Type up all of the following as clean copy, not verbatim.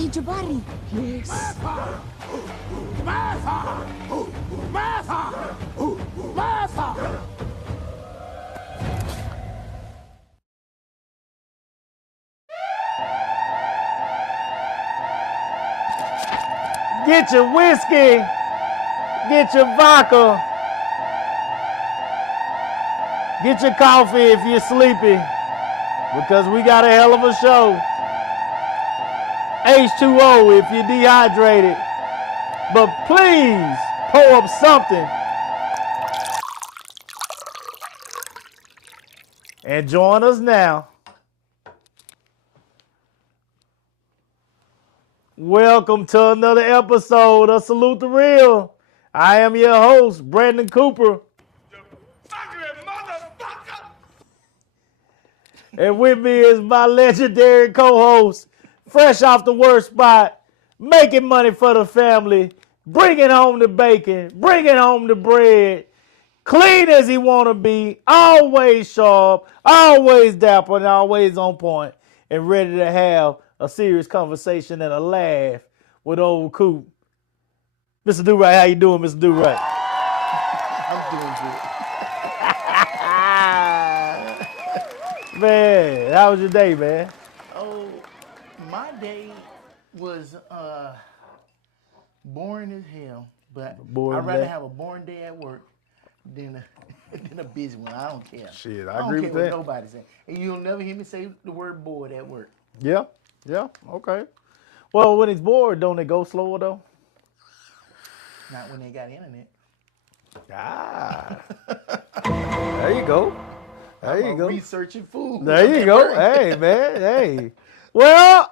Ate Jabari. Yes. Get your whiskey, get your vodka, get your coffee if you're sleepy, because we got a hell of a show. H2O if you're dehydrated, but please pour up something and join us now. Welcome to another episode of Salute the Real. I am your host, Brandon Cooper. And with me is my legendary co-host, fresh off the work spot, making money for the family, bringing home the bacon, bringing home the bread, clean as he want to be, always sharp, always dapper, and always on point, and ready to have a serious conversation and a laugh with old Coop. Mr. Do-Right, how you doing, Mr. Do-Right? I'm doing good. Man, how was your day, man? Oh, my day was boring as hell, but Boring I'd rather day? have a boring day at work than a busy one. I don't care. Shit, I don't agree care with what that. nobody say. And you'll never hear me say the word bored at work. Yeah, okay. Well, when it's bored, don't it go slower, though? Not when they got internet. Ah, there you go. There I'm you a go. researching fool. There you at go. work. Hey, man. Hey. Well,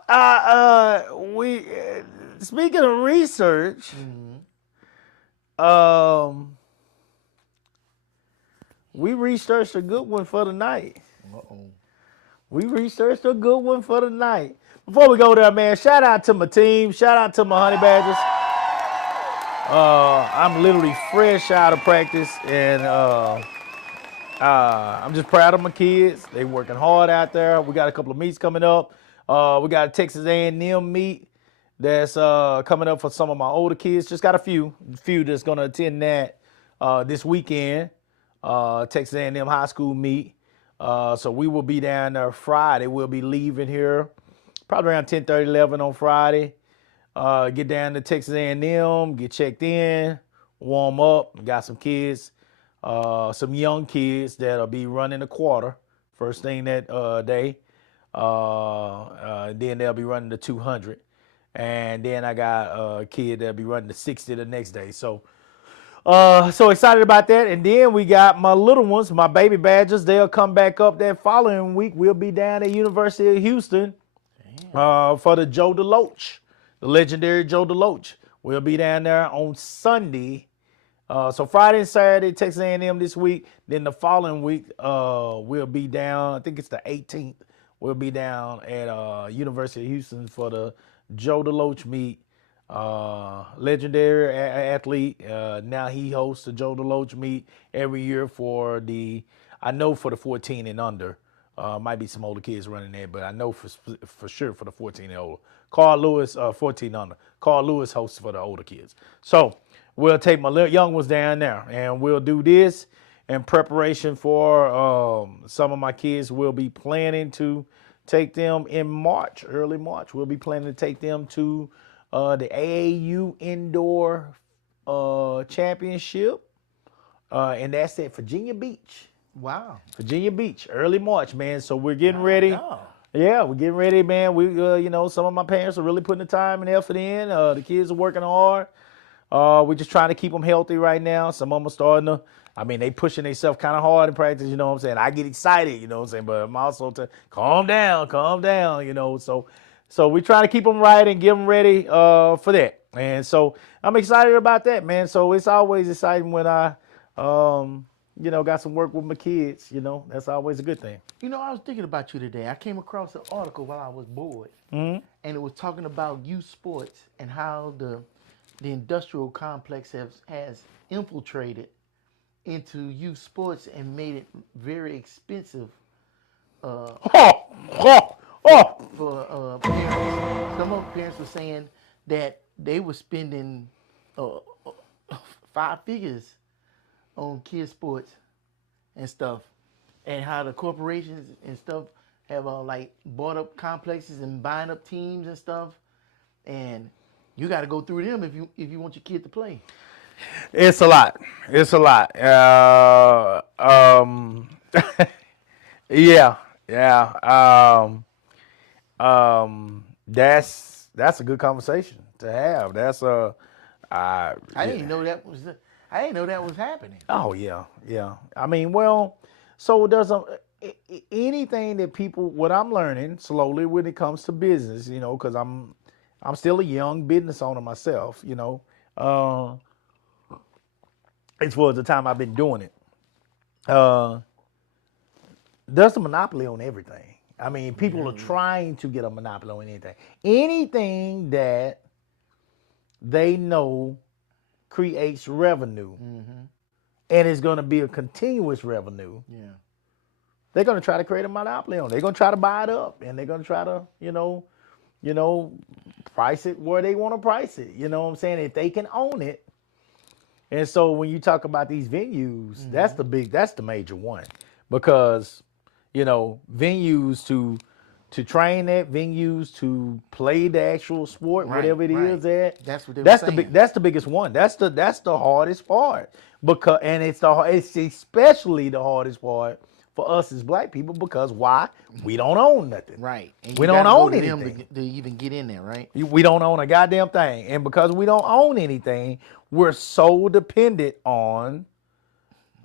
speaking of research, we researched a good one for the night. Uh-oh. We researched a good one for the night. Before we go there, man, shout out to my team. Shout out to my honey badgers. I'm literally fresh out of practice, and I'm just proud of my kids. They working hard out there. We got a couple of meets coming up. We got a Texas A&M meet that's coming up for some of my older kids. Just got a few that's gonna attend that this weekend. Texas A&M high school meet. So we will be down there Friday. We'll be leaving here probably around 10:30, 11 on Friday. Get down to Texas A&M, get checked in, warm up. Got some kids, some young kids that'll be running the quarter first thing that day. Then they'll be running the 200. And then I got a kid that'll be running the 60 the next day. So excited about that. And then we got my little ones, my baby badgers. They'll come back up that following week. We'll be down at University of Houston for the Joe DeLoach, the legendary Joe DeLoach. We'll be down there on Sunday. So Friday and Saturday, Texas A&M this week. Then the following week, we'll be down, I think it's the 18th. We'll be down at University of Houston for the Joe DeLoach meet. Legendary athlete. Now he hosts the Joe DeLoach meet every year for the 14 and under. Might be some older kids running there, but I know for sure for the 14 and older. Carl Lewis, 14 under. Carl Lewis hosts for the older kids. So we'll take my young ones down there, and we'll do this in preparation for some of my kids. We'll be planning to take them in March, early March. We'll be planning to take them to the AAU Indoor Championship, and that's at Virginia Beach. Wow. Virginia Beach, early March, man. So we're getting ready. No. Yeah, we're getting ready, man. We, some of my parents are really putting the time and effort in. The kids are working hard. We're just trying to keep them healthy right now. Some of them are starting to, they pushing themselves kind of hard in practice, you know what I'm saying? I get excited, you know what I'm saying? But I'm also calm down, So we're trying to keep them right and get them ready for that. And so I'm excited about that, man. So it's always exciting when I, got some work with my kids. That's always a good thing. I was thinking about you today. I came across an article while I was bored, and it was talking about youth sports and how the industrial complex has infiltrated into youth sports and made it very expensive Oh, oh, oh. for parents. Some of the parents were saying that they were spending uh, 5 figures on kids sports and stuff, and how the corporations and stuff have like bought up complexes and buying up teams and stuff, and you got to go through them if you want your kid to play. It's a lot. It's a lot. Yeah, yeah. That's a good conversation to have. That's a. I didn't know that was. I didn't know that was happening. Oh yeah, yeah. I mean, well, so there's anything that people. What I'm learning slowly when it comes to business, because I'm still a young business owner myself, as far as the time I've been doing it. There's a monopoly on everything. I mean, people are trying to get a monopoly on anything. Anything that they know creates revenue and is going to be a continuous revenue. Yeah. They're going to try to create a monopoly on it. They're going to try to buy it up, and they're going to try to, price it where they want to price it. You know what I'm saying? If they can own it. And so when you talk about these venues, that's the major one, because venues to train at, venues to play the actual sport, whatever it is at. That's what they were saying. That's the biggest one. That's the hardest part, because it's especially the hardest part for us as black people, because why? We don't own nothing. Right. And we don't own anything them to even get in there, right? We don't own a goddamn thing, and because we don't own anything, we're so dependent on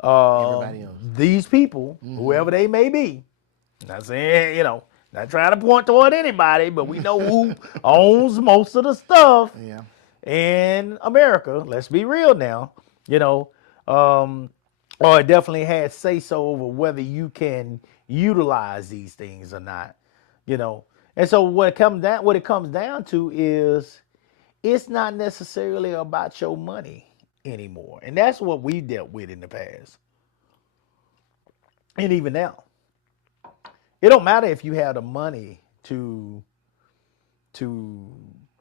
Everybody else. These people, whoever they may be. Not saying, not trying to point toward anybody, but we know who owns most of the stuff in America. Let's be real now, or it definitely has say so over whether you can utilize these things or not, And so what it comes down to is, it's not necessarily about your money anymore. And that's what we dealt with in the past. And even now. It don't matter if you have the money to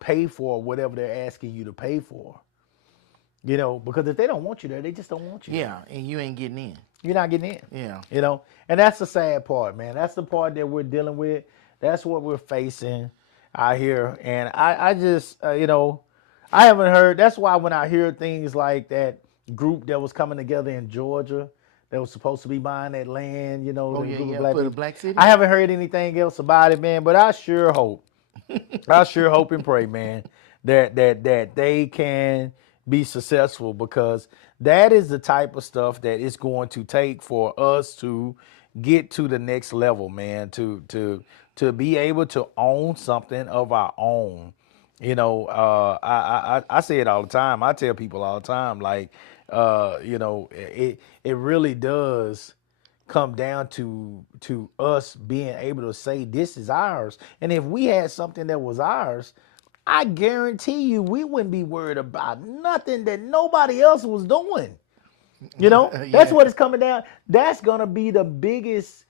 pay for whatever they're asking you to pay for. Because if they don't want you there, they just don't want you. Yeah, and you ain't getting in. You're not getting in. Yeah. And that's the sad part, man. That's the part that we're dealing with. That's what we're facing out here. And I just, I haven't heard. That's why when I hear things like that group that was coming together in Georgia, that was supposed to be buying that land, for the Black City. I haven't heard anything else about it, man. But I sure hope, and pray, man, that they can be successful, because that is the type of stuff that it's going to take for us to get to the next level, man. To be able to own something of our own. I say it all the time. I tell people all the time, like, it really does come down to us being able to say this is ours. And if we had something that was ours, I guarantee you we wouldn't be worried about nothing that nobody else was doing. That's what it's coming down. That's gonna be the biggest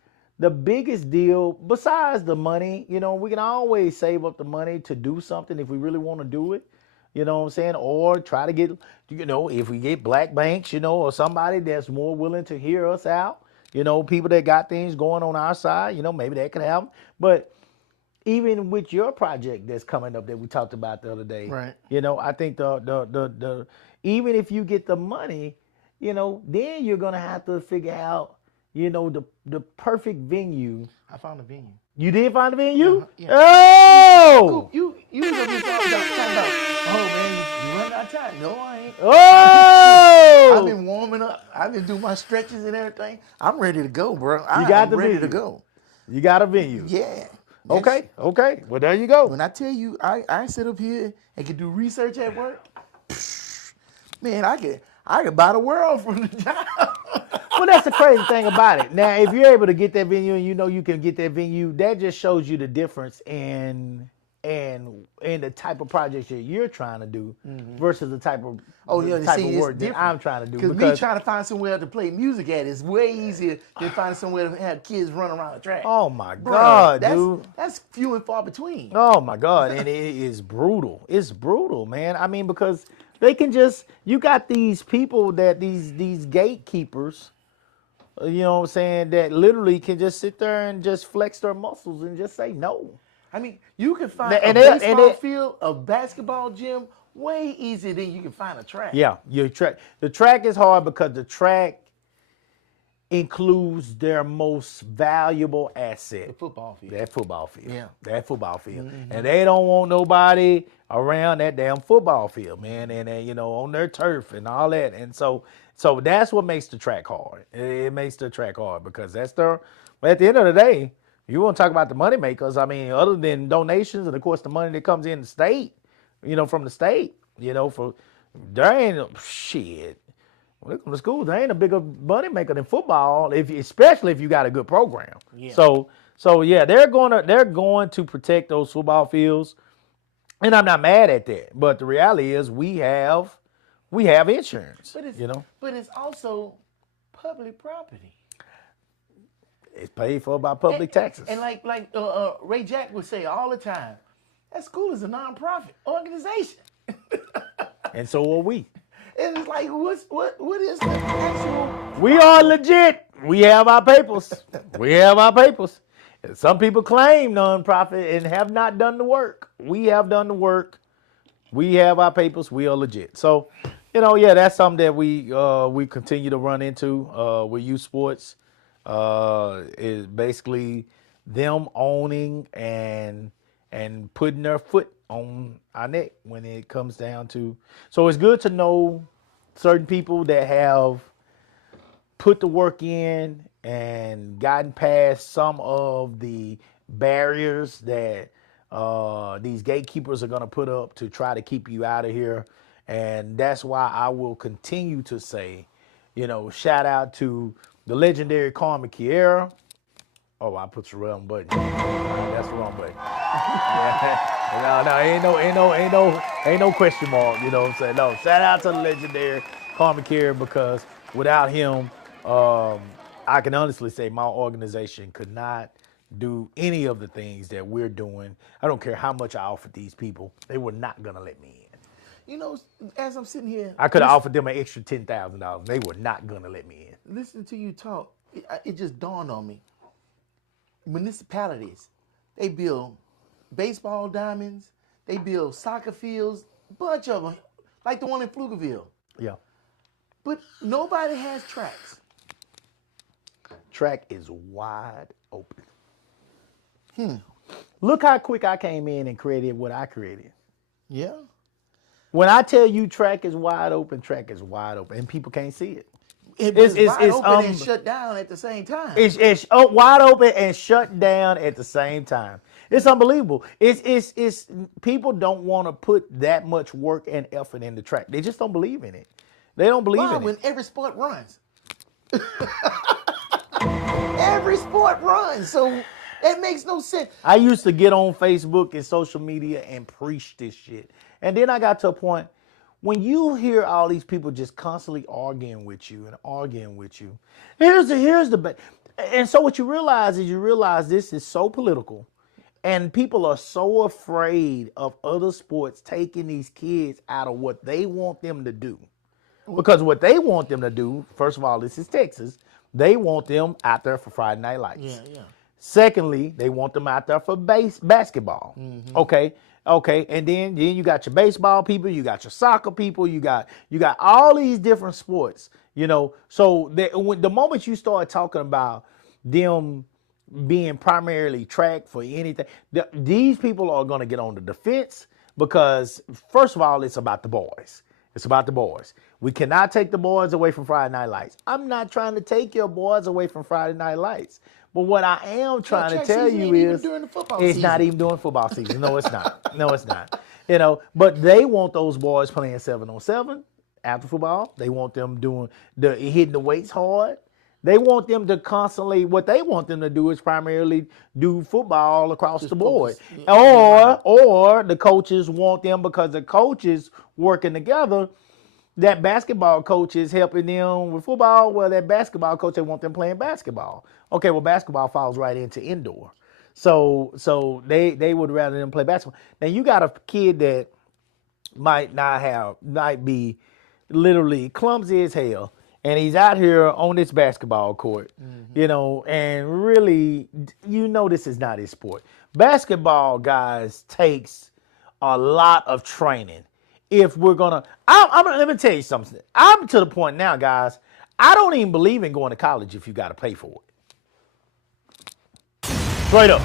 deal besides the money. We can always save up the money to do something if we really want to do it. You know what I'm saying? Or try to get, if we get black banks, or somebody that's more willing to hear us out, people that got things going on our side, maybe that could help. But even with your project that's coming up that we talked about the other day, right? I think the even if you get the money, then you're gonna have to figure out, the perfect venue. I found a venue. You did find a venue? Yeah. Oh! You was talking about, oh man, you running out of time. No, I ain't. Oh! I've been warming up. I've been doing my stretches and everything. I'm ready to go, bro. You got the ready venue. to go. You got a venue. Yeah. Okay. Well, there you go. When I tell you, I sit up here and can do research at work. Man, I could buy the world from the job. Well, that's the crazy thing about it. Now, if you're able to get that venue and you can get that venue, that just shows you the difference in and the type of projects that you're trying to do versus the type of See, work that I'm trying to do. Because me trying to find somewhere to play music at is way easier than finding somewhere to have kids run around the track. oh my God, dude. That's few and far between. Oh my God, and it is brutal. It's brutal, man. I mean, because they can just, you got these people that these gatekeepers, you know what I'm saying, that literally can just sit there and just flex their muscles and just say no. I mean, you can find And a they- baseball field, a basketball gym, way easier than you can find a track. Yeah, the track is hard because the track includes their most valuable asset. The football field. That football field. Yeah. That football field. And they don't want nobody around that damn football field, man. And you know, on their turf and all that. And so that's what makes the track hard. It makes the track hard because that's at the end of the day, you want to talk about the money makers. I mean, other than donations and of course the money that comes in the state, you know, from the state, you know, there ain't shit. When it comes to school, there ain't a bigger money maker than football, especially if you got a good program. Yeah. So yeah, they're going to protect those football fields, and I'm not mad at that. But the reality is, we have insurance. But it's also public property. It's paid for by public taxes. And like Ray Jack would say all the time, that school is a nonprofit organization. And so are we. And it's like, what is the actual? We are legit. We have our papers. And some people claim nonprofit and have not done the work. We have done the work. We have our papers. We are legit. So, you know, yeah, that's something that we continue to run into with youth sports. Is basically them owning and putting their foot on our neck when it comes down to. So it's good to know certain people that have put the work in and gotten past some of the barriers that these gatekeepers are going to put up to try to keep you out of here. And that's why I will continue to say, you know, shout out to the legendary Carmen Kiera. Oh, I put the wrong button. That's the wrong button. No, ain't no question mark. You know what I'm saying? No, shout out to the legendary Carmen Kiera, because without him, I can honestly say my organization could not do any of the things that we're doing. I don't care how much I offered these people; they were not gonna let me in. You know, as I'm sitting here, I could have offered them an extra $10,000. They were not gonna let me in. Listening to you talk, it just dawned on me. Municipalities, they build baseball diamonds, they build soccer fields, bunch of them, like the one in Pflugerville. Yeah. But nobody has tracks. Track is wide open. Look how quick I came in and created what I created. Yeah. When I tell you track is wide open, and people can't see it. It's wide open and shut down at the same time. It's wide open and shut down at the same time. It's unbelievable. It's people don't want to put that much work and effort into track. They just don't believe in it. They don't believe in it. When every sport runs. Every sport runs. So it makes no sense. I used to get on Facebook and social media and preach this shit. And then I got to a point, when you hear all these people just constantly arguing with you, here's the and so what you realize is this is so political, and people are so afraid of other sports taking these kids out of what they want them to do. Because what they want them to do, first of all, this is Texas, they want them out there for Friday Night Lights. Yeah. Secondly, they want them out there for basketball. Mm-hmm. Okay, and then you got your baseball people, you got your soccer people, you got all these different sports, you know. So the moment you start talking about them being primarily track for anything, these people are going to get on the defense, because first of all, it's about the boys. It's about the boys. We cannot take the boys away from Friday Night Lights. I'm not trying to take your boys away from Friday Night Lights. But what I am trying to tell you is, it's not even during football season. No, it's not. No, it's not. You know, but they want those boys playing 7-on-7 after football. They want them doing hitting the weights hard. They want them to constantly, what they want them to do is primarily do football across Just the board. focus year-round. Or the coaches want them, because the coaches working together, that basketball coach is helping them with football. Well, that basketball coach, they want them playing basketball. Okay, well, basketball falls right into indoor. So they would rather them play basketball. Now you got a kid that might be literally clumsy as hell, and he's out here on this basketball court, and really, this is not his sport. Basketball, guys, takes a lot of training. If we're gonna, let me tell you something. I'm to the point now, guys. I don't even believe in going to college if you got to pay for it. Straight up.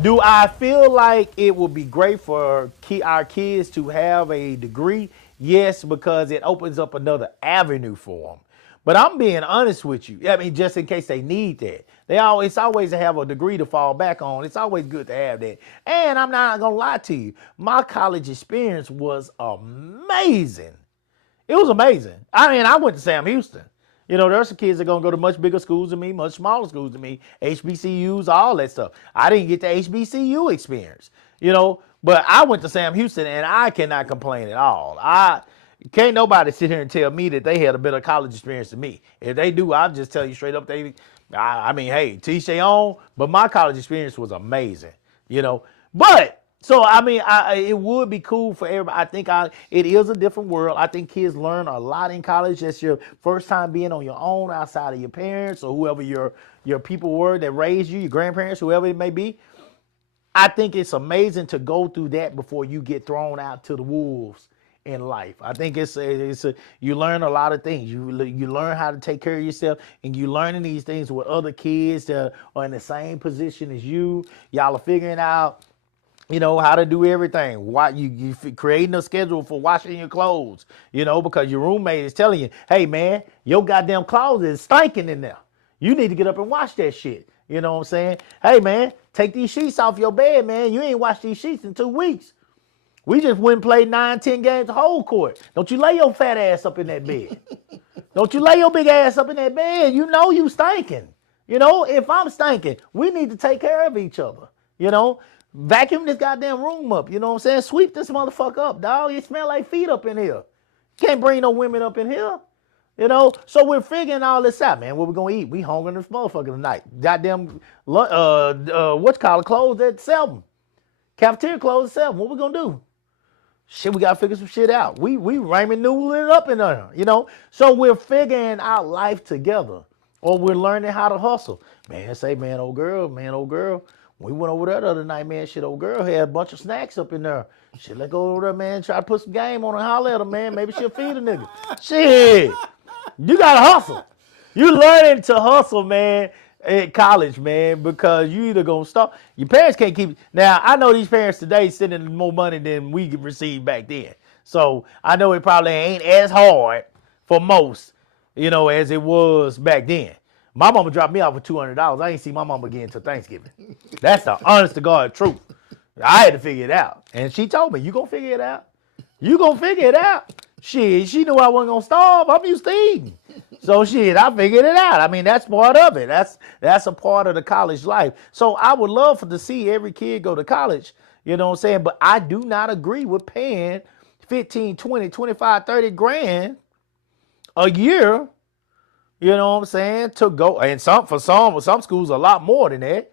Do I feel like it would be great for our kids to have a degree? Yes, because it opens up another avenue for them. But I'm being honest with you. I mean, just in case they need that. It's always to have a degree to fall back on. It's always good to have that. And I'm not going to lie to you. My college experience was amazing. It was amazing. I mean, I went to Sam Houston. There are some kids that are going to go to much bigger schools than me, much smaller schools than me, HBCUs, all that stuff. I didn't get the HBCU experience, but I went to Sam Houston, and I cannot complain at all. Can't nobody sit here and tell me that they had a better college experience than me. If they do, I'll just tell you straight up, hey, teach their own, but my college experience was amazing, But so, I mean, it would be cool for everybody. I think it is a different world. I think kids learn a lot in college. That's your first time being on your own outside of your parents or whoever your people were that raised you, your grandparents, whoever it may be. I think it's amazing to go through that before you get thrown out to the wolves in life. I think you learn a lot of things. You learn how to take care of yourself, and you learning these things with other kids that are in the same position as you. Y'all are figuring out how to do everything. Why you creating a schedule for washing your clothes, because your roommate is telling you, hey man, your goddamn clothes is stinking in there. You need to get up and wash that shit. You know what I'm saying? Hey man, take these sheets off your bed, man. You ain't washed these sheets in 2 weeks. We just went and played 9-10 games the whole court. Don't you lay your fat ass up in that bed. Don't you lay your big ass up in that bed. You stinking. If I'm stinking, we need to take care of each other. Vacuum this goddamn room up. You know what I'm saying? Sweep this motherfucker up, dog. You smell like feet up in here. Can't bring no women up in here. So we're figuring all this out, man. What we gonna eat? We hungry this motherfucker tonight. Goddamn, closed at 7. Cafeteria closed at 7. What we gonna do? Shit, we gotta figure some shit out. We ramen noodling it up in there, So we're figuring out life together, or we're learning how to hustle. Man, old girl. We went over there the other night, man. Shit, old girl had a bunch of snacks up in there. Shit, let's go over there, man. Try to put some game on her, holler at her, man. Maybe she'll feed a nigga. Shit, you gotta hustle. You learning to hustle, man, at college, man, because you either gonna start. Your parents can't keep. Now, I know these parents today sending more money than we could receive back then. So I know it probably ain't as hard for most, as it was back then. My mama dropped me off with $200. I ain't see my mama again until Thanksgiving. That's the honest to God truth. I had to figure it out. And she told me, you gonna figure it out? You gonna figure it out? Shit, she knew I wasn't gonna starve. I'm used to eating. So shit, I figured it out. I mean, that's part of it. That's a part of the college life. So I would love to see every kid go to college, you know what I'm saying? But I do not agree with paying 15, 20, 25, 30 grand a year. You know what I'm saying? To go, and some schools a lot more than that,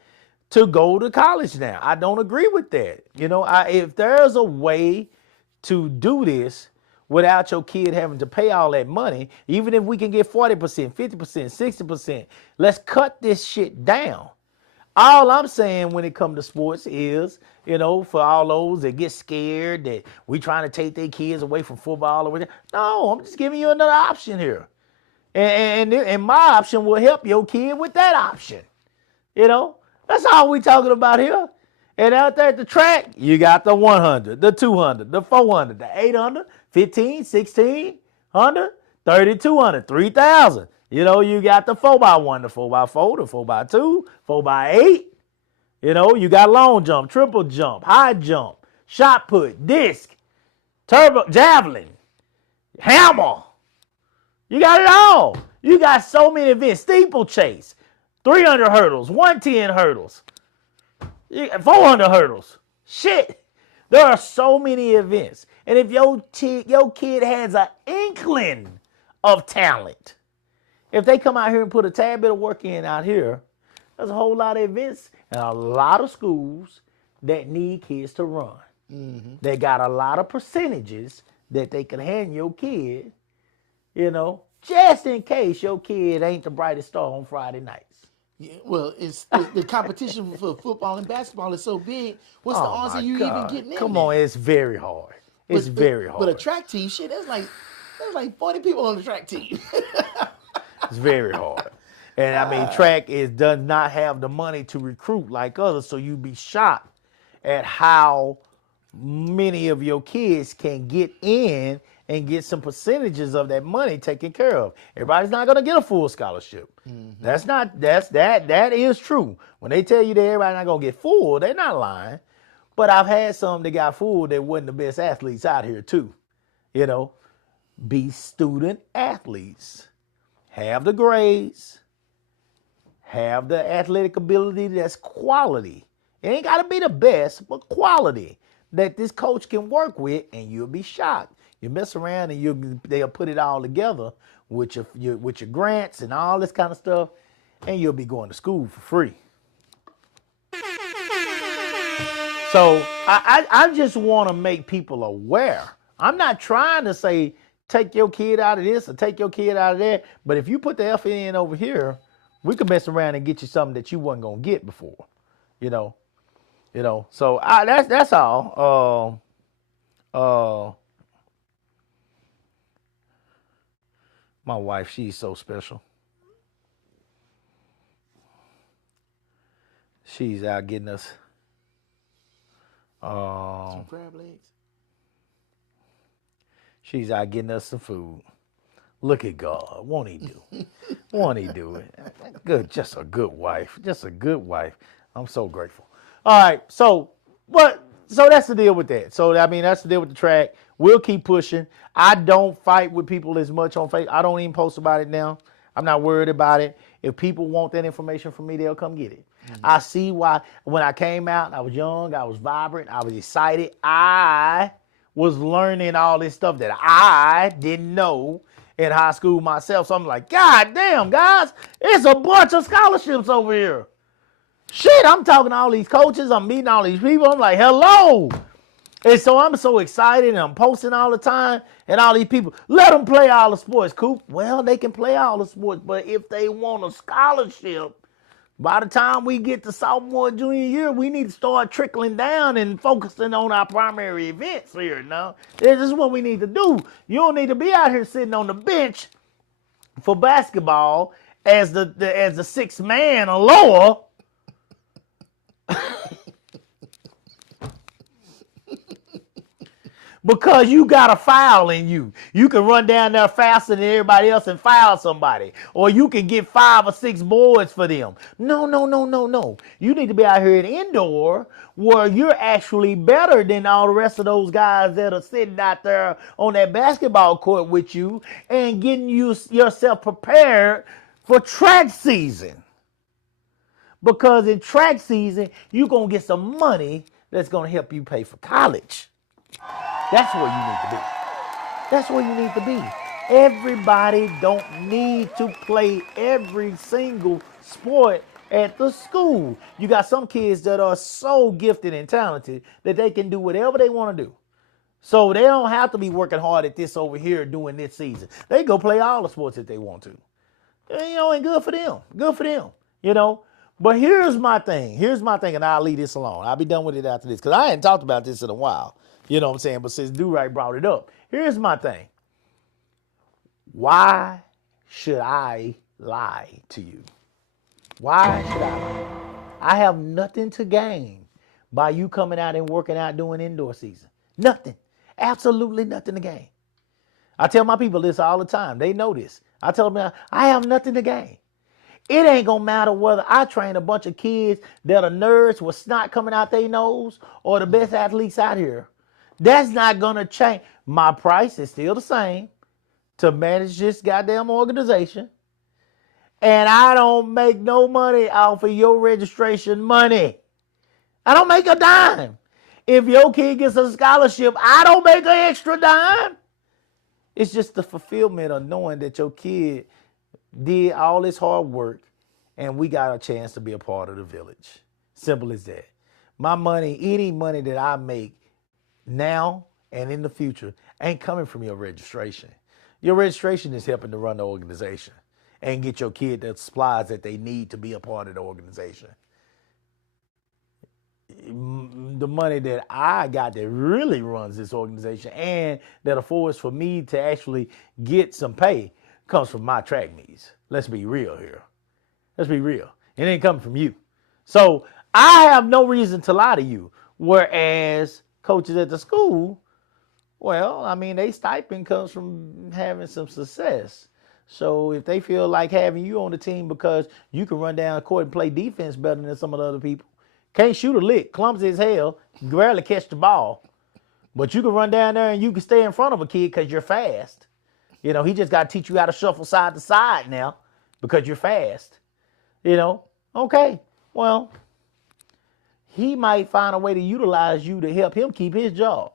to go to college now. I don't agree with that. If there's a way to do this without your kid having to pay all that money, even if we can get 40%, 50%, 60%, let's cut this shit down. All I'm saying when it comes to sports is, for all those that get scared that we trying to take their kids away from football or whatever. No, I'm just giving you another option here. And my option will help your kid with that option. That's all we talking about here. And out there at the track, you got the 100, the 200, the 400, the 800, 15, 1600, 3200, 3000. You got the 4x1, the 4x4, the 4x2, 4x8. You got long jump, triple jump, high jump, shot put, disc, turbo, javelin, hammer. You got it all. You got so many events. Steeplechase, 300 hurdles, 110 hurdles, 400 hurdles. Shit. There are so many events. And if your kid has an inkling of talent, if they come out here and put a tad bit of work in out here, there's a whole lot of events and a lot of schools that need kids to run. Mm-hmm. They got a lot of percentages that they can hand your kid, just in case your kid ain't the brightest star on Friday nights. Yeah, well, it's the competition for football and basketball is so big. What's the odds of you even getting in? Come on, it's very hard. It's very hard. But a track team, shit, there's like 40 people on the track team. It's very hard. And I mean, track does not have the money to recruit like others, so you'd be shocked at how many of your kids can get in and get some percentages of that money taken care of. Everybody's not gonna get a full scholarship. Mm-hmm. That is true. When they tell you that everybody's not gonna get full, they're not lying. But I've had some that got full that wasn't the best athletes out here too. Be student athletes. Have the grades. Have the athletic ability that's quality. It ain't gotta be the best, but quality that this coach can work with, and you'll be shocked. You mess around and they'll put it all together with your grants and all this kind of stuff, and you'll be going to school for free. So I just want to make people aware. I'm not trying to say take your kid out of this or take your kid out of that, but if you put the effort in over here, we can mess around and get you something that you wasn't gonna get before. So that's all. My wife, she's so special. She's out getting us some crab legs. She's out getting us some food. Look at God. Won't he do? Won't he do it? Good, just a good wife. Just a good wife. I'm so grateful. All right, so that's the deal with that. So I mean, that's the deal with the track. We'll keep pushing. I don't fight with people as much on Facebook. I don't even post about it now. I'm not worried about it. If people want that information from me, they'll come get it. Mm-hmm. I see why. When I came out, I was young, I was vibrant, I was excited. I was learning all this stuff that I didn't know in high school myself. So I'm like, God damn, guys, it's a bunch of scholarships over here. Shit, I'm talking to all these coaches. I'm meeting all these people. I'm like, hello. And so I'm so excited and I'm posting all the time and all these people, let them play all the sports, Coop. Well, they can play all the sports, but if they want a scholarship, by the time we get to sophomore, junior year, we need to start trickling down and focusing on our primary events here now. This is what we need to do. You don't need to be out here sitting on the bench for basketball as the sixth man or lower. Because you got a foul in you. You can run down there faster than everybody else and foul somebody. Or you can get 5 or 6 boards for them. No. You need to be out here at indoor where you're actually better than all the rest of those guys that are sitting out there on that basketball court with you and getting yourself prepared for track season. Because in track season, you're going to get some money that's going to help you pay for college. That's where you need to be. That's where you need to be. Everybody don't need to play every single sport at the school. You got some kids that are so gifted and talented that they can do whatever they want to do. So they don't have to be working hard at this over here doing this season. They go play all the sports if they want to. And good for them. Good for them, But here's my thing, and I'll leave this alone. I'll be done with it after this, because I hadn't talked about this in a while. You know what I'm saying? But since Do-Right brought it up, here's my thing. Why should I lie to you? Why should I lie? I have nothing to gain by you coming out and working out doing indoor season. Nothing. Absolutely nothing to gain. I tell my people this all the time. They know this. I tell them, I have nothing to gain. It ain't gonna matter whether I train a bunch of kids that are nerds with snot coming out their nose or the best athletes out here. That's not gonna change. My price is still the same to manage this goddamn organization. And I don't make no money off of your registration money. I don't make a dime. If your kid gets a scholarship, I don't make an extra dime. It's just the fulfillment of knowing that your kid did all this hard work and we got a chance to be a part of the village. Simple as that. My money, any money that I make now and in the future ain't coming from your registration. Your registration is helping to run the organization and get your kid the supplies that they need to be a part of the organization. The money that I got that really runs this organization and that affords for me to actually get some pay comes from my track meets. Let's be real here. Let's be real. It ain't coming from you. So I have no reason to lie to you. Whereas coaches at the school, well, I mean, they stipend comes from having some success. So if they feel like having you on the team because you can run down the court and play defense better than some of the other people, can't shoot a lick, clumsy as hell, rarely catch the ball, but you can run down there and you can stay in front of a kid because you're fast. You know, he just got to teach you how to shuffle side to side now because you're fast. You know, okay, well, he might find a way to utilize you to help him keep his job.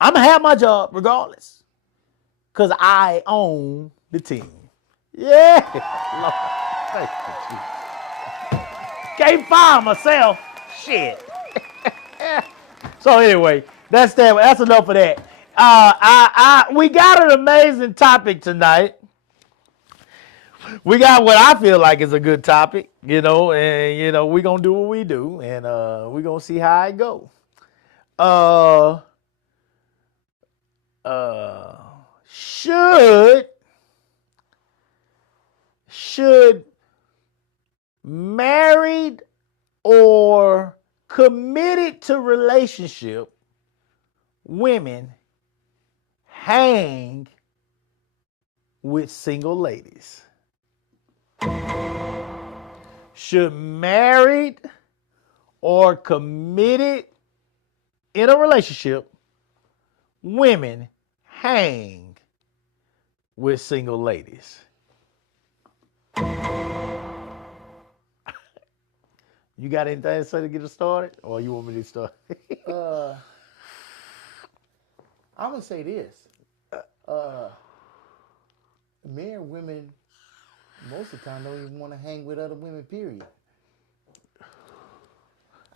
I'm going to have my job regardless because I own the team. Yeah. Lord, thank you, Jesus. Can't find myself. Shit. So anyway, that's that. That's enough of that. We got an amazing topic tonight. We got what I feel like is a good topic, you know, and you know we're gonna do what we do, and we're gonna see how it go. Should married or committed to relationship women hang with single ladies? Should married or committed in a relationship women hang with single ladies? You got anything to say to get us started, or you want me to start? I'm gonna say this: married women most of the time don't even want to hang with other women. Period.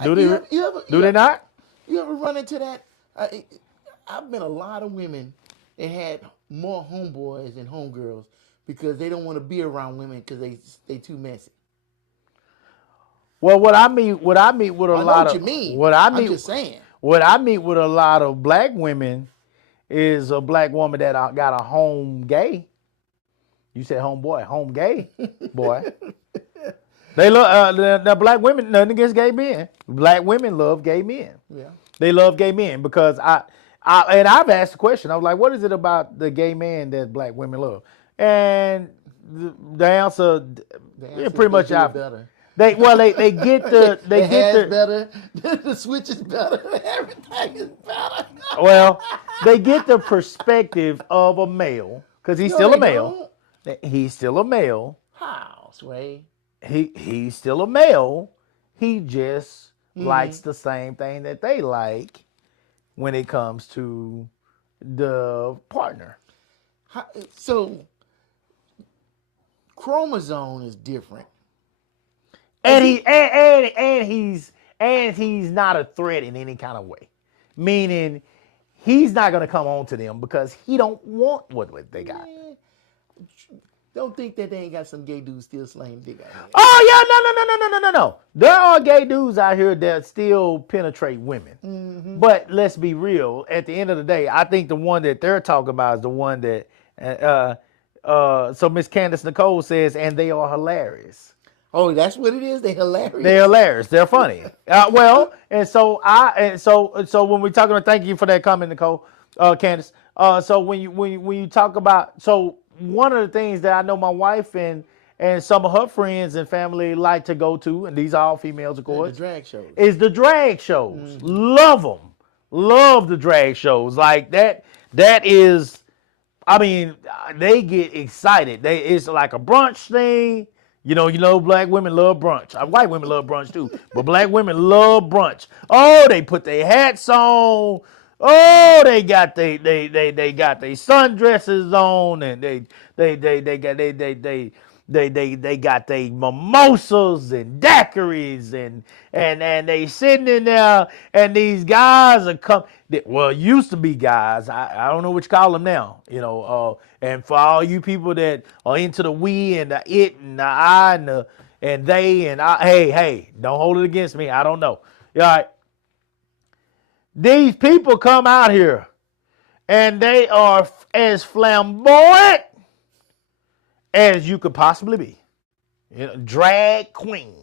Do they not? You ever run into that? I've met a lot of women that had more homeboys and homegirls because they don't want to be around women because they too messy. Well, what I meet with a I lot know of what you mean. I'm just saying. What I meet with a lot of black women is a black woman that got a home gay. You said homeboy, home gay boy. They love the black women. Nothing against gay men. Black women love gay men. Yeah. They love gay men because I've asked the question. I was like, what is it about the gay man that black women love? And the answer pretty much better. They get the better. The switch is better. Everything is better. Well, they get the perspective of a male because he's still a male. He's still a male. How, Sway? He's still a male. He just likes the same thing that they like when it comes to the partner. So chromosome is different. And he's not a threat in any kind of way. Meaning he's not gonna come on to them because he don't want what they got. Don't think that they ain't got some gay dudes still slaying dick out here. Oh yeah, no. There are gay dudes out here that still penetrate women. Mm-hmm. But let's be real. At the end of the day, I think the one that they're talking about is the one that so Miss Candace Nicole says, and they are hilarious. Oh, that's what it is? They're hilarious. They're hilarious. They're funny. So when we talk about, thank you for that comment, Nicole, Candace. So when you talk about, so one of the things that I know my wife and some of her friends and family like to go to, and these are all females, of course, the drag shows. Is the drag shows. Mm-hmm. Love them. Love the drag shows. Like that is I mean, they get excited. It's like a brunch thing. Black women love brunch. White women love brunch too, but black women love brunch. Oh, they put their hats on. Oh, they got their sundresses on, and they got their mimosas and daiquiris, and they sitting in there, and these guys are come. Well, it used to be guys. I don't know what you call them now. And for all you people that are into the we and the it and the I and they and I, hey, don't hold it against me. I don't know. All right. These people come out here and they are as flamboyant as you could possibly be. Drag queen.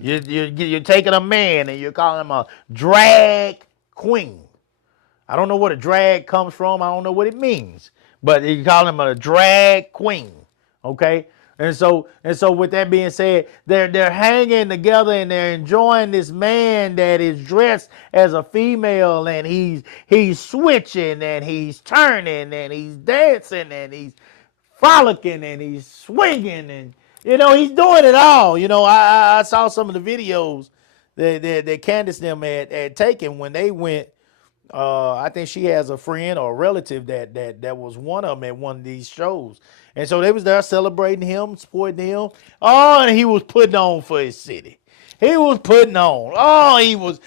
You're taking a man and you're calling him a drag queen. I don't know where the drag comes from. I don't know what it means. But you call him a drag queen. Okay? And so with that being said, they're hanging together and they're enjoying this man that is dressed as a female, and he's switching and he's turning and he's dancing and he's frolicking and he's swinging, and he's doing it all. I saw some of the videos that Candace them had taken when they went. I think she has a friend or a relative that was one of them at one of these shows. And so they was there celebrating him, supporting him. Oh, and he was putting on for his city. He was putting on. Oh, he was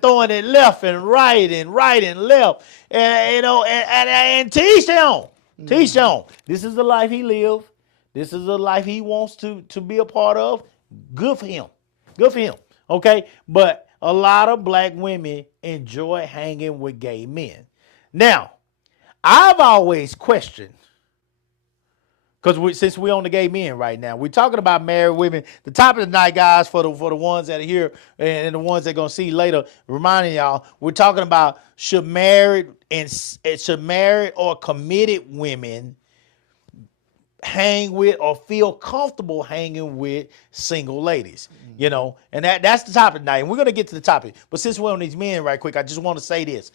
throwing it left and right and left. And teach on. Teach on. This is the life he lived. This is the life he wants to be a part of. Good for him. Good for him. Okay? But a lot of black women enjoy hanging with gay men. Now, I've always questioned, because since we're on the gay men right now, we're talking about married women. The top of the night, guys, for the ones that are here and the ones that are going to see later, reminding y'all, we're talking about should married or committed women hang with or feel comfortable hanging with single ladies, and that's the topic tonight. And we're gonna get to the topic, but since we're on these men right quick, I just want to say this.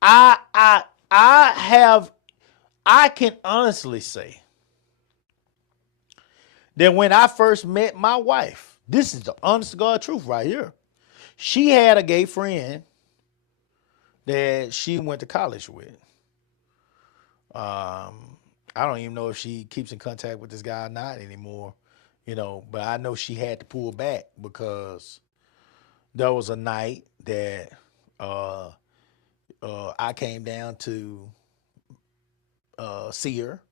I can honestly say that when I first met my wife, this is the honest to God truth right here. She had a gay friend that she went to college with. I don't even know if she keeps in contact with this guy or not anymore, but I know she had to pull back because there was a night that I came down to see her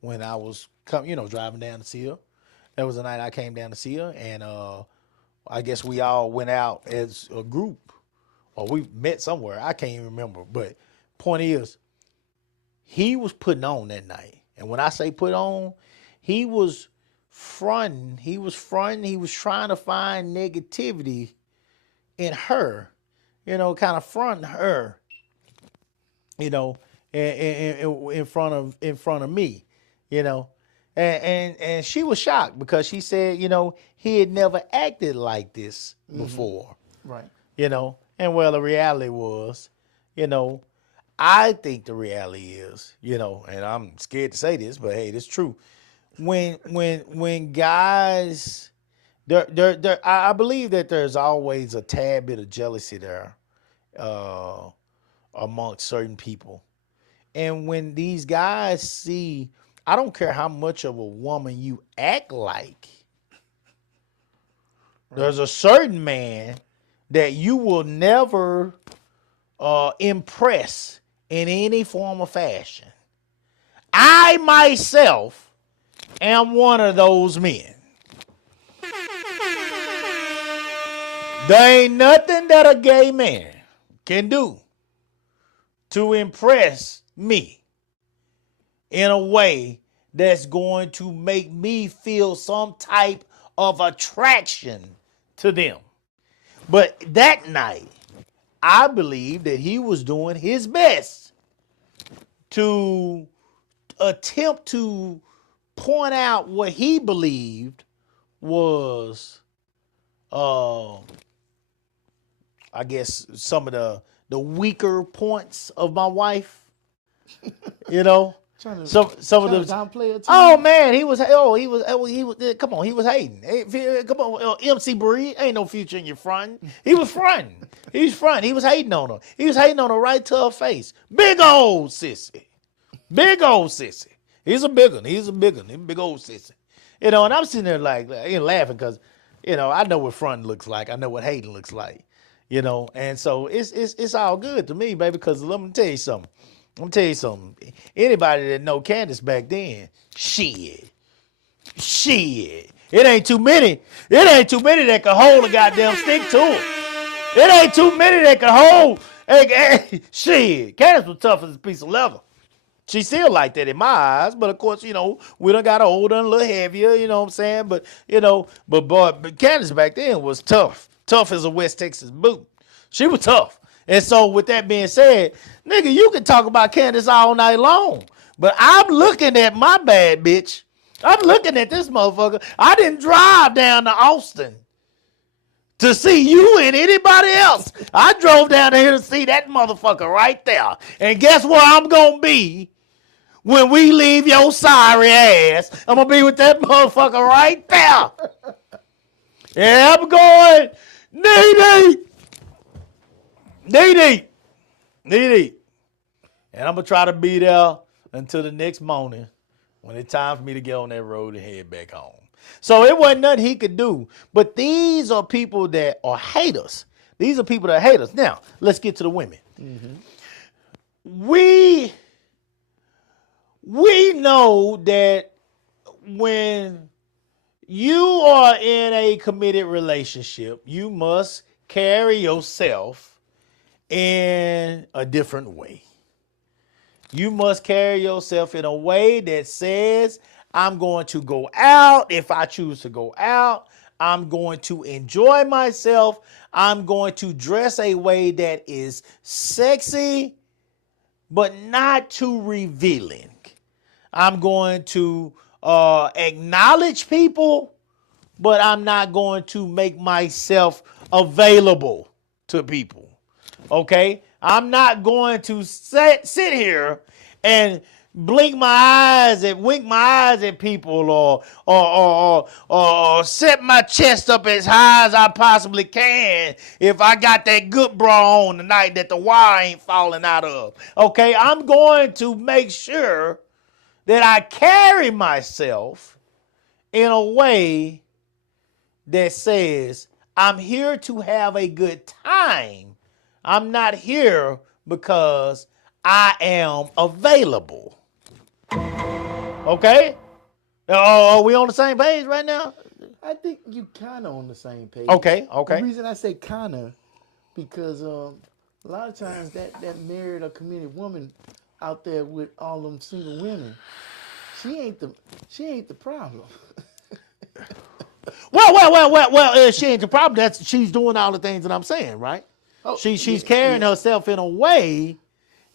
when I was driving down to see her. That was the night I came down to see her, and I guess we all went out as a group, or we met somewhere. I can't even remember, but point is, he was putting on that night. And when I say put on, he was fronting. He was trying to find negativity in her, kind of fronting her, in front of me, And she was shocked because she said, he had never acted like this before. Right. And well, the reality was, I think the reality is, and I'm scared to say this, but hey, it's true. When guys, I believe that there's always a tad bit of jealousy there, amongst certain people. And when these guys see, I don't care how much of a woman you act like, there's a certain man that you will never impress in any form or fashion. I myself am one of those men. There ain't nothing that a gay man can do to impress me in a way that's going to make me feel some type of attraction to them. But that night, I believe that he was doing his best to attempt to point out what he believed was, I guess, some of the weaker points of my wife, Trying to Some of them. downplay it. Oh man, he was. Come on, he was hating. Hey, come on, MC Breed, ain't no future in your front. He was fronting. He was hating on her. He was hating on her right to her face. Big old sissy. Big old sissy. He's a big one. He's a big one. He's a big old sissy. And I'm sitting there like laughing because, I know what fronting looks like. I know what hating looks like. And so it's all good to me, baby. Because let me tell you something. Anybody that know Candace back then, shit. It ain't too many. It ain't too many that can hold a goddamn stick to it. It ain't too many that can hold. Shit. Candace was tough as a piece of leather. She still like that in my eyes, but of course, we done got older and a little heavier, you know what I'm saying? But but Candace back then was tough. Tough as a West Texas boot. She was tough. And so with that being said, nigga, you can talk about Candace all night long. But I'm looking at my bad bitch. I'm looking at this motherfucker. I didn't drive down to Austin to see you and anybody else. I drove down here to see that motherfucker right there. And guess where I'm going to be when we leave your sorry ass? I'm going to be with that motherfucker right there. Yeah, I'm going knee-deep. And I'm going to try to be there until the next morning when it's time for me to get on that road and head back home. So it wasn't nothing he could do. But these are people that are haters. These are people that hate us. Now, let's get to the women. Mm-hmm. We know that when you are in a committed relationship, you must carry yourself in a different way. You must carry yourself in a way that says, I'm going to go out. If I choose to go out, I'm going to enjoy myself. I'm going to dress a way that is sexy, but not too revealing. I'm going to acknowledge people, but I'm not going to make myself available to people. Okay? I'm not going to sit here and wink my eyes at people or set my chest up as high as I possibly can if I got that good bra on tonight that the wire ain't falling out of. Okay? I'm going to make sure that I carry myself in a way that says I'm here to have a good time. I'm not here because I am available. Okay? Are we on the same page right now? I think you kind of on the same page. Okay. The reason I say kind of, because a lot of times that married or committed woman out there with all them single women, she ain't the problem. Well, she ain't the problem. She's doing all the things that I'm saying, right? Oh, she's carrying herself in a way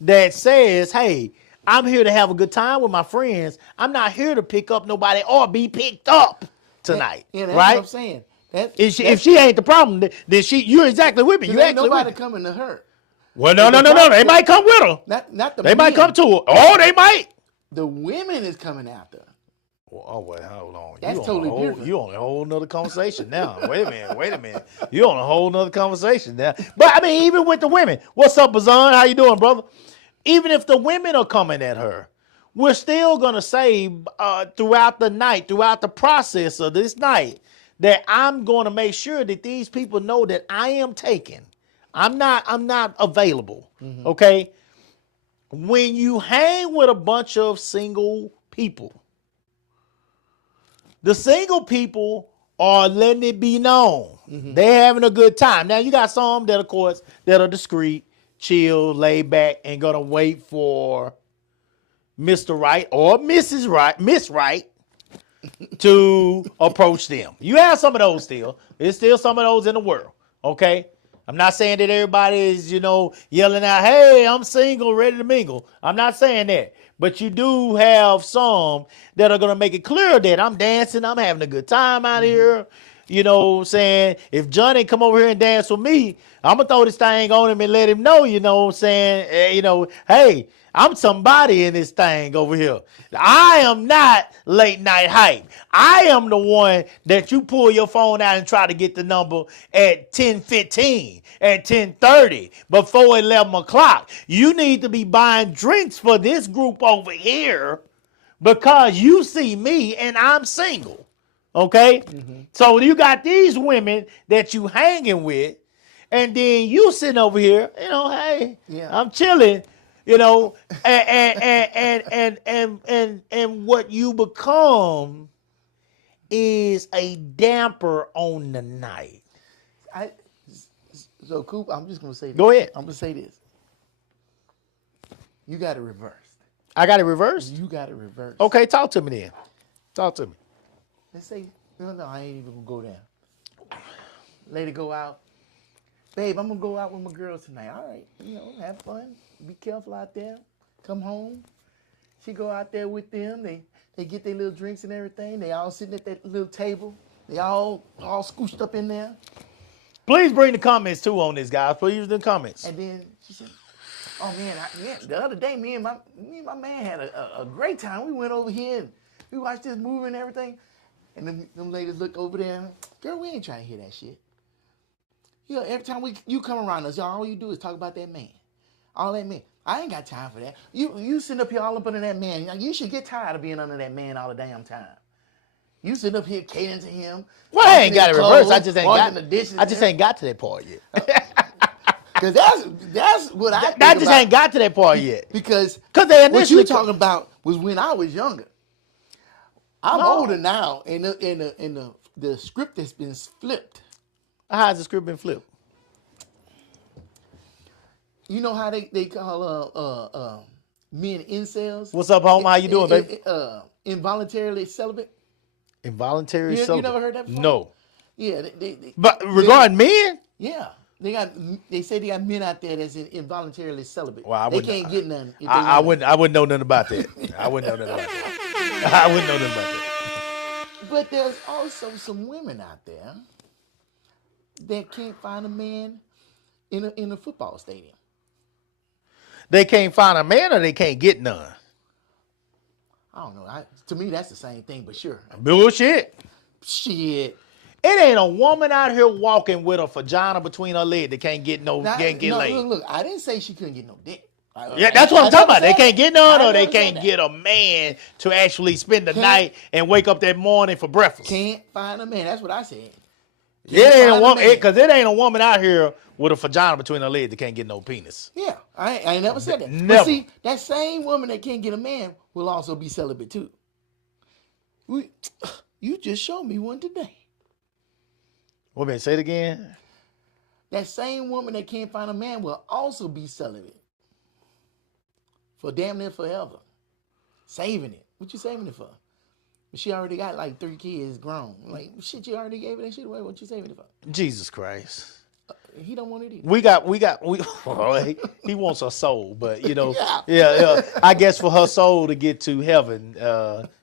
that says, hey, I'm here to have a good time with my friends. I'm not here to pick up nobody or be picked up tonight. That's right? What I'm saying. If she ain't the problem, then you're exactly with me. You ain't nobody coming to her. Well, no. They might come with her. Not the They men. might come to her. Oh, they might. The women is coming after her. Oh, wait, hold on. That's totally different. You on a whole nother conversation now. Wait a minute. You on a whole nother conversation now. But, I mean, even with the women. What's up, Bazan? How you doing, brother? Even if the women are coming at her, we're still going to say throughout the night, throughout the process of this night, that I'm going to make sure that these people know that I am taken. I'm not available, okay? When you hang with a bunch of single people, the single people are letting it be known. They're having a good time. Now, you got some that, of course, that are discreet, chill, laid back, and going to wait for Mr. Right or Mrs. Right, Miss Right, to approach them. You have some of those still. There's still some of those in the world, okay? I'm not saying that everybody is, yelling out, hey, I'm single, ready to mingle. I'm not saying that. But you do have some that are going to make it clear that I'm dancing, I'm having a good time out here. You know what I'm saying? If Johnny come over here and dance with me, I'm going to throw this thing on him and let him know, you know what I'm saying? Hey, I'm somebody in this thing over here. I am not late night hype. I am the one that you pull your phone out and try to get the number at 10:15, at 10:30, before 11 o'clock. You need to be buying drinks for this group over here because you see me and I'm single. Okay? So you got these women that you hanging with, and then you sitting over here, hey, I'm chilling, and what you become is a damper on the night. So Coop, I'm just gonna say this. Go ahead. I'm gonna say this. You got it reversed. I got it reversed? You got it reversed. Okay, talk to me then. Talk to me. Let's say, no, I ain't even gonna go there. Lady go out. Babe, I'm gonna go out with my girls tonight. All right, have fun. Be careful out there. Come home. She go out there with them. They get their little drinks and everything. They all sitting at that little table. They all scooched up in there. Please bring the comments too on this, guys. Please use the comments. And then she said, "Oh man, the other day, me and my man had a great time. We went over here and we watched this movie and everything." And them ladies look over there. Girl, we ain't trying to hear that shit. Every time you come around us, all you do is talk about that man. All that man. I ain't got time for that. You sitting up here all up under that man. You should get tired of being under that man all the damn time. You sitting up here catering to him. Well, I ain't got it reversed. I just ain't got to that part yet. Because that's what I think just ain't got to that part yet. Because they what you talking about was when I was younger. I'm older now, and the script has been flipped. How's the script been flipped? You know how they call men incels? What's up, home? How you doing, baby? Involuntarily celibate. Involuntary celibate. You never heard that before? No. Yeah. But regarding men? Yeah. They say they got men out there that's involuntarily celibate. Well, they can't get none. I wouldn't know nothing about that. I wouldn't know nothing about that. I wouldn't know nothing about that. But there's also some women out there that can't find a man in a football stadium. They can't find a man or they can't get none? I don't know. To me, that's the same thing, but sure. Bullshit. Shit. It ain't a woman out here walking with a vagina between her legs that can't get laid. Look, I didn't say she couldn't get no dick. Yeah, that's what I'm talking about. They can't get none, or they can't get a man to actually spend the night and wake up that morning for breakfast. Can't find a man. That's what I said. It ain't a woman, because it ain't a woman out here with a vagina between her legs that can't get no penis. Yeah, I ain't never said that. Never. But see, that same woman that can't get a man will also be celibate too. You just showed me one today. What, man? Say it again. That same woman that can't find a man will also be celibate for damn near forever. Saving it. What you saving it for? She already got like 3 kids grown. Like, shit, you already gave it that shit away. What you saving it for? Jesus Christ. He don't want it either. He wants her soul, but Yeah. I guess for her soul to get to heaven,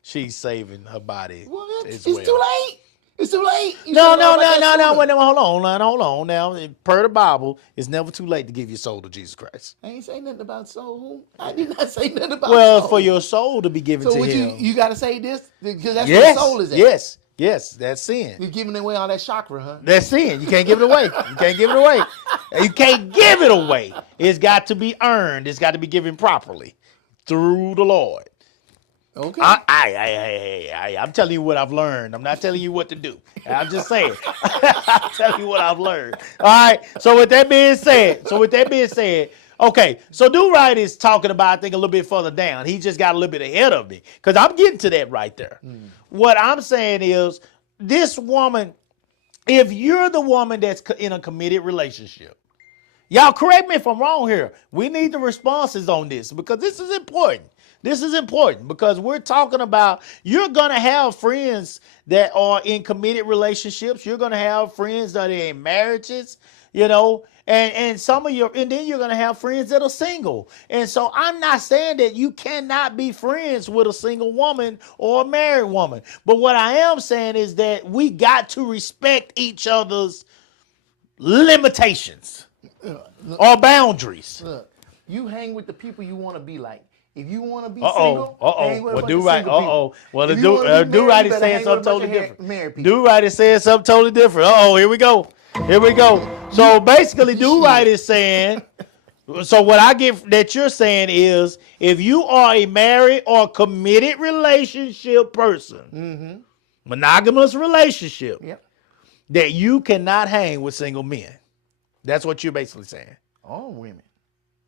she's saving her body. Well, it's too late. It's too late. No. Wait, hold on. Now, per the Bible, it's never too late to give your soul to Jesus Christ. I ain't say nothing about soul. I did not say nothing about soul. For your soul to be given to him. You got to say this? Because that's where soul is at. Yes, that's sin. You're giving away all that chakra, huh? That's sin. You can't give it away. You can't give it away. It's got to be earned. It's got to be given properly through the Lord. Okay. I'm telling you what I've learned. I'm not telling you what to do. I'm just saying. I'm telling you what I've learned. All right. So with that being said, okay. So Do Right is talking about, I think, a little bit further down. He just got a little bit ahead of me because I'm getting to that right there. What I'm saying is, this woman, if you're the woman that's in a committed relationship, y'all correct me if I'm wrong here. We need the responses on this because this is important. This is important because we're talking about, you're going to have friends that are in committed relationships. You're going to have friends that are in marriages. you know, and some of and then you're gonna have friends that are single. And so I'm not saying that you cannot be friends with a single woman or a married woman. But what I am saying is that we got to respect each other's limitations or boundaries. Look, you hang with the people you want to be like. If you want to be Uh-oh. single, Uh-oh. hang with a Well, bunch do of right. single people. Uh-oh. Well, If you wanna be do married, right you is better saying hang with a something bunch totally of different. married people. Do right is saying something totally different. Uh-oh, here we go. Here we go. So basically, do right is saying, so what I get that you're saying is, if you are a married or committed relationship person, monogamous relationship, Yep. that you cannot hang with single men. That's what you're basically saying. All women.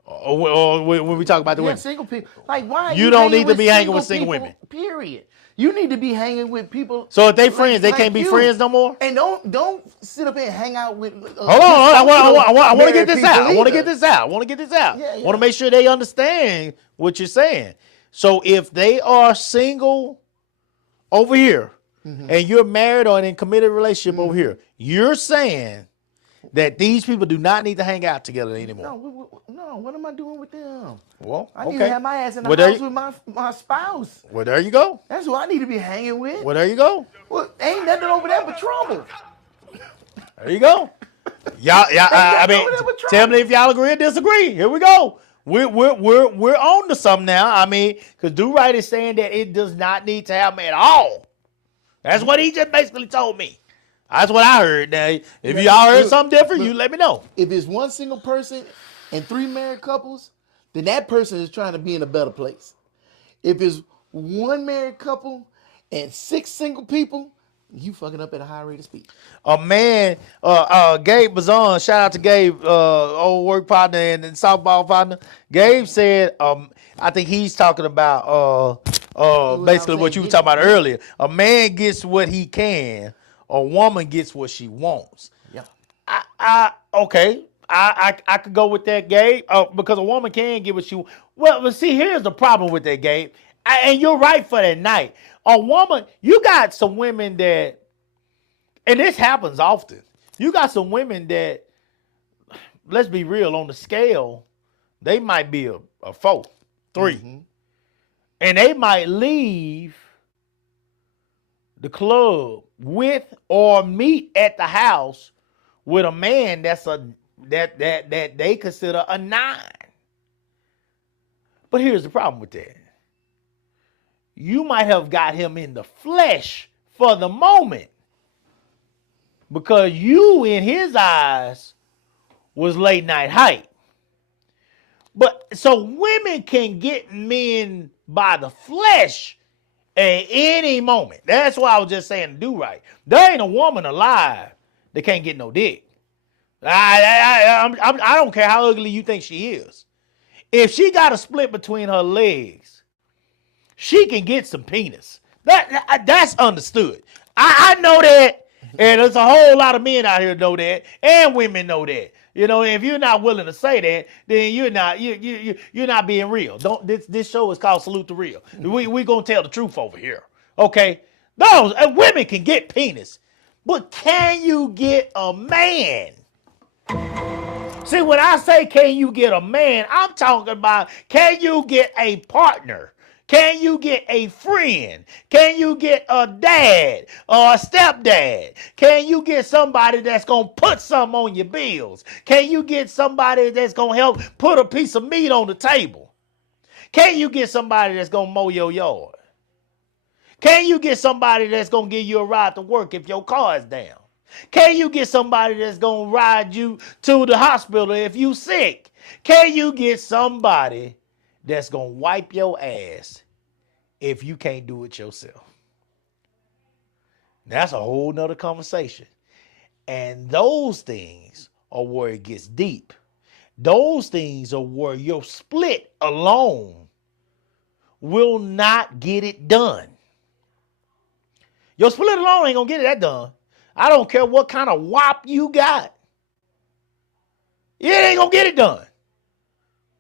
Or when we talk about the Yeah, women. single people. Like, why? Are You don't hanging need to be hanging with single single people, women. Period. You need to be hanging with people. So if they friends, they like can't be you. friends no more? And don't sit up here and hang out with. Hold on, I want to get married this out. I people want to either. get this out. I want to get this out. Yeah, I yeah. want to make sure they understand what you're saying. So if they are single over here and you're married or in a committed relationship over here, you're saying that these people do not need to hang out together anymore. No, what am I doing with them? Well, I need okay. to have my ass in the Well, there house you- with my spouse. Well, there you go. That's who I need to be hanging with. Well, there you go. Well, ain't nothing over there but trouble. There you go. Y'all, I mean, over there with tell me if y'all agree or disagree. Here we go. We're on to something now. I mean, because Do Right is saying that it does not need to happen at all. That's what he just basically told me. That's what I heard. Now, if y'all heard something different, you let me know. If it's one single person and 3 married couples, then that person is trying to be in a better place. If it's one married couple and 6 single people, you fucking up at a high rate of speed. A man, Gabe Bazan, shout out to Gabe, old work partner and softball partner. Gabe said, I think he's talking about basically what you were talking about earlier. A man gets what he can, a woman gets what she wants. Yeah. Okay. I could go with that, Gabe, because a woman can get what she wants. Well, but see, here's the problem with that, Gabe. And you're right for that night. A woman, you got some women that, and this happens often. You got some women that, let's be real, on the scale, they might be a 4, 3. And they might leave the club with or meet at the house with a man that's that they consider a 9. But here's the problem with that. You might have got him in the flesh for the moment because you, in his eyes, was late night hype. But so women can get men by the flesh at any moment. That's why I was just saying Do Right. There ain't a woman alive that can't get no dick. I don't care how ugly you think she is. If she got a split between her legs, she can get some penis. That's understood. I know that, and there's a whole lot of men out here know that, and women know that. You know, if you're not willing to say that, then you're not being real. This show is called Salute the Real. We gonna tell the truth over here. Okay, those women can get penis, but can you get a man? See, when I say can you get a man, I'm talking about can you get a partner? Can you get a friend? Can you get a dad or a stepdad? Can you get somebody that's going to put something on your bills? Can you get somebody that's going to help put a piece of meat on the table? Can you get somebody that's going to mow your yard? Can you get somebody that's going to give you a ride to work if your car is down? Can you get somebody that's going to ride you to the hospital if you sick? Can you get somebody that's going to wipe your ass if you can't do it yourself? That's a whole nother conversation. And those things are where it gets deep. Those things are where your split alone will not get it done. Your split alone ain't going to get that done. I don't care what kind of whop you got. It ain't going to get it done.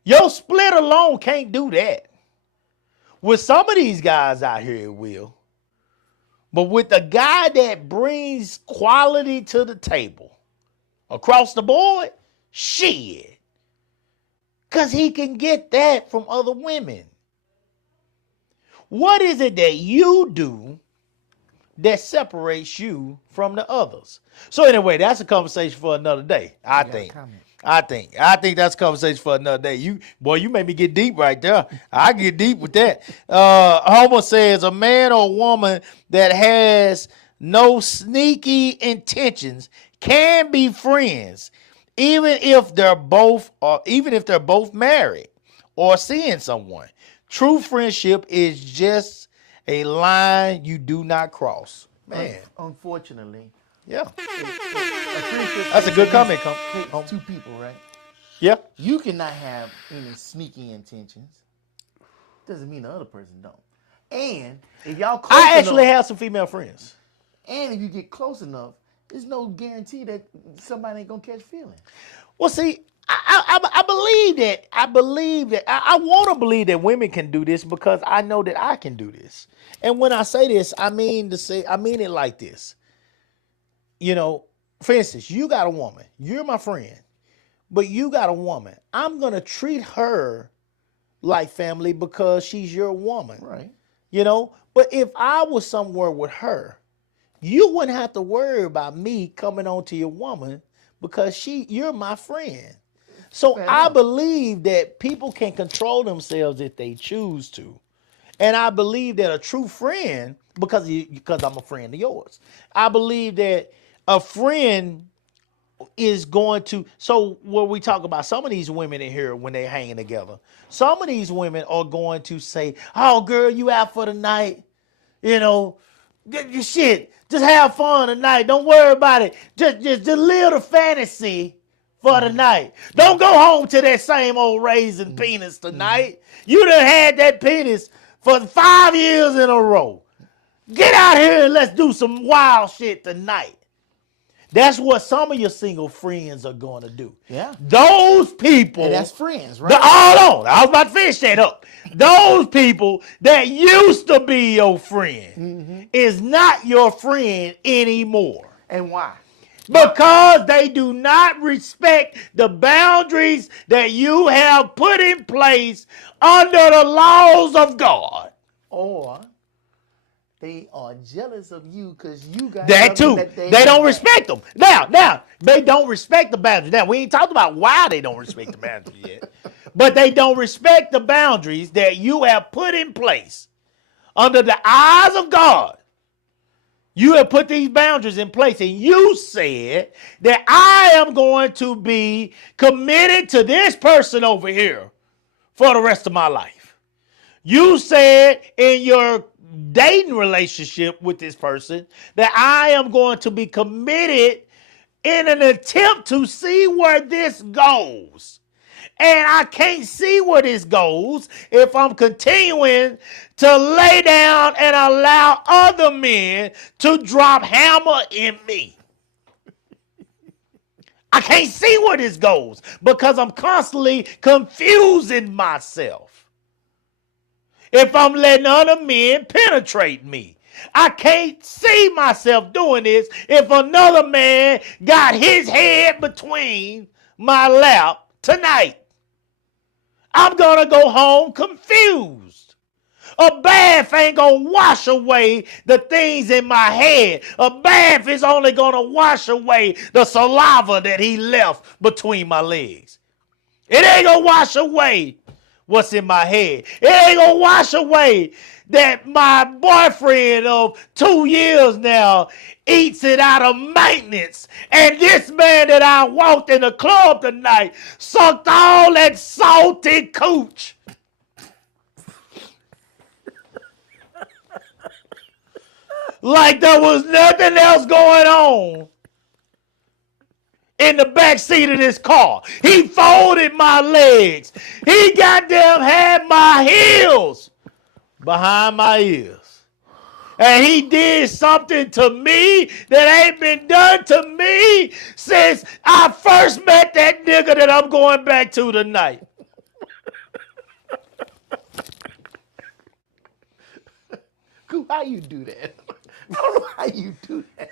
Your split alone can't do that. With some of these guys out here, it will. But with the guy that brings quality to the table, across the board, shit. Because he can get that from other women. What is it that you do that separates you from the others? So anyway, that's a conversation for another day, I think. I think that's a conversation for another day. You made me get deep right there. I get deep with that. Homer says a man or woman that has no sneaky intentions can be friends, even if they're both married or seeing someone. True friendship is just a line you do not cross. Man. Unfortunately. Yeah. That's a good comment. Takes two people, right? Yeah. You cannot have any sneaky intentions. Doesn't mean the other person don't. And if y'all close I actually enough, have some female friends. And if you get close enough, there's no guarantee that somebody ain't gonna catch feelings. Well, see, I believe that. I want to believe that women can do this because I know that I can do this. And when I say this, I mean it like this. You know, for instance, you got a woman. You're my friend, but you got a woman. I'm gonna treat her like family because she's your woman. Right. You know, but if I was somewhere with her, you wouldn't have to worry about me coming on to your woman because you're my friend. So I believe that people can control themselves if they choose to. And I believe that a true friend, because I'm a friend of yours, I believe that a friend is going to, so when we talk about some of these women in here when they're hanging together, some of these women are going to say, oh girl, you out for the night, you know, get your shit, just have fun tonight, don't worry about it, just live the fantasy for the night. Don't go home to that same old raisin penis tonight. You done had that penis for 5 years in a row. Get out here and let's do some wild shit tonight. That's what some of your single friends are going to do. Yeah. Those people. And that's friends, right? Hold on. I was about to finish that up. Those people that used to be your friend is not your friend anymore. And why? Because they do not respect the boundaries that you have put in place under the laws of God. Or they are jealous of you because you got that too. They don't respect them. Now, they don't respect the boundaries. Now, we ain't talked about why they don't respect the boundaries yet. But they don't respect the boundaries that you have put in place under the eyes of God. You have put these boundaries in place, and you said that I am going to be committed to this person over here for the rest of my life. You said in your dating relationship with this person that I am going to be committed in an attempt to see where this goes. And I can't see where this goes if I'm continuing to lay down and allow other men to drop hammer in me. I can't see where this goes because I'm constantly confusing myself. If I'm letting other men penetrate me, I can't see myself doing this if another man got his head between my lap tonight. I'm going to go home confused. A bath ain't going to wash away the things in my head. A bath is only going to wash away the saliva that he left between my legs. It ain't going to wash away what's in my head. It ain't going to wash away that my boyfriend of 2 years now eats it out of maintenance. And this man that I walked in the club tonight sucked all that salty cooch. Like there was nothing else going on in the back seat of this car. He folded my legs. He goddamn had my heels behind my ears. And he did something to me that ain't been done to me since I first met that nigga that I'm going back to tonight. How you do that? I don't know how you do that.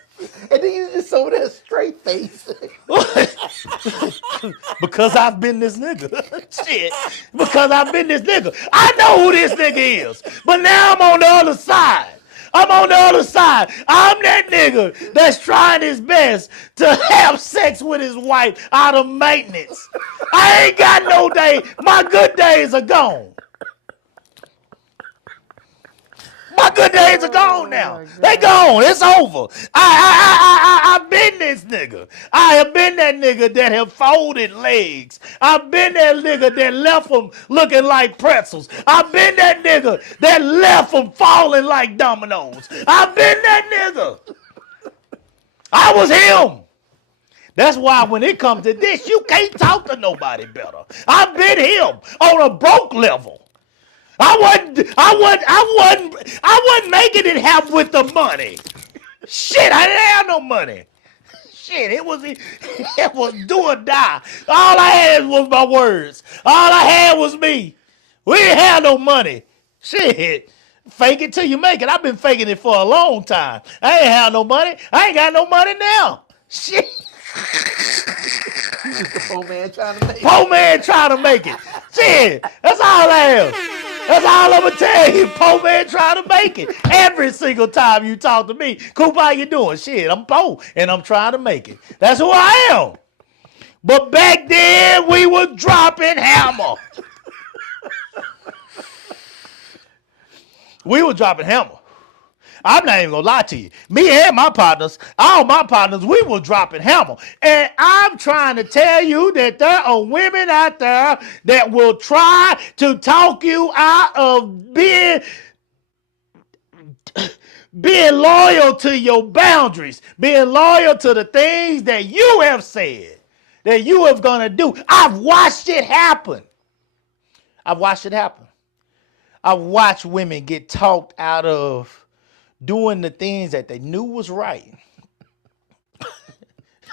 And then you just over there straight face. Because I've been this nigga. Shit. Because I've been this nigga. I know who this nigga is. But now I'm on the other side. I'm on the other side. I'm that nigga that's trying his best to have sex with his wife out of maintenance. I ain't got no day. My good days are gone. My good days are gone now. They gone. It's over. I've been this nigga. I have been that nigga that have folded legs. I've been that nigga that left them looking like pretzels. I've been that nigga that left them falling like dominoes. I've been that nigga. I was him. That's why when it comes to this, you can't talk to nobody better. I've been him on a broke level. I wasn't making it happen with the money. Shit, I didn't have no money. Shit, it was do or die. All I had was my words. All I had was me. We didn't have no money. Shit. Fake it till you make it. I've been faking it for a long time. I ain't have no money. I ain't got no money now. Shit. You just the poor man trying to make it. Poor man trying to make it. Shit, that's all I am. That's all I'm gonna tell you. Poor man trying to make it. Every single time you talk to me, Coop, how you doing? Shit, I'm poor and I'm trying to make it. That's who I am. But back then, we were dropping hammer. We were dropping hammer. I'm not even gonna lie to you. Me and my partners, all my partners, we were dropping hammer. And I'm trying to tell you that there are women out there that will try to talk you out of being loyal to your boundaries, being loyal to the things that you have said, that you are gonna do. I've watched it happen. I've watched it happen. I've watched women get talked out of doing the things that they knew was right.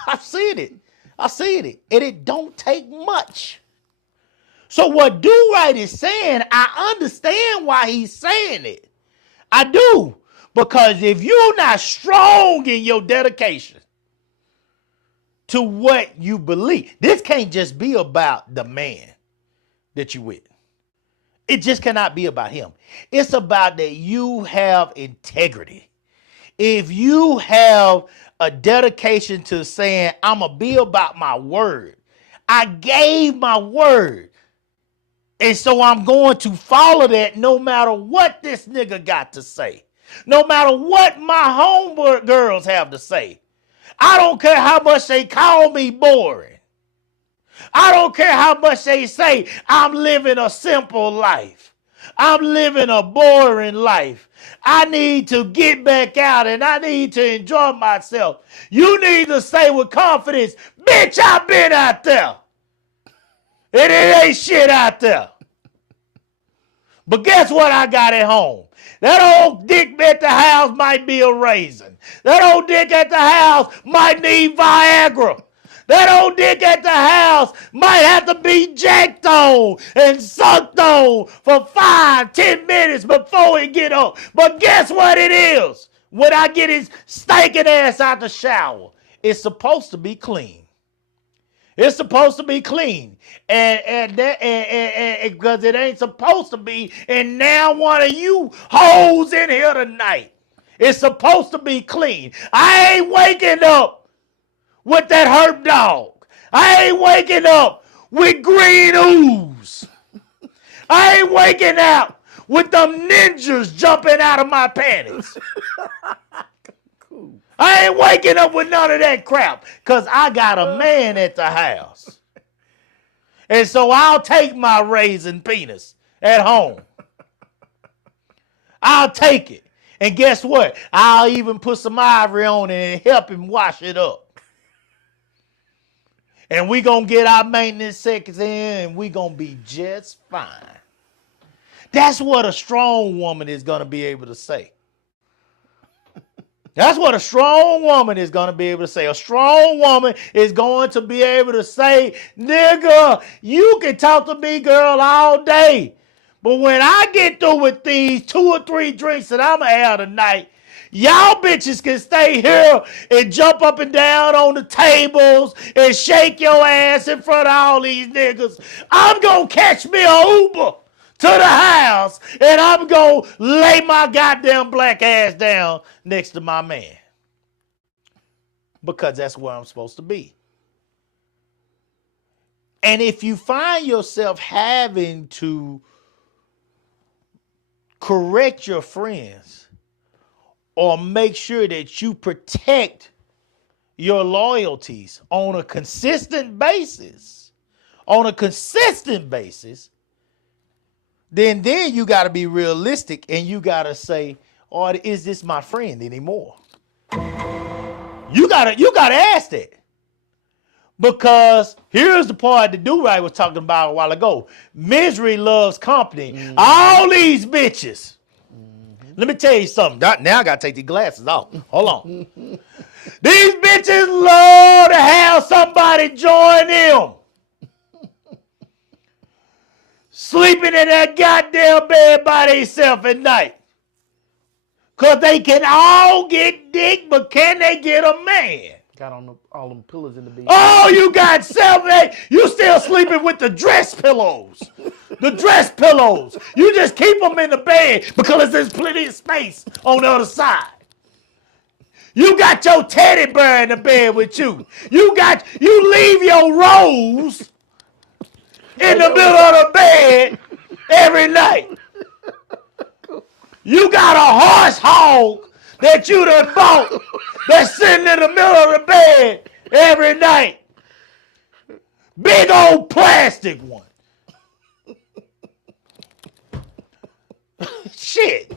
I've seen it. I've seen it. And it don't take much. So what Do Right is saying, I understand why he's saying it. I do. Because if you're not strong in your dedication to what you believe, this can't just be about the man that you with. It just cannot be about him. It's about that you have integrity. If you have a dedication to saying, I'm going to be about my word. I gave my word. And so I'm going to follow that no matter what this nigga got to say. No matter what my homegirls have to say. I don't care how much they call me boring. I don't care how much they say I'm living a simple life. I'm living a boring life. I need to get back out and I need to enjoy myself. You need to say with confidence, bitch, I've been out there. And it ain't shit out there. But guess what I got at home? That old dick at the house might be a raisin. That old dick at the house might need Viagra. That old dick at the house might have to be jacked on and sucked on for 5-10 minutes before it get up. But guess what it is? When I get his stinking ass out the shower, it's supposed to be clean. It's supposed to be clean. And because it ain't supposed to be, and now one of you hoes in here tonight. It's supposed to be clean. I ain't waking up with that herb dog. I ain't waking up with green ooze. I ain't waking up with them ninjas jumping out of my panties. I ain't waking up with none of that crap because I got a man at the house. And so I'll take my raisin penis at home. I'll take it. And guess what? I'll even put some ivory on it and help him wash it up. And we going to get our maintenance seconds in and we going to be just fine. That's what a strong woman is going to be able to say. That's what a strong woman is going to be able to say. A strong woman is going to be able to say, nigga, you can talk to me, girl, all day. But when I get through with these 2 or 3 drinks that I'm going to have tonight, Y'all bitches can stay here and jump up and down on the tables and shake your ass in front of all these niggas. I'm gonna catch me a Uber to the house and I'm gonna lay my goddamn black ass down next to my man. Because that's where I'm supposed to be. And if you find yourself having to correct your friends or make sure that you protect your loyalties on a consistent basis, then you got to be realistic and you got to say, "Oh, is this my friend anymore?" You gotta ask that. Because here's the part that Do-Right was talking about a while ago. Misery loves company. Mm-hmm. All these bitches. Mm-hmm. Let me tell you something. Now I got to take these glasses off. Hold on. These bitches love to have somebody join them. Sleeping in that goddamn bed by themselves at night. Because they can all get dick, but can they get a man? Got on all them pillows in the bed. Oh, you got 7, 8. You still sleeping with the dress pillows. The dress pillows. You just keep them in the bed because there's plenty of space on the other side. You got your teddy bear in the bed with you. You leave your rose in the middle of the bed every night. You got a horse hog that you done bought that's sitting in the middle of the bed every night. Big old plastic one. Shit.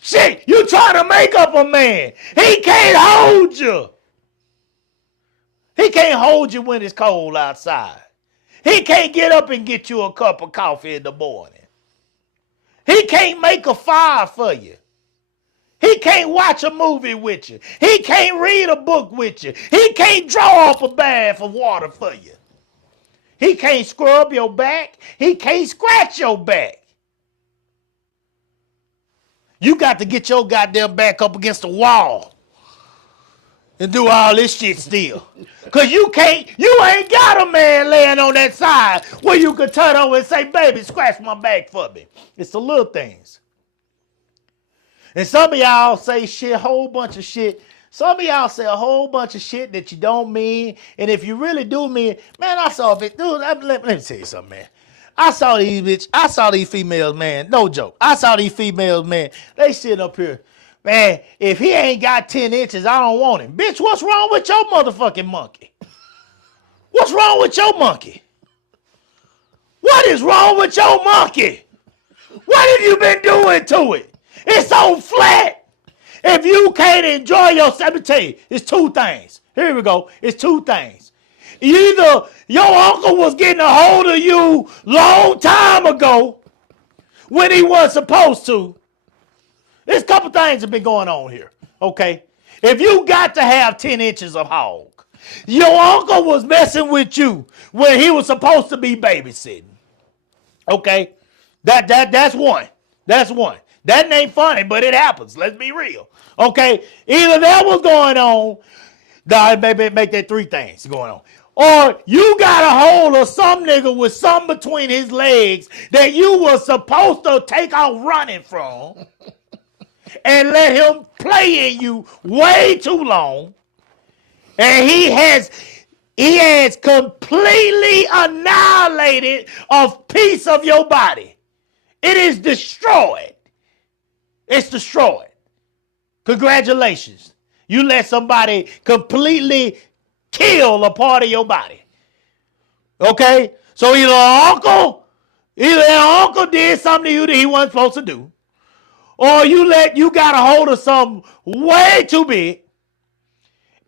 Shit, you trying to make up a man. He can't hold you. He can't hold you when it's cold outside. He can't get up and get you a cup of coffee in the morning. He can't make a fire for you. He can't watch a movie with you. He can't read a book with you. He can't draw up a bath of water for you. He can't scrub your back. He can't scratch your back. You got to get your goddamn back up against the wall and do all this shit still. Because you ain't got a man laying on that side where you can turn over and say, "Baby, scratch my back for me." It's the little things. And some of y'all say shit, whole bunch of shit. Some of y'all say a whole bunch of shit that you don't mean. And if you really do mean, man, I saw it. Dude, let me tell you something, man. I saw these females, man. No joke. I saw these females, man. They sitting up here. Man, if he ain't got 10 inches, I don't want him. Bitch, what's wrong with your motherfucking monkey? What's wrong with your monkey? What is wrong with your monkey? What have you been doing to it? It's so flat. If you can't enjoy yourself, let me tell you, it's two things. Here we go. It's two things. Either your uncle was getting a hold of you long time ago when he wasn't supposed to. There's a couple things that been going on here, okay? If you got to have 10 inches of hog, your uncle was messing with you when he was supposed to be babysitting, okay? That's one. That's one. That ain't funny, but it happens. Let's be real, okay? Either that was going on, make that three things going on. Or you got a hold of some nigga with something between his legs that you were supposed to take off running from and let him play in you way too long. And he has completely annihilated a piece of your body. It is destroyed. It's destroyed. Congratulations. You let somebody completely kill a part of your body. Okay? So either an uncle did something to you that he wasn't supposed to do, or you got a hold of something way too big,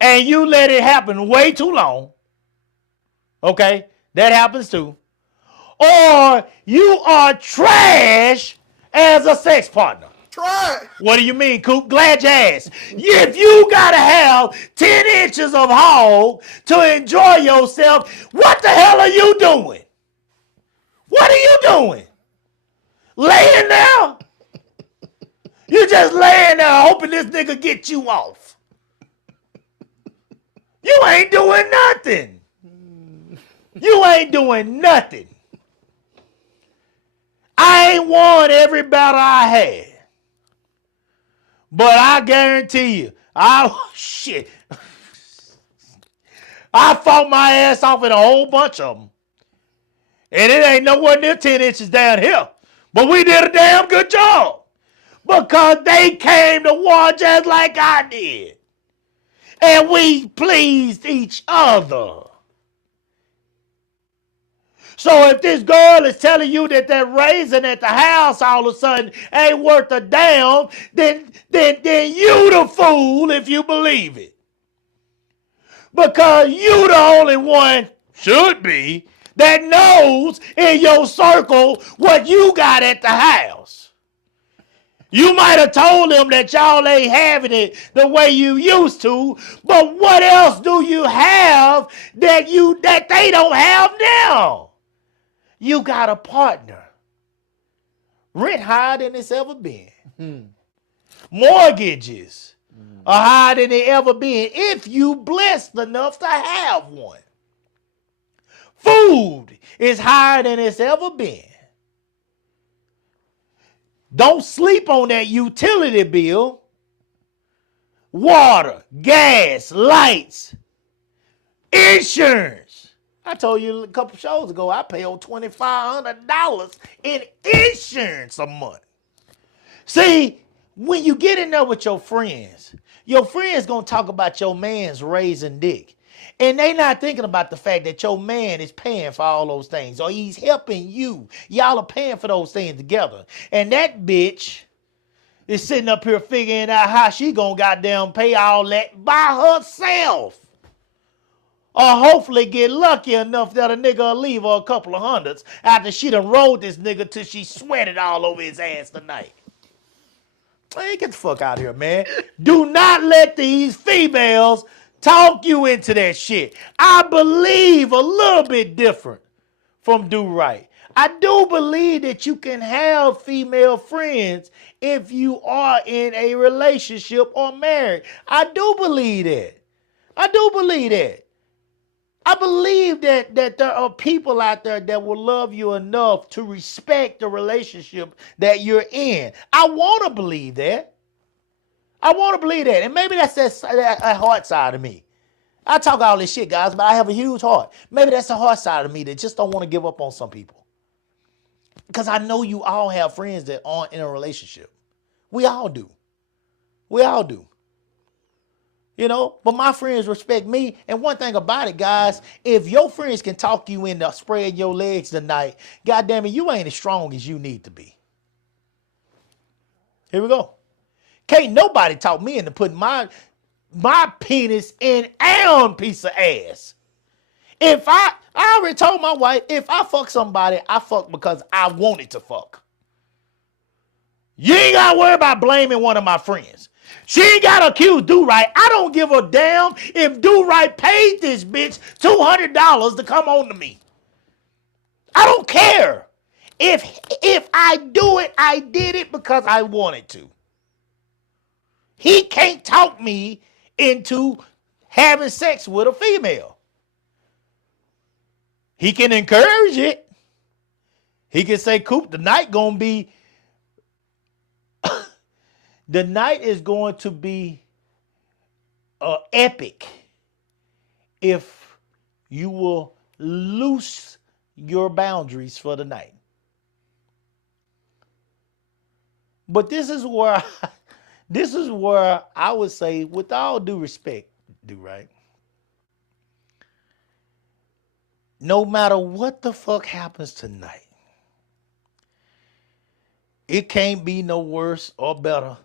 and you let it happen way too long. Okay? That happens too. Or you are trash as a sex partner. Try. What do you mean, Coop? Glad you asked. If you gotta have 10 inches of hog to enjoy yourself, what the hell are you doing? What are you doing? Laying there? You just laying there hoping this nigga get you off. You ain't doing nothing. You ain't doing nothing. I ain't won every battle I had. But I guarantee you, I fought my ass off in a whole bunch of them. And it ain't nowhere near 10 inches down here. But we did a damn good job. Because they came to war just like I did. And we pleased each other. So if this girl is telling you that that raisin at the house all of a sudden ain't worth a damn, then you the fool if you believe it. Because you the only one, should be, that knows in your circle what you got at the house. You might have told them that y'all ain't having it the way you used to, but what else do you have that they don't have now? You got a partner. Rent higher than it's ever been. Mortgages are higher than they ever been if you blessed enough to have one. Food is higher than it's ever been. Don't sleep on that utility bill. Water, gas, lights, insurance. I told you a couple shows ago, I pay over $2,500 in insurance a month. See, when you get in there with your friends gonna talk about your man's raising dick. And they not thinking about the fact that your man is paying for all those things, or he's helping you. Y'all are paying for those things together. And that bitch is sitting up here figuring out how she gonna goddamn pay all that by herself. Or hopefully get lucky enough that a nigga will leave her a couple of hundreds after she done rode this nigga till she sweated all over his ass tonight. Hey, get the fuck out of here, man. Do not let these females talk you into that shit. I believe a little bit different from Do Right. I do believe that you can have female friends if you are in a relationship or married. I do believe that. I do believe that. I believe that there are people out there that will love you enough to respect the relationship that you're in. I want to believe that. I want to believe that. And maybe that's that heart side of me. I talk all this shit, guys, but I have a huge heart. Maybe that's the heart side of me that just don't want to give up on some people. Because I know you all have friends that aren't in a relationship. We all do. We all do. You know, but my friends respect me. And one thing about it, guys, if your friends can talk you into spreading your legs tonight, goddamn it, you ain't as strong as you need to be. Here we go. Can't nobody talk me into putting my penis in a piece of ass. If I already told my wife, if I fuck somebody, I fuck because I wanted to fuck. You ain't got to worry about blaming one of my friends. She ain't got to accuse Do Right. I don't give a damn if Do Right paid this bitch $200 to come on to me. I don't care. If I do it, I did it because I wanted to. He can't talk me into having sex with a female. He can encourage it. He can say, Coop, the night is going to be epic if you will loose your boundaries for the night. But this is where I would say, with all due respect, Do Right, no matter what the fuck happens tonight, it can't be no worse or better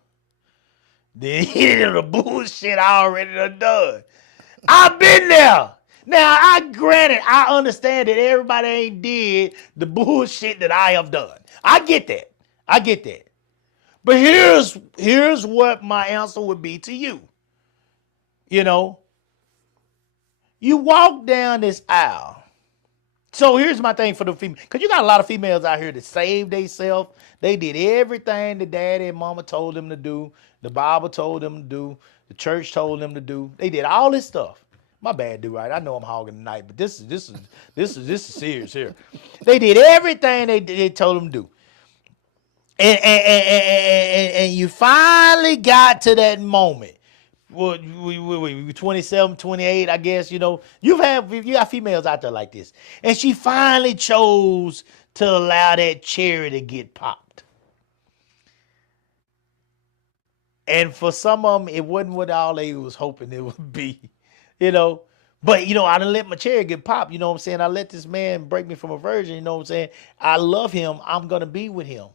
than the bullshit I already done. I've been there. Now, I understand that everybody ain't did the bullshit that I have done. I get that. But here's what my answer would be to you. You know, you walk down this aisle So here's my thing for the female, because you got a lot of females out here that saved themselves. They did everything the daddy and mama told them to do, the Bible told them to do, the church told them to do. They did all this stuff. My bad, dude. Right? I know I'm hogging tonight, but this is serious here. They did everything they told them to do, and you finally got to that moment. Well, we 27, 28, I guess, you got females out there like this. And she finally chose to allow that cherry to get popped. And for some of them, it wasn't what all they was hoping it would be, you know. But, I didn't let my cherry get popped, you know what I'm saying? I let this man break me from a virgin, you know what I'm saying? I love him. I'm going to be with him.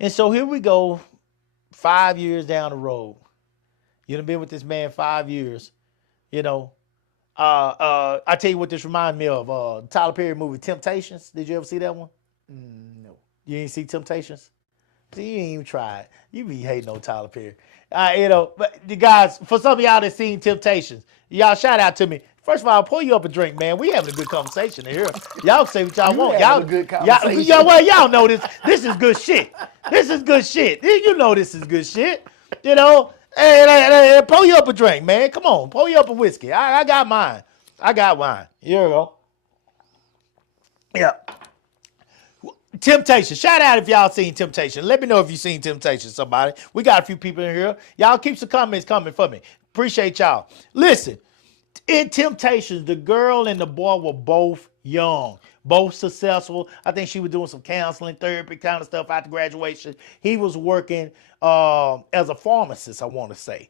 And so here we go, 5 years down the road. You done been with this man 5 years, I tell you what this reminds me of. Tyler Perry movie Temptations. Did you ever see that one? No. You ain't see Temptations? See, you ain't even tried. You be hating on Tyler Perry. But the guys, for some of y'all that seen Temptations, y'all shout out to me. First of all, I'll pour you up a drink, man. We having a good conversation in here. Y'all say what y'all want. Y'all a good conversation. Y'all know this. This is good shit. This is good shit. You know this is good shit. Hey, pour you up a drink, man. Come on, pour you up a whiskey. I got mine. Here we go. Yeah. Temptation. Shout out if y'all seen Temptation. Let me know if you seen Temptation, somebody. We got a few people in here. Y'all keep some comments coming for me. Appreciate y'all. Listen, in Temptations, the girl and the boy were both young, both successful. I think she was doing some counseling, therapy kind of stuff after graduation. He was working as a pharmacist, I want to say.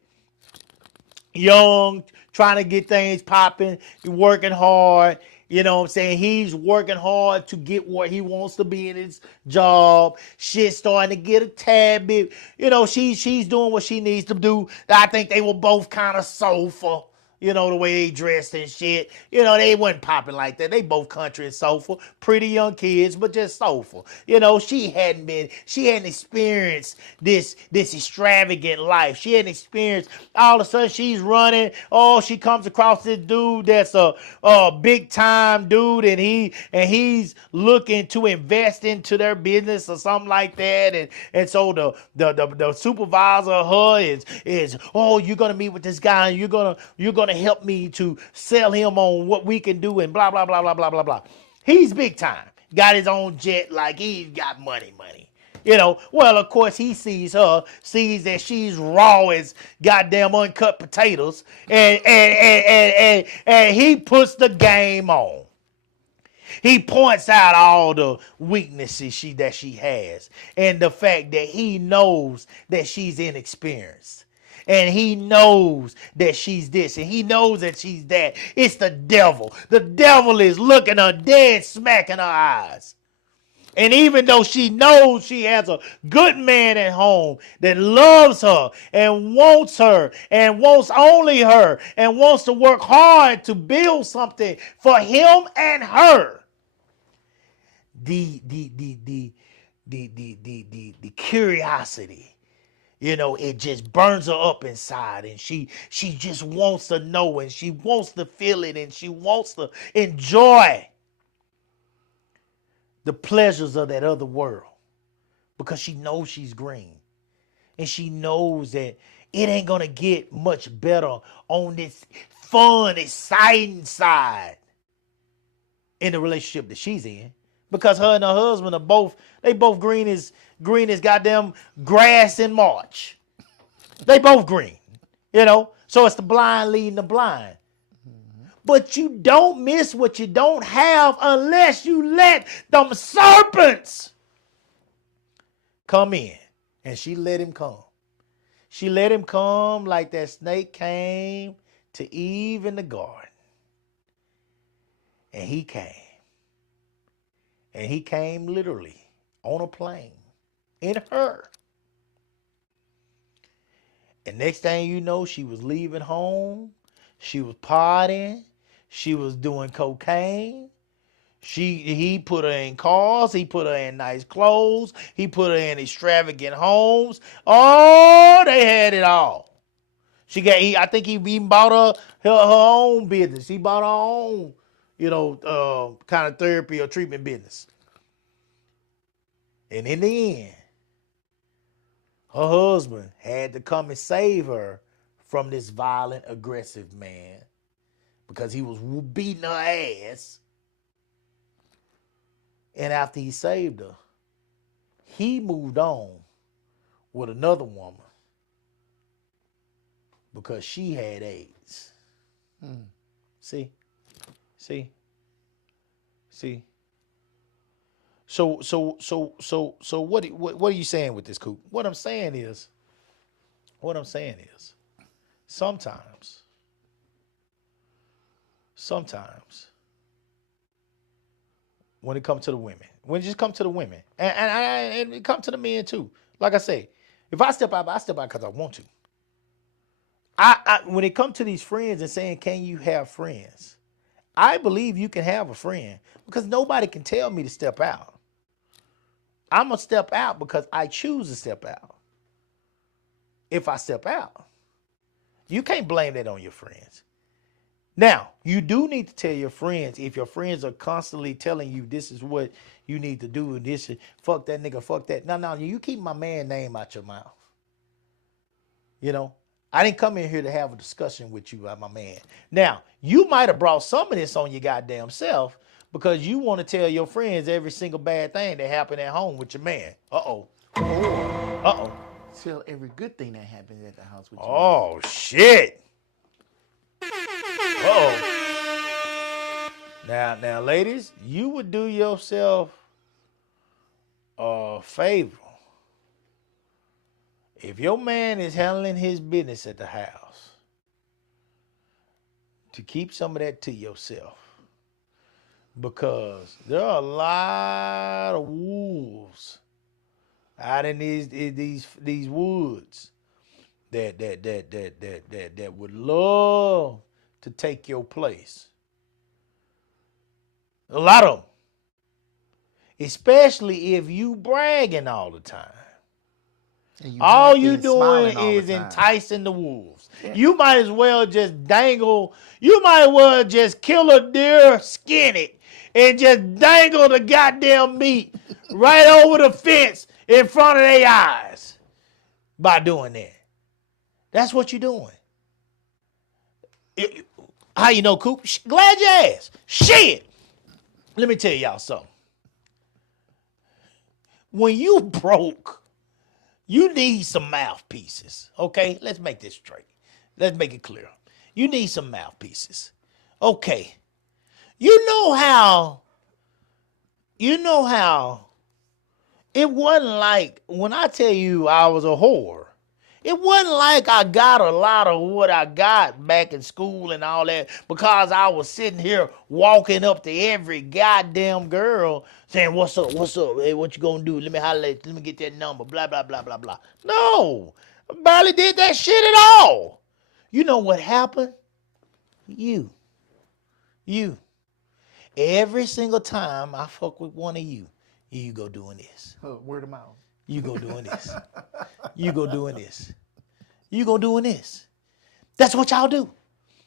Young, trying to get things popping, working hard. You know what I'm saying? He's working hard to get where he wants to be in his job. Shit's starting to get a tad bit. She's doing what she needs to do. I think they were both kind of soulful. The way they dressed and shit. They wasn't popping like that. They both country and soulful. Pretty young kids, but just soulful. She hadn't experienced this extravagant life. She hadn't experienced, all of a sudden she's running. Oh, she comes across this dude that's a big time dude, and he's looking to invest into their business or something like that. And so the supervisor of her is, oh, you're gonna meet with this guy, and you're gonna help me to sell him on what we can do and blah, blah, blah, blah, blah, blah, blah. He's big time. Got his own jet, like he's got money. Well, of course, he sees that she's raw as goddamn uncut potatoes, and he puts the game on. He points out all the weaknesses that she has, and the fact that he knows that she's inexperienced. And he knows that she's this, and he knows that she's that. It's the devil. The devil is looking her dead smack in her eyes. And even though she knows she has a good man at home that loves her and wants only her and wants to work hard to build something for him and her, the curiosity, it just burns her up inside, and she just wants to know, and she wants to feel it, and she wants to enjoy the pleasures of that other world, because she knows she's green, and she knows that it ain't gonna get much better on this fun, exciting side in the relationship that she's in, because her and her husband are both green as goddamn grass in March. They both green, so it's the blind leading the blind. But you don't miss what you don't have unless you let them serpents come in. And she let him come. She let him come like that snake came to Eve in the garden. And he came. And he came literally on a plane in her. And next thing you know, she was leaving home. She was partying. She was doing cocaine. He put her in cars. He put her in nice clothes. He put her in extravagant homes. Oh, they had it all. I think he even bought her own business. He bought her own, kind of therapy or treatment business. And in the end, her husband had to come and save her from this violent, aggressive man because he was beating her ass. And after he saved her, he moved on with another woman because she had AIDS. See? So what are you saying with this, Coop? What I'm saying is, sometimes, when it comes to the women, when it just comes to the women, and it comes to the men too. Like I say, if I step out because I want to. When it comes to these friends and saying, can you have friends? I believe you can have a friend because nobody can tell me to step out. I'm going to step out because I choose to step out. If I step out, you can't blame that on your friends. Now, you do need to tell your friends if your friends are constantly telling you this is what you need to do and this is fuck that nigga, fuck that. No, you keep my man name out your mouth. I didn't come in here to have a discussion with you about my man. Now, you might have brought some of this on your goddamn self because you want to tell your friends every single bad thing that happened at home with your man. Uh-oh. Tell every good thing that happens at the house with you. Oh, shit. Uh-oh. Now, ladies, you would do yourself a favor. If your man is handling his business at the house, to keep some of that to yourself. Because there are a lot of wolves out in these woods that would love to take your place. A lot of them. Especially if you bragging all the time. All you doing is enticing the wolves. Yeah. You might as well just dangle. You might as well just kill a deer, skin it, and just dangle the goddamn meat right over the fence in front of their eyes by doing that. That's what you're doing. How you know, Coop? Glad you asked. Shit. Let me tell y'all something. When you broke, you need some mouthpieces, okay? Let's make this straight. Let's make it clear. You need some mouthpieces. Okay. You know how it wasn't like when I tell you I was a whore, it wasn't like I got a lot of what I got back in school and all that because I was sitting here walking up to every goddamn girl saying, what's up? Hey, what you gonna do? Let me holler at you. Let me get that number. Blah, blah, blah, blah, blah. No, I barely did that shit at all. You know what happened? You. Every single time I fuck with one of you go doing this. Word of mouth. You go doing this. You go doing this. You go doing this. That's what y'all do.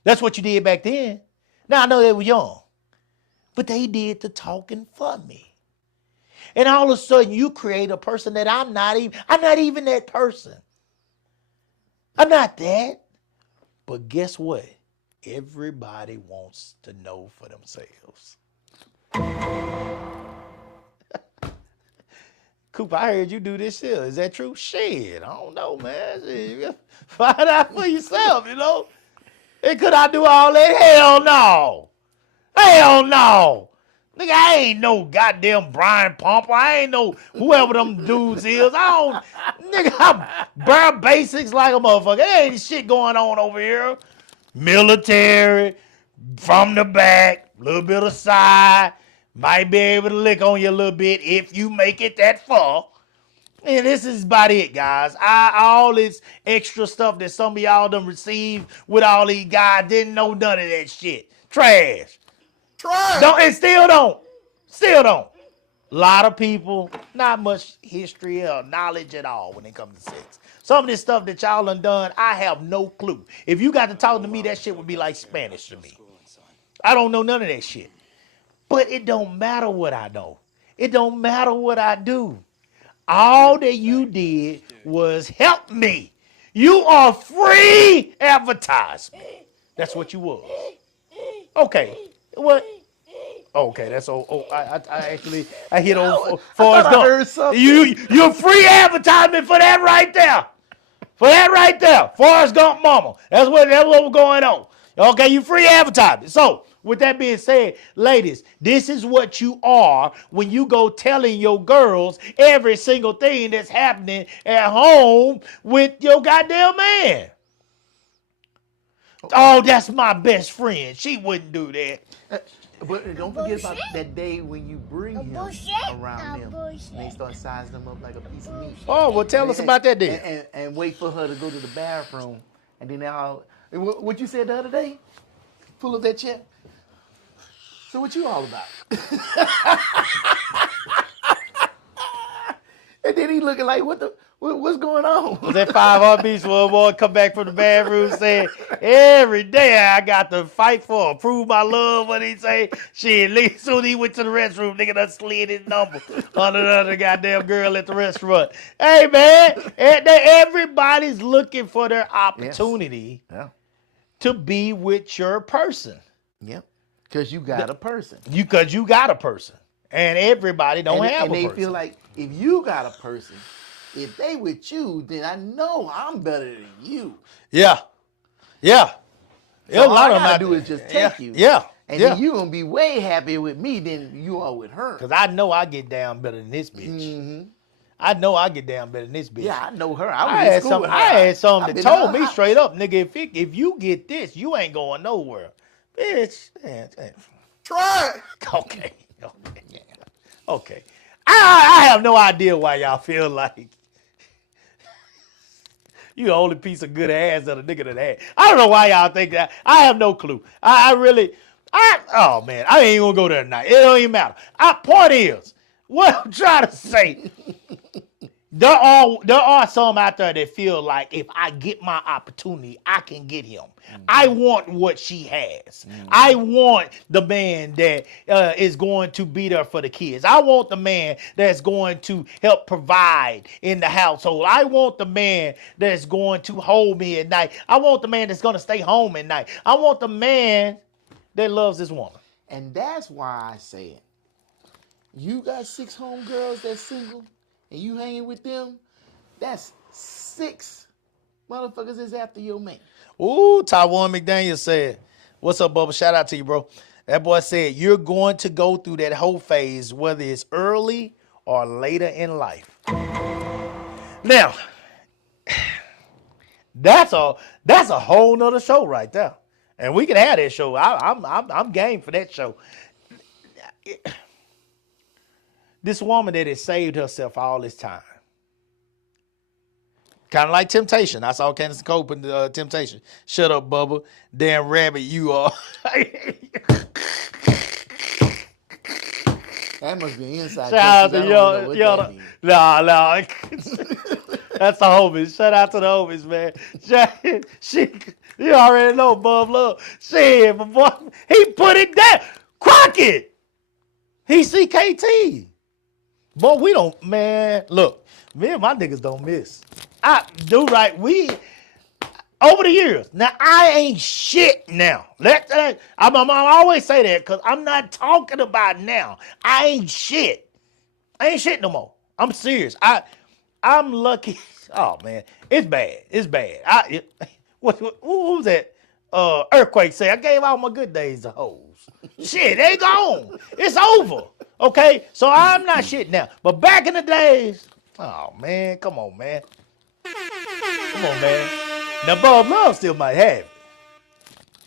That's what you did back then. Now I know they were young, but they did the talking for me. And all of a sudden you create a person that I'm not even that person. I'm not that. But guess what? Everybody wants to know for themselves. Cooper, I heard you do this shit. Is that true? Shit, I don't know, man. Shit, find out for yourself, you know. And could I do all that? Hell no. Hell no. Nigga, I ain't no goddamn Brian Pumper. I ain't no whoever them dudes is. I'm bare basics like a motherfucker. There ain't shit going on over here. Military, from the back, a little bit of side. Might be able to lick on you a little bit if you make it that far. And this is about it, guys. All this extra stuff that some of y'all done received with all these guys didn't know none of that shit. Trash. Still don't. A lot of people, not much history or knowledge at all when it comes to sex. Some of this stuff that y'all done, I have no clue. If you got to talk to me, that shit would be like Spanish to me. I don't know none of that shit. But it don't matter what I know. It don't matter what I do. All that you did was help me. You are free advertisement. That's what you was. Okay. What? Okay, that's I actually I hit on I Forrest thought I Gump. heard something. You're free advertisement for that right there. For that right there, Forrest Gump mama. That's what was going on. Okay, you free advertising. So, with that being said, ladies, this is what you are when you go telling your girls every single thing that's happening at home with your goddamn man. Oh, that's my best friend. She wouldn't do that. But don't forget about that day when you bring him around them and they start sizing them up like a piece of meat. Oh, well, tell us about that then. And wait for her to go to the bathroom. And then what you said the other day? Pull up that chair. So what you all about? And then he looking like, what's going on? That 5 heartbeats for a boy come back from the bathroom saying, every day I got to fight for, prove my love. What he say? Shit, soon he went to the restroom, nigga done slid his number on another goddamn girl at the restaurant. Hey, man, everybody's looking for their opportunity to be with your person. Yep, because you got a person. Because you got a person. And everybody don't have a person. And they feel like, if you got a person, if they with you, then I know I'm better than you. Yeah. Yeah. So a lot of them I do is just take you. Yeah. And then you're going to be way happier with me than you are with her. Because I know I get down better than this bitch. Mm-hmm. I know I get down better than this bitch. Yeah, I know her. I had some that told me straight up, nigga, if you get this, you ain't going nowhere. Bitch. Try. Okay. Okay. I have no idea why y'all feel like you the only piece of good ass that a nigga that had. I don't know why y'all think that. I have no clue. Oh man, I ain't even gonna go there tonight. It don't even matter. Point is, what I'm trying to say, there are some out there that feel like if I get my opportunity, I can get him. Mm-hmm. I want what she has. Mm-hmm. I want the man that is going to be there for the kids. I want the man that's going to help provide in the household. I want the man that's going to hold me at night. I want the man that's going to stay home at night. I want the man that loves this woman. And that's why I said, you got 6 homegirls that's single, and you hanging with them, that's 6 motherfuckers is after your man. Ooh, Taiwan McDaniel said, what's up, Bubba? Shout out to you, bro. That boy said, you're going to go through that whole phase, whether it's early or later in life. Now, that's a whole nother show right there. And we can have that show. I'm game for that show. This woman that has saved herself all this time. Kind of like Temptation. I saw Candace Cope in Temptation. Shut up, Bubba. Damn rabbit you are. That must be an inside joke. Shout out to y'all. Nah. That's the homies. Shout out to the homies, man. You already know Bub Love. Shit, but boy, he put it down. Crockett. He CKT. Boy, we don't, man. Look, me and my niggas don't miss. I do right. We over the years. Now I ain't shit now. I always say that because I'm not talking about now. I ain't shit. I ain't shit no more. I'm serious. I'm lucky. Oh man, it's bad. It's bad. What was that? Earthquake say I gave all my good days to hoes. Shit, they gone. It's over. Okay, so I'm not shit now. But back in the days, oh man, come on, man. Come on, man. Now, Bob Love still might have it.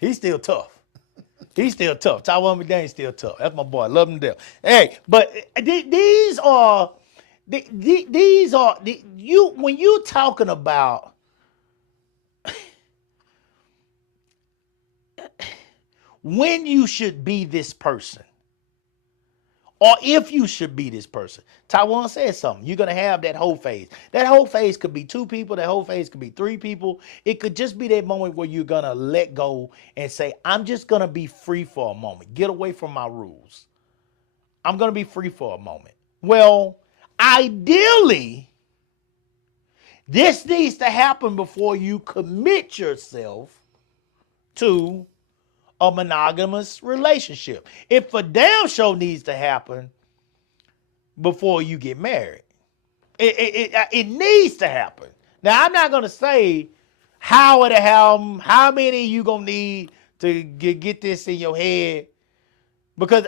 He's still tough. He's still tough. Taiwan McDaniel's still tough. That's my boy. Love him to death. Hey, but these are you when you talking about when you should be this person. Or if you should be this person. Taiwan said something. You're going to have that whole phase. That whole phase could be 2 people. That whole phase could be 3 people. It could just be that moment where you're going to let go and say, I'm just going to be free for a moment. Get away from my rules. I'm going to be free for a moment. Well, ideally, this needs to happen before you commit yourself to a monogamous relationship. It for damn sure needs to happen before you get married. It needs to happen. Now, I'm not going to say how many you going to need to get this in your head. Because,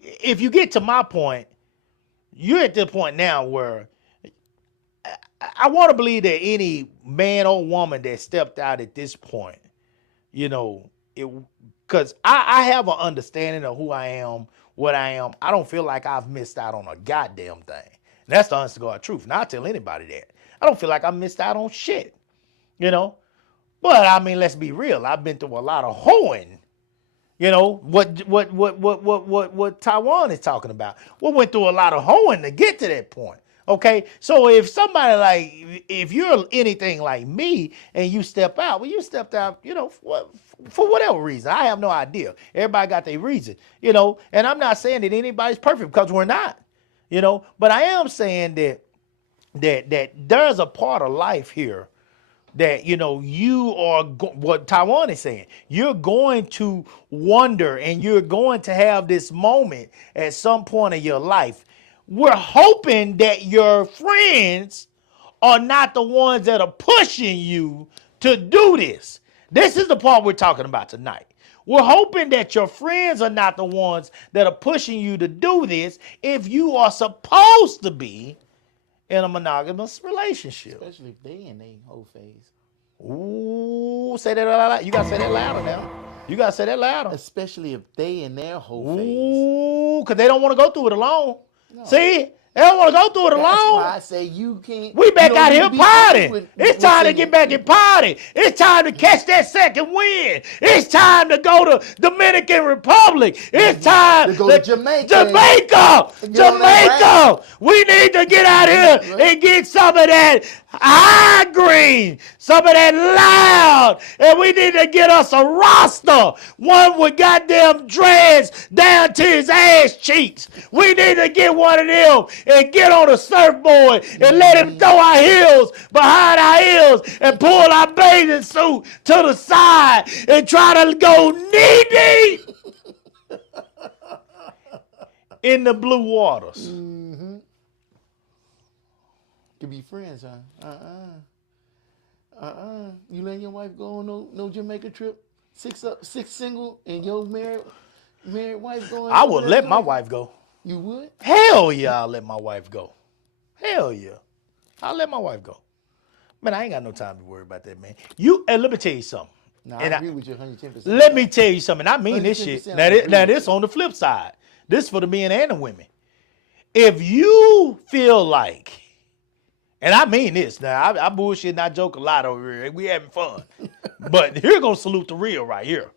if you get to my point, you're at the point now where I want to believe that any man or woman that stepped out at this point, because I have an understanding of who I am, what I am. I don't feel like I've missed out on a goddamn thing. And that's the honest to God truth. And I'll tell anybody that. I don't feel like I missed out on shit, But I mean, let's be real. I've been through a lot of hoeing. What Taiwan is talking about. We went through a lot of hoeing to get to that point. Okay, so if somebody if you're anything like me and you step out, well, you stepped out, for whatever reason. I have no idea. Everybody got their reason, and I'm not saying that anybody's perfect because we're not, but I am saying that there's a part of life here that, you are, what Taiwan is saying, you're going to wonder and you're going to have this moment at some point in your life. We're hoping that your friends are not the ones that are pushing you to do this. This is the part we're talking about tonight. We're hoping that your friends are not the ones that are pushing you to do this if you are supposed to be in a monogamous relationship. Especially if they in their whole phase. Ooh, say that loud. You got to say that louder now. You got to say that louder. Especially if they in their whole phase. Ooh, because they don't want to go through it alone. No. See? They don't want to go through it alone. That's why I say you can't. We back out here partying. It's time to get back and party. It's time to catch that second win. It's time to go to Dominican Republic. It's time to go to Jamaica. Jamaica. We need to get out here and get some of that high green, some of that loud, and we need to get us a roster, one with goddamn dreads down to his ass cheeks. We need to get one of them and get on a surfboard and let him throw our heels behind our heels and pull our bathing suit to the side and try to go knee deep in the blue waters. Mm-hmm. To be friends, huh? You letting your wife go on no Jamaica trip? Six single and your married wife going? I would let my wife go. You would? Hell yeah, I'll let my wife go. Hell yeah. I'll let my wife go. Man, I ain't got no time to worry about that, man. Let me tell you something. No, I agree with you 110%. Let me tell you something. I mean this shit. Now this on the flip side. This for the men and the women. If you feel like, and I mean this, now I bullshit and I joke a lot over here. We having fun. But here gonna salute the real right here.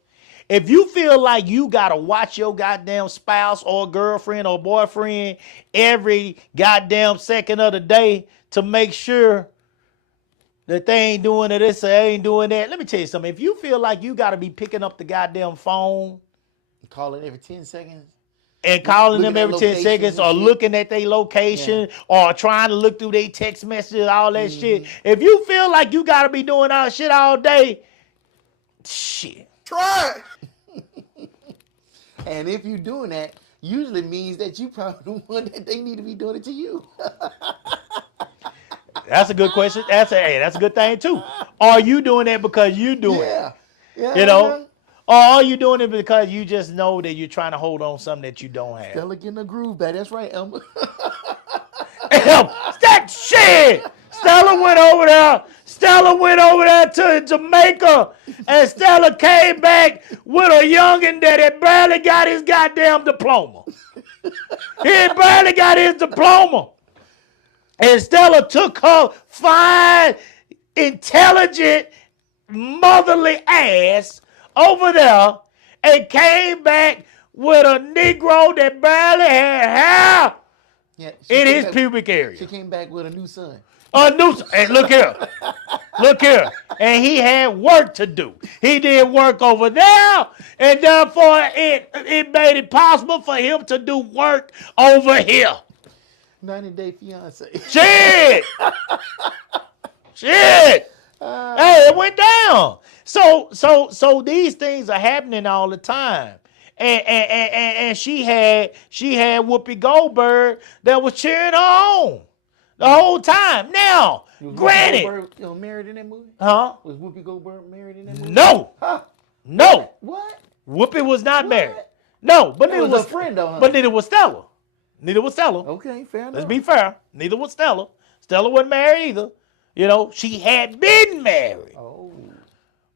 If you feel like you gotta watch your goddamn spouse or girlfriend or boyfriend every goddamn second of the day to make sure that they ain't doing this or they ain't doing that, let me tell you something. If you feel like you gotta be picking up the goddamn phone, calling every 10 seconds. And calling them every 10 seconds or looking at their location or trying to look through their text messages, all that shit. If you feel like you got to be doing all shit all day, shit. Try it. And if you're doing that, usually means that you probably the one that they need to be doing it to you. That's a good question. That's a good thing too. Are you doing that because you do it? Yeah. Or are you doing it because you just know that you're trying to hold on something that you don't have? Stella getting a groove back. That's right, Elmer. That shit! Stella went over there to Jamaica, and Stella came back with a youngin' that had barely got his goddamn diploma. He had barely got his diploma. And Stella took her fine, intelligent, motherly ass over there and came back with a Negro that barely had hair in his pubic area. She came back with a new son. A nuisance. And look here. Look here. And he had work to do. He did work over there, and therefore it made it possible for him to do work over here. 90-Day Fiance. Shit! Shit! Hey, it went down. So these things are happening all the time. And she had Whoopi Goldberg that was cheering her on the whole time. Now, granted, Whoopi Goldberg, married in that movie? huh? Was Whoopi Goldberg married in that movie? No, Huh? no. What? Whoopi was not married. No, but That neither was was a friend, though, huh? But neither was Stella. Neither was Stella. Okay, fair enough. Let's be fair. Neither was Stella. Stella wasn't married either. You know, she had been married, Oh.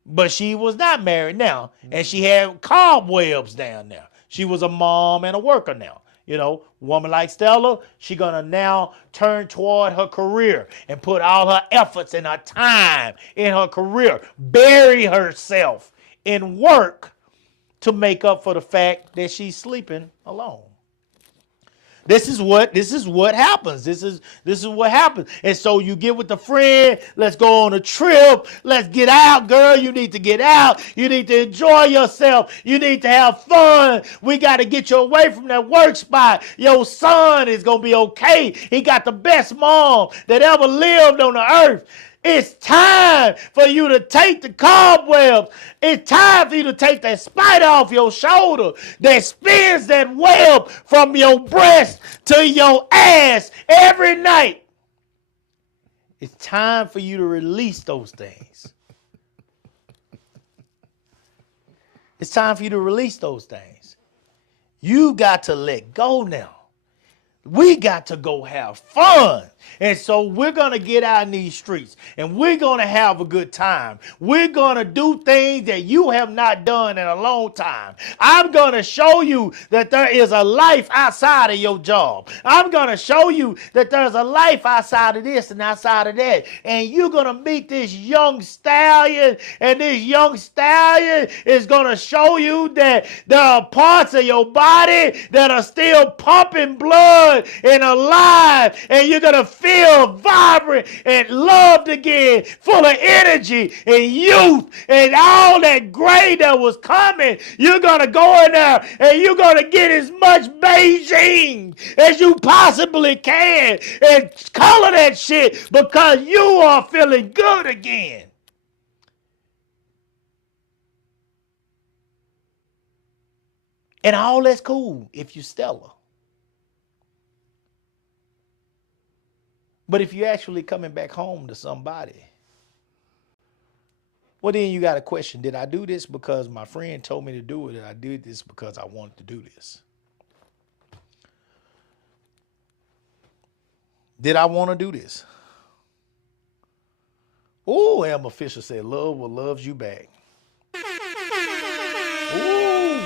but she was not married now. And she had cobwebs down there. She was a mom and a worker now. You know, woman like Stella, she gonna now turn toward her career and put all her efforts and her time in her career, bury herself in work to make up for the fact that she's sleeping alone. This is what happens. This is what happens. And so you get with the friend, let's go on a trip, let's get out, girl. You need to get out. You need to enjoy yourself. You need to have fun. We got to get you away from that work spot. Your son is going to be okay. He got the best mom that ever lived on the earth. It's time for you to take the cobwebs. It's time for you to take that spider off your shoulder that spins that web from your breast to your ass every night. It's time for you to release those things. It's time for you to release those things. You got to let go now. We got to go have fun. And so we're going to get out in these streets and we're going to have a good time. We're going to do things that you have not done in a long time. I'm going to show you that there is a life outside of your job. I'm going to show you that there's a life outside of this and outside of that. And you're going to meet this young stallion, and this young stallion is going to show you that there are parts of your body that are still pumping blood and alive, and you're going to feel vibrant and loved again, full of energy and youth and all that gray that was coming. You're going to go in there and you're going to get as much Beijing as you possibly can and color that shit because you are feeling good again. And all that's cool if you're Stella. But if you're actually coming back home to somebody, well, then you got to question, did I do this because my friend told me to do it, or I did this because I wanted to do this? Did I want to do this? Oh, Elmer Fisher said, love will loves you back. Ooh.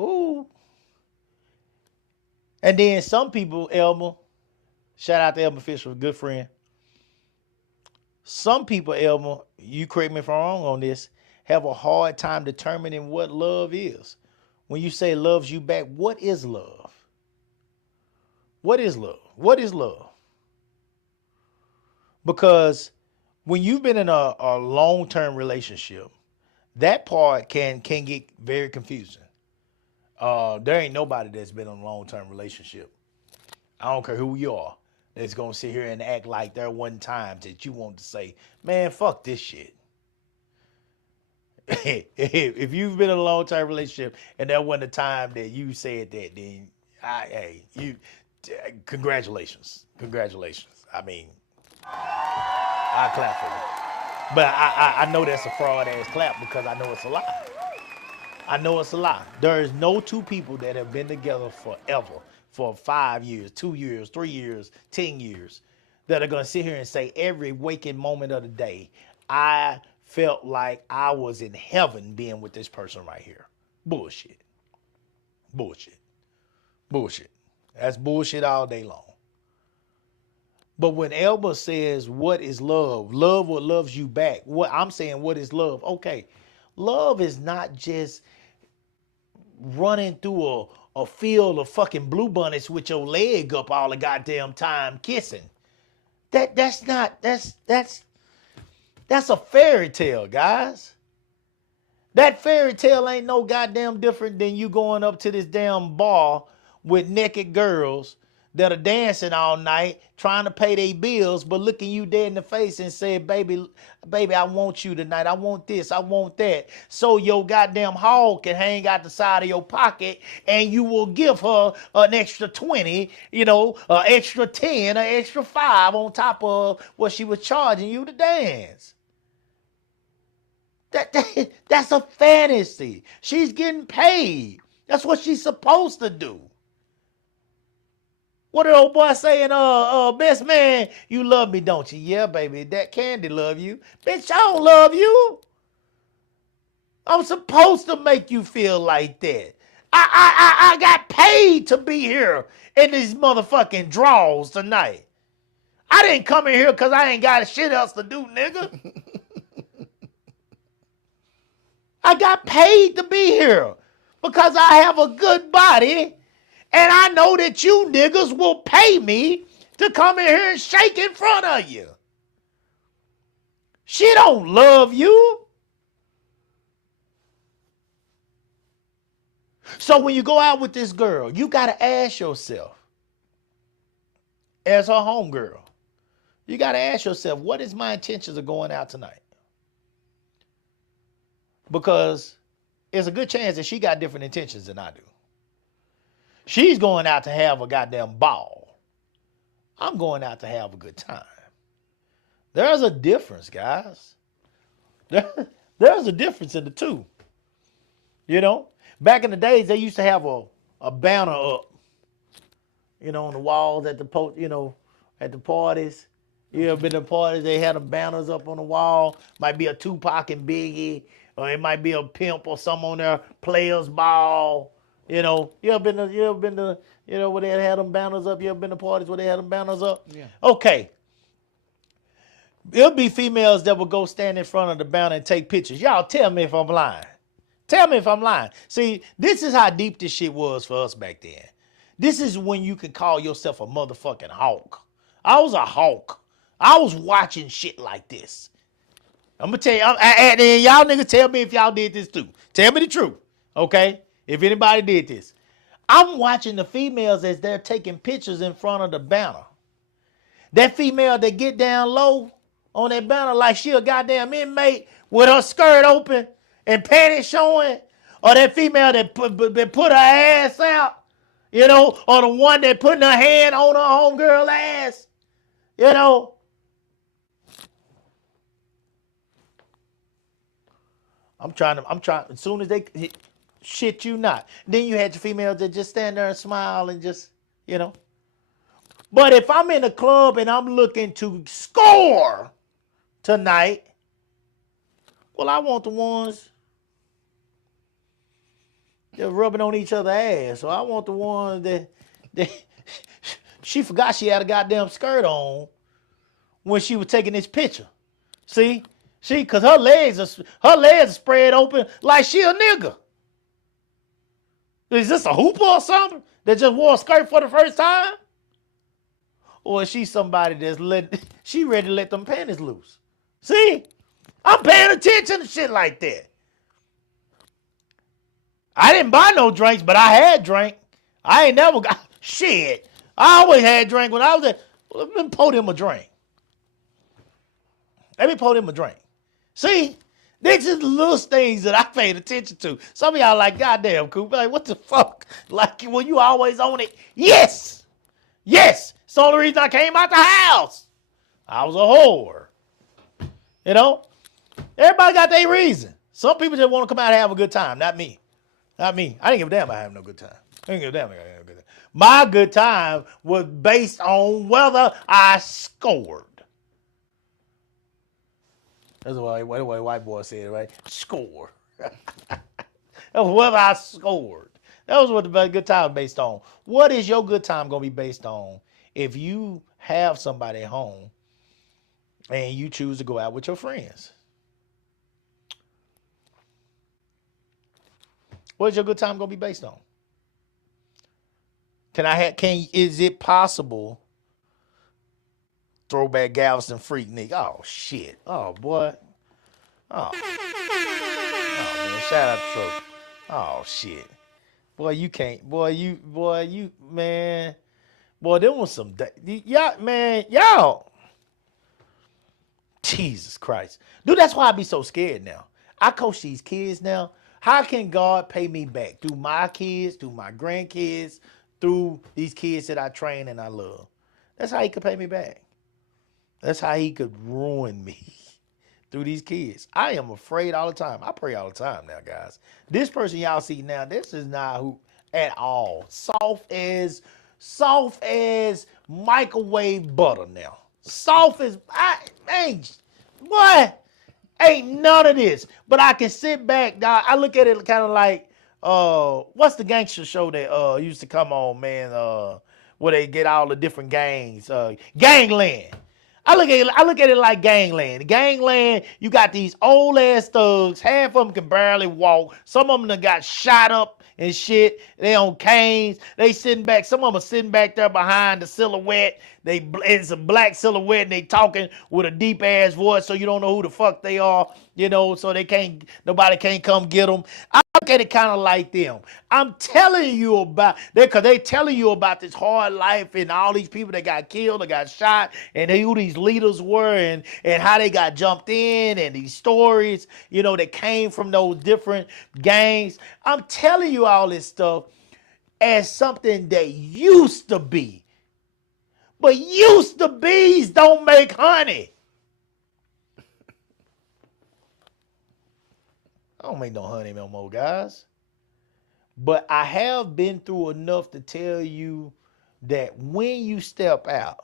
Ooh. And then some people, Elmer, shout out to Elmer Fisher, a good friend. Some people, Elmer, you correct me if I'm wrong on this, have a hard time determining what love is. When you say loves you back, what is love? What is love? What is love? Because when you've been in a long-term relationship, that part can get very confusing. There ain't nobody that's been in a long-term relationship. I don't care who you are, that's going to sit here and act like there wasn't times that you want to say, man, fuck this shit. If you've been in a long-term relationship and there wasn't a time that you said that, then congratulations. Congratulations. I mean, I clap for you. But I know that's a fraud-ass clap because I know it's a lie. I know it's a lie. There is no two people that have been together forever, for 5 years, 2 years, 3 years, 10 years, that are going to sit here and say every waking moment of the day, I felt like I was in heaven being with this person right here. Bullshit. Bullshit. Bullshit. That's bullshit all day long. But when Elba says, what is love? Love what loves you back. What I'm saying, what is love? Okay. Love is not just running through a field of fucking blue bunnies with your leg up all the goddamn time kissing. That's a fairy tale, guys. That fairy tale ain't no goddamn different than you going up to this damn bar with naked girls that are dancing all night trying to pay their bills, but looking you dead in the face and saying, baby, I want you tonight. I want this. I want that. So your goddamn hog can hang out the side of your pocket and you will give her an extra 20, an extra 10, an extra 5 on top of what she was charging you to dance. That's a fantasy. She's getting paid. That's what she's supposed to do. What did old boy saying? Best man, you love me, don't you? Yeah, baby, that Candy love you. Bitch, I don't love you. I'm supposed to make you feel like that. I got paid to be here in these motherfucking draws tonight. I didn't come in here because I ain't got shit else to do, nigga. I got paid to be here because I have a good body. And I know that you niggas will pay me to come in here and shake in front of you. She don't love you. So when you go out with this girl, you got to ask yourself, as her homegirl, you got to ask yourself, what is my intentions of going out tonight? Because there's a good chance that she got different intentions than I do. She's going out to have a goddamn ball. I'm going out to have a good time. There's a difference, guys. There's a difference in the two. Back in the days, they used to have a banner up, on the walls at the at the parties. You ever been to parties? They had the banners up on the wall. Might be a Tupac and Biggie, or it might be a Pimp or something on there. Players Ball. You ever been to, where they had them banners up? You ever been to parties where they had them banners up? Yeah. Okay. It'll be females that will go stand in front of the banner and take pictures. Y'all tell me if I'm lying. Tell me if I'm lying. See, this is how deep this shit was for us back then. This is when you could call yourself a motherfucking hawk. I was a hawk. I was watching shit like this. I'm going to tell you, and y'all niggas tell me if y'all did this too. Tell me the truth, okay? If anybody did this. I'm watching the females as they're taking pictures in front of the banner. That female that get down low on that banner like she a goddamn inmate with her skirt open and panties showing, or that female that put her ass out, or the one that putting her hand on her homegirl ass, I'm trying, as soon as they, shit you not. Then you had your females that just stand there and smile and just, But if I'm in a club and I'm looking to score tonight, well, I want the ones that rubbing on each other's ass. So I want the ones that she forgot she had a goddamn skirt on when she was taking this picture. See, because her legs are spread open like she a nigga. Is this a hooper or something that just wore a skirt for the first time? Or is she somebody she ready to let them panties loose? See, I'm paying attention to shit like that. I didn't buy no drinks, but I had drink. I ain't never got shit. I always had drink when I was there. Let me pour them a drink. See, these are the little things that I paid attention to. Some of y'all like, goddamn, Coop. Like, what the fuck? Like, when you always on it? Yes. It's the only reason I came out the house. I was a whore. Everybody got their reason. Some people just want to come out and have a good time. Not me. I didn't give a damn about having no good time. I didn't give a damn about having a good time. My good time was based on whether I scored. That's the way white boy said it, right? Score. That was whether I scored. That was what the good time was based on. What is your good time going to be based on if you have somebody at home and you choose to go out with your friends? What is your good time going to be based on? Is it possible? Throwback Galveston Freak Nick. Oh shit. Oh boy. Oh, oh man. Shout out to Tro. Oh shit. Boy, you can't. Man. Boy, there was some. Y'all, man, y'all. Jesus Christ. Dude, that's why I be so scared now. I coach these kids now. How can God pay me back? Through my kids, through my grandkids, through these kids that I train and I love. That's how he could pay me back. That's how he could ruin me through these kids. I am afraid all the time. I pray all the time now, guys. This person y'all see now, this is not who at all. Soft as microwave butter now. Soft as boy, ain't none of this. But I can sit back, dog. I look at it kind of like what's the gangster show that used to come on, man? Where they get all the different gangs. Gangland. I look at it like Gangland. Gangland, you got these old ass thugs. Half of them can barely walk. Some of them done got shot up and shit. They on canes. They sitting back. Some of them are sitting back there behind the silhouette. It's a black silhouette and they talking with a deep ass voice, so you don't know who the fuck they are. You know, so nobody can't come get them. I look at it kind of like them. I'm telling you about that because they telling you about this hard life and all these people that got killed, that got shot, and who these leaders were and how they got jumped in and these stories, you know, that came from those different gangs. I'm telling you all this stuff as something that used to be. But used to be's don't make honey. I don't make no honey no more, guys. But I have been through enough to tell you that when you step out,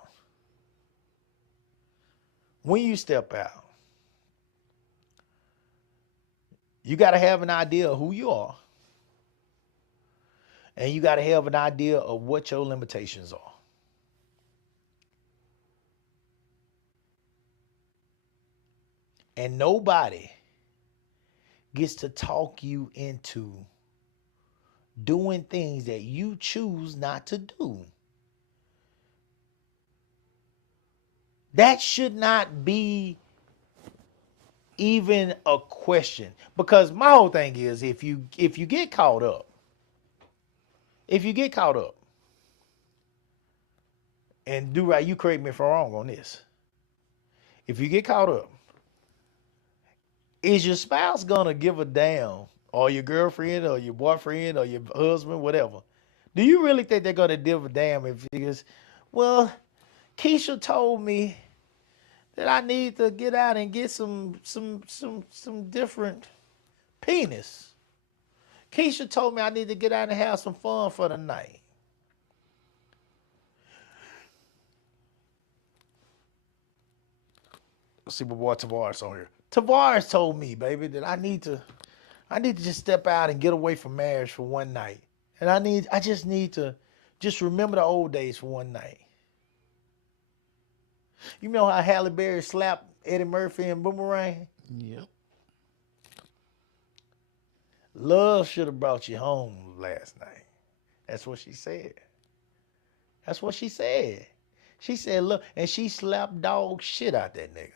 you got to have an idea of who you are. And you got to have an idea of what your limitations are. And nobody gets to talk you into doing things that you choose not to do. That should not be even a question. Because my whole thing is if you get caught up, and do right, you correct me if I'm wrong on this. If you get caught up, is your spouse gonna give a damn, or your girlfriend, or your boyfriend, or your husband, whatever? Do you really think they're gonna give a damn if it's, well, Keisha told me that I need to get out and get some different penis. Keisha told me I need to get out and have some fun for the night. Let's see my boy Tavares on here. Tavares told me, baby, that I need to just step out and get away from marriage for one night. And I just need to just remember the old days for one night. You know how Halle Berry slapped Eddie Murphy in Boomerang? Yep. Love should have brought you home last night. That's what she said. She said, look, and she slapped dog shit out that nigga.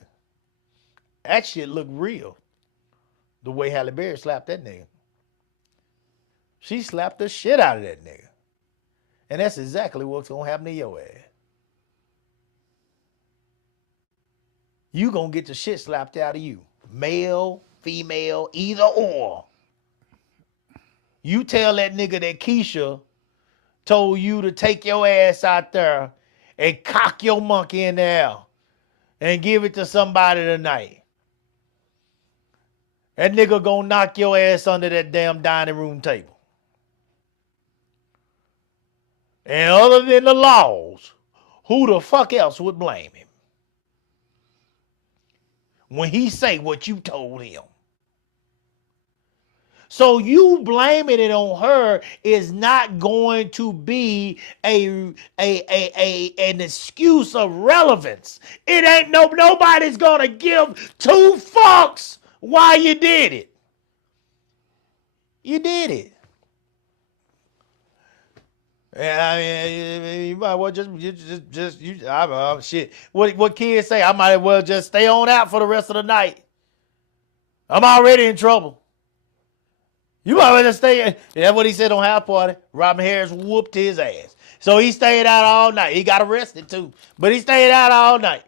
That shit looked real. The way Halle Berry slapped that nigga. She slapped the shit out of that nigga. And that's exactly what's going to happen to your ass. You going to get the shit slapped out of you. Male, female, either or. You tell that nigga that Keisha told you to take your ass out there and cock your monkey in the air and give it to somebody tonight. That nigga gonna knock your ass under that damn dining room table. And other than the laws, who the fuck else would blame him when he say what you told him? So you blaming it on her is not going to be an excuse of relevance. It ain't nobody's gonna give two fucks why you did it. You did it. And I mean, you might well shit. What kids say? I might as well just stay on out for the rest of the night. I'm already in trouble. You might as well just stay. That's what he said on House Party. Robin Harris whooped his ass. So he stayed out all night. He got arrested too, but he stayed out all night.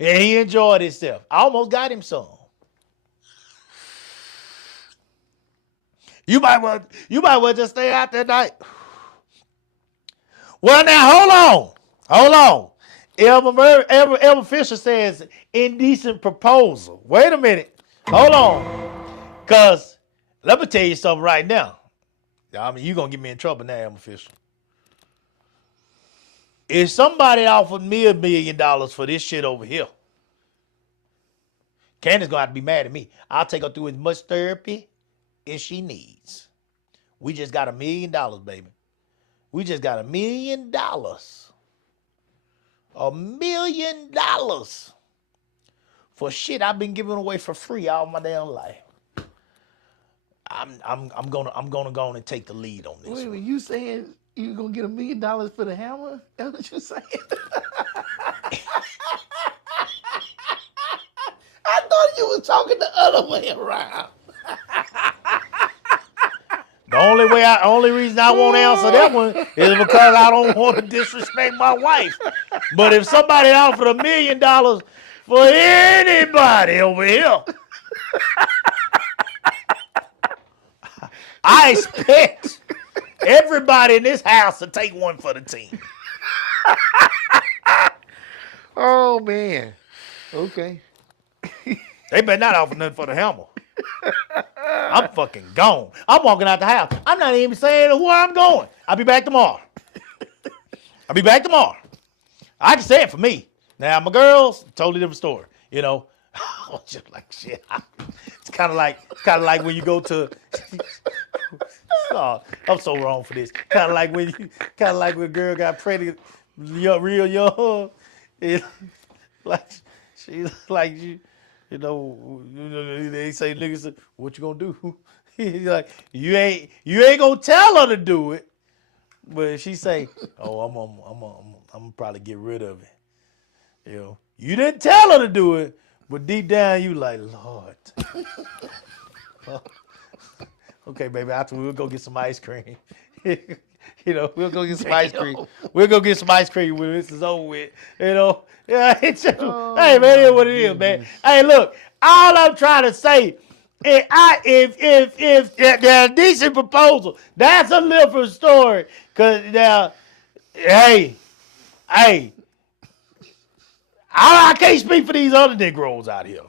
And he enjoyed himself. I almost got him some. You might well just stay out that night. Well, now hold on. Elmer Fisher says indecent proposal. Wait a minute, hold on, cause let me tell you something right now. I mean, you gonna get me in trouble now, Elmer Fisher. If somebody offered me $1 million for this shit over here, Candace gonna have to be mad at me. I'll take her through as much therapy as she needs. We just got $1 million, baby. We just got $1 million. $1 million for shit I've been giving away for free all my damn life. I'm gonna go on and take the lead on this. Wait, you saying you gonna get $1 million for the hammer? That's what you saying? I thought you was talking the other way around. The only reason I won't answer that one is because I don't want to disrespect my wife. But if somebody offered $1 million for anybody over here, I expect everybody in this house to take one for the team. Oh man. Okay. They better not offer nothing for the hammer. I'm fucking gone. I'm walking out the house. I'm not even saying where I'm going. I'll be back tomorrow. I can say it for me. Now, my girls, totally different story. You know, just like shit. It's kind of like when you go to. Oh, I'm so wrong for this. Kind of like when a girl got pregnant, real young. She's like you. You know, they say niggas, what you gonna do? He's like, you ain't gonna tell her to do it, but she say, oh, I'm probably get rid of it. You know, you didn't tell her to do it, but deep down you like, Lord. Okay, baby, after we'll go get some ice cream. You know, we'll go get some ice cream. We'll go get some ice cream when this is over with. You know, yeah. It's just, hey man, it is what it is, man. Hey, look, all I'm trying to say, if there's a decent proposal, that's a different story. Cause now, hey, I can't speak for these other Negroes out here.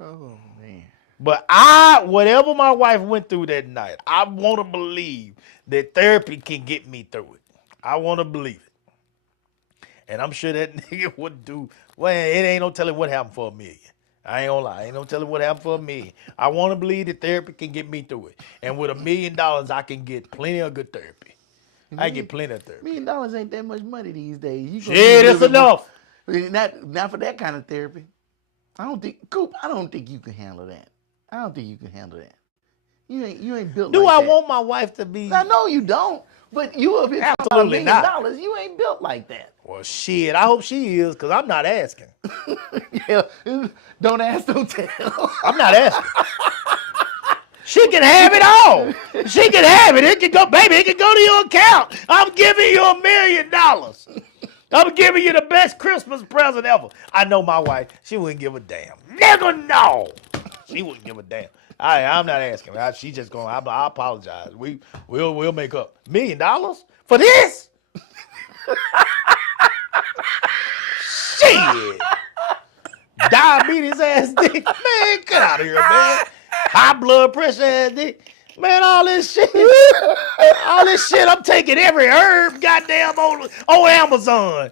Oh man. But whatever my wife went through that night, I want to believe that therapy can get me through it. I want to believe it. And I'm sure that nigga would do, well, it ain't no telling what happened for $1 million. I ain't gonna lie. Ain't no telling what happened for $1 million. I want to believe that therapy can get me through it. And with $1 million, I can get plenty of good therapy. I get plenty of therapy. $1 million ain't that much money these days. Shit, it's enough. Not for that kind of therapy. I don't think you can handle that. I don't think you can handle that. You ain't built Do like I that. want my wife to be? I know you don't, but you have been Absolutely $1 not. million. You ain't built like that. Well, shit, I hope she is, because I'm not asking. Yeah, don't ask, don't tell. I'm not asking. She can have it all. She can have it. It can go, baby, it can go to your account. I'm giving you $1 million. I'm giving you the best Christmas present ever. I know my wife, she wouldn't give a damn. Never know. She wouldn't give a damn. I'm not asking. She just going, I apologize. We'll make up. $1 million for this? Shit. Diabetes ass dick. Man, get out of here, man. High blood pressure ass dick. Man, all this shit I'm taking every herb goddamn on Amazon.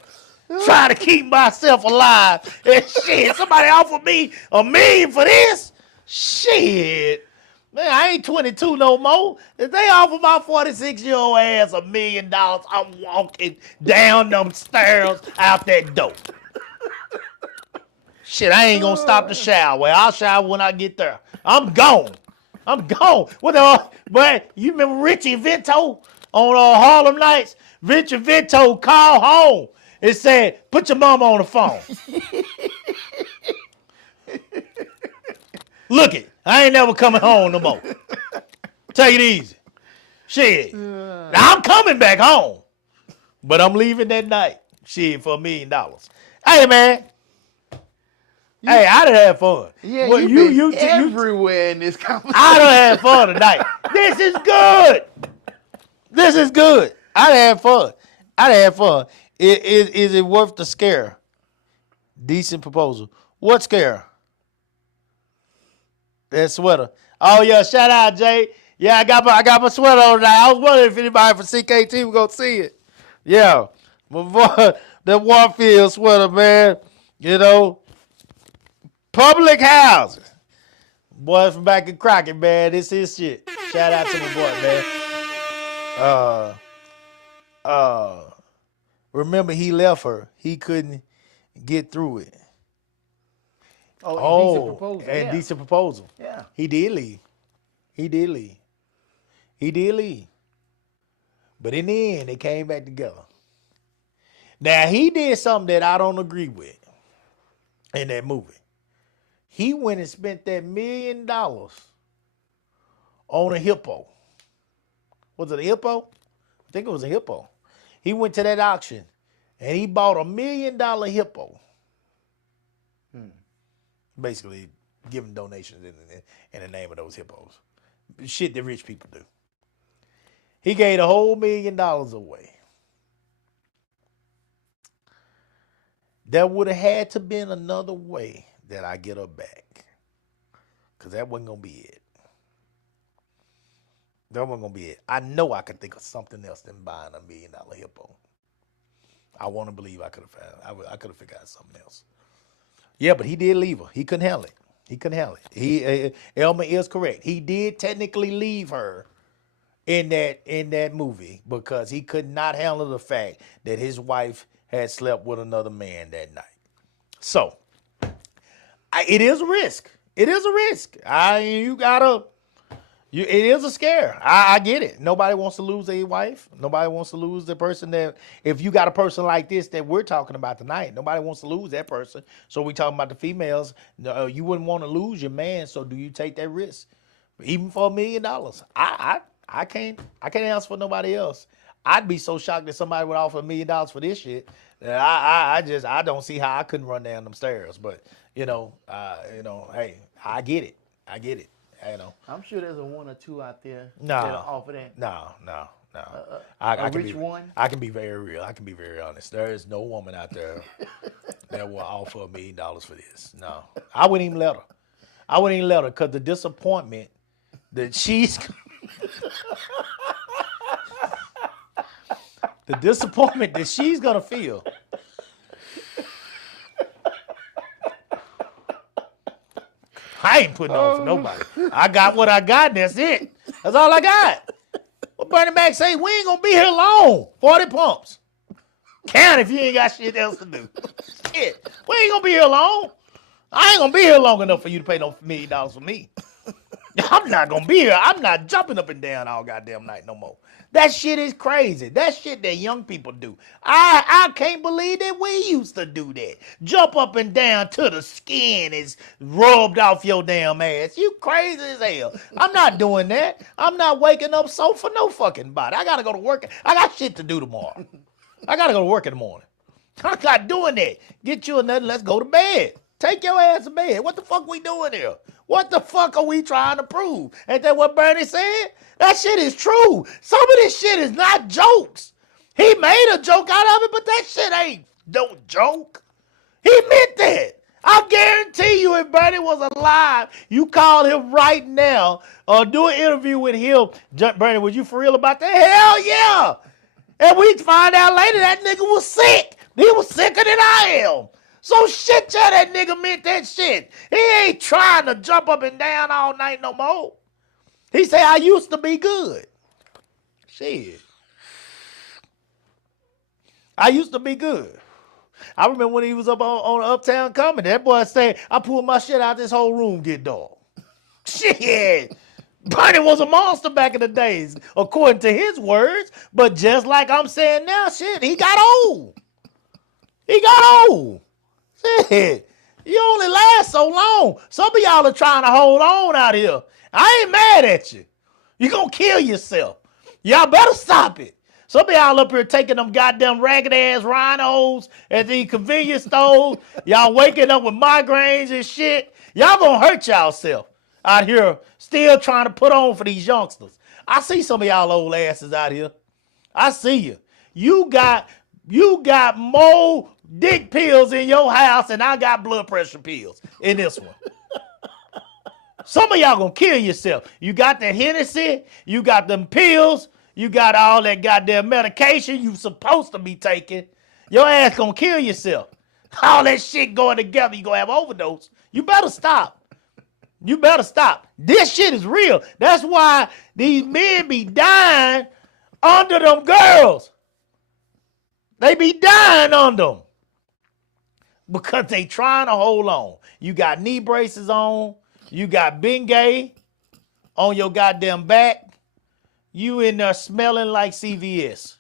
Trying to keep myself alive. And shit, somebody offered me $1 million for this? Shit. Man, I ain't 22 no more. If they offer my 46-year-old ass $1 million, I'm walking down them stairs out that door. Shit, I ain't gonna stop to shower. I'll shower when I get there. I'm gone. What the? But you remember Richie Vento? on Harlem Nights, Venture Vito called home and said, put your mama on the phone. Look it, I ain't never coming home no more. Take it easy. Shit. Now I'm coming back home. But I'm leaving that night. Shit, for $1 million. Hey, man. Hey, I done had fun. Yeah, Well, you everywhere in this conversation. I done had fun tonight. This is good. This is good. I done had fun. I done had fun. Is it worth the scare? Decent proposal. What scare? That sweater. Oh yeah, shout out Jay. Yeah, I got my sweater on tonight. I was wondering if anybody from CKT was gonna see it. Yeah, my boy, that Warfield sweater, man. You know, public housing. Boy from back in Crockett, man. This is shit. Shout out to my boy, man. Remember he left her. He couldn't get through it. Oh, decent proposal. And yeah. decent proposal. Yeah. He did leave. He did leave. He did leave. But in the end, they came back together. Now, he did something that I don't agree with in that movie. He went and spent that $1 million on a hippo. Was it a hippo? I think it was a hippo. He went to that auction and he bought $1 million hippo. Basically, giving donations in the name of those hippos. Shit that rich people do. He gave the whole $1 million away. There would have had to been another way that I get her back. Because that wasn't going to be it. That wasn't going to be it. I know I could think of something else than buying $1 million hippo. I want to believe I could have found. I could have figured out something else. Yeah, but he did leave her. He couldn't handle it. He couldn't handle it. Elmer is correct. He did technically leave her in that movie because he could not handle the fact that his wife had slept with another man that night. So, it is a risk. It is a risk. It is a scare. I get it. Nobody wants to lose a wife. Nobody wants to lose the person that, if you got a person like this that we're talking about tonight, nobody wants to lose that person. So we talking about the females. You wouldn't want to lose your man. So do you take that risk? Even for $1 million? I can't answer for nobody else. I'd be so shocked that somebody would offer $1 million for this shit that I don't see how I couldn't run down them stairs. But hey, I get it. I get it. I'm sure there's a one or two out there No. that'll offer that. No. A rich one? I can be very real. I can be very honest. There is no woman out there that will offer $1 million for this. No. I wouldn't even let her. I wouldn't even let her because the disappointment that she's gonna feel. I ain't putting on for nobody. I got what I got, and that's it. That's all I got. What Bernie Mac say, we ain't gonna be here long. 40 pumps. Count if you ain't got shit else to do. Shit, we ain't gonna be here long. I ain't gonna be here long enough for you to pay no $1 million for me. I'm not gonna be here. I'm not jumping up and down all goddamn night no more. That shit is crazy. That shit that young people do. I can't believe that we used to do that. Jump up and down till the skin is rubbed off your damn ass. You crazy as hell. I'm not doing that. I'm not waking up so for no fucking body. I gotta go to work. I got shit to do tomorrow. I gotta go to work in the morning. I'm not doing that. Get you another, let's go to bed. Take your ass to bed. What the fuck we doing here? What the fuck are we trying to prove? Ain't that what Bernie said? That shit is true. Some of this shit is not jokes. He made a joke out of it, but that shit ain't no joke. He meant that. I guarantee you if Bernie was alive, you call him right now or do an interview with him. Bernie, was you for real about that? Hell yeah. And we find out later that nigga was sick. He was sicker than I am. So shit, yeah, that nigga meant that shit. He ain't trying to jump up and down all night no more. He say, I used to be good. Shit. I used to be good. I remember when he was up on Uptown Comedy. That boy said, I pulled my shit out, this whole room get dark. Shit. Bernie was a monster back in the days, according to his words. But just like I'm saying now, shit, he got old. He got old. Shit, you only last so long. Some of y'all are trying to hold on out here. I ain't mad at you. You gonna kill yourself. Y'all better stop it. Some of y'all up here taking them goddamn ragged ass rhinos at the convenience stores. Y'all waking up with migraines and shit. Y'all gonna hurt y'allself out here still trying to put on for these youngsters. I see some of y'all old asses out here. I see you. You got more dick pills in your house and I got blood pressure pills in this one. Some of y'all gonna kill yourself. You got the Hennessy, you got them pills, you got all that goddamn medication you supposed to be taking. Your ass gonna kill yourself. All that shit going together, you gonna have overdose. You better stop. You better stop. This shit is real. That's why these men be dying under them girls. They be dying under them. Because they trying to hold on. You got knee braces on. You got Bengay on your goddamn back. You in there smelling like CVS.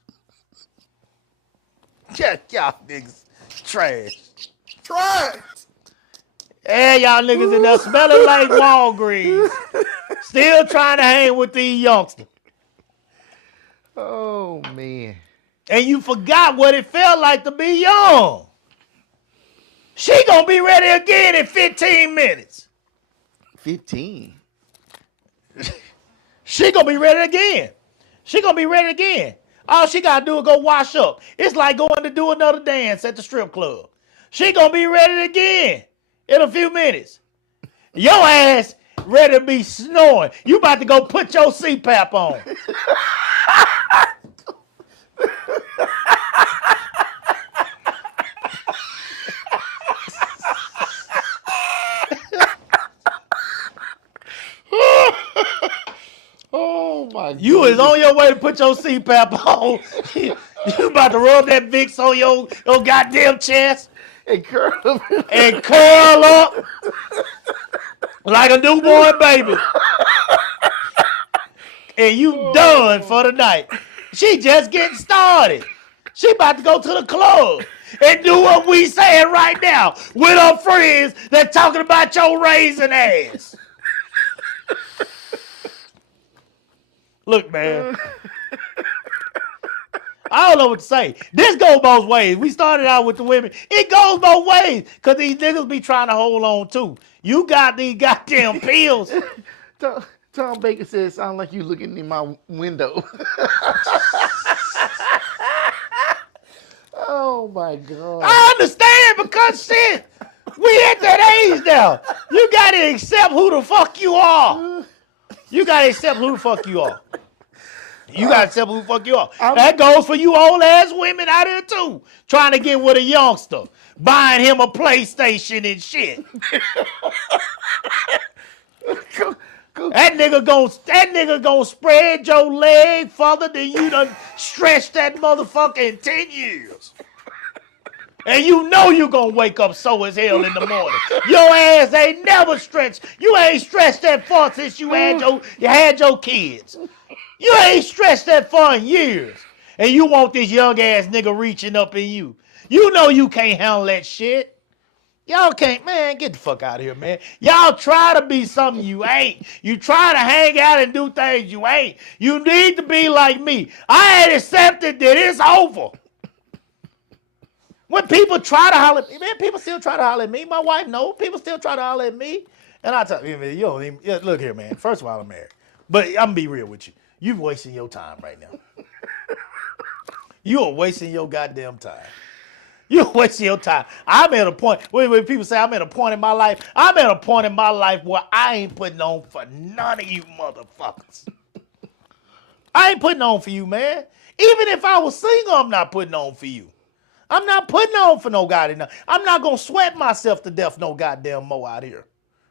Yeah, y'all niggas trash. Trash. Yeah, y'all niggas in there smelling like Walgreens. Still trying to hang with these youngsters. Oh, man. And you forgot what it felt like to be young. She gonna be ready again in 15 minutes. 15. She gonna be ready again. She gonna be ready again. All she gotta do is go wash up. It's like going to do another dance at the strip club. She gonna be ready again in a few minutes. Your ass ready to be snoring. You about to go put your CPAP on. Oh, my God. You is on your way to put your CPAP on. You about to rub that Vicks on your goddamn chest And curl up. and curl up like a newborn baby. And you done for the night. She just getting started. She about to go to the club and do what we saying right now with her friends that talking about your raising ass. Look, man. I don't know what to say. This goes both ways. We started out with the women. It goes both ways because these niggas be trying to hold on too. You got these goddamn pills. Tom Baker said it sounds like you looking in my window. Oh, my God. I understand because shit, we at that age now. You got to accept who the fuck you are. You got to accept who the fuck you are. You got to accept who the fuck you are. That goes for you old ass women out here too. Trying to get with a youngster. Buying him a PlayStation and shit. That nigga gonna spread your leg further than you done stretched that motherfucker in 10 years. And you know you gonna wake up sore as hell in the morning. Your ass ain't never stretched. You ain't stretched that far since you had your kids. You ain't stretched that far in years. And you want this young ass nigga reaching up in you. You know you can't handle that shit. Y'all can't, man, get the fuck out of here, man. Y'all try to be something you ain't. You try to hang out and do things you ain't. You need to be like me. I ain't accepted that it's over. When people try to holler at me, man, people still try to holler at me. My wife knows. People still try to holler at me. And I tell you, man, you don't even, look here, man. First of all, I'm married. But I'm going to be real with you. You're wasting your time right now. You are wasting your goddamn time. You're wasting your time. I'm at a point, when people say I'm at a point in my life, I'm at a point in my life where I ain't putting on for none of you motherfuckers. I ain't putting on for you, man. Even if I was single, I'm not putting on for you. I'm not putting on for no goddamn. I'm not going to sweat myself to death no goddamn more out here.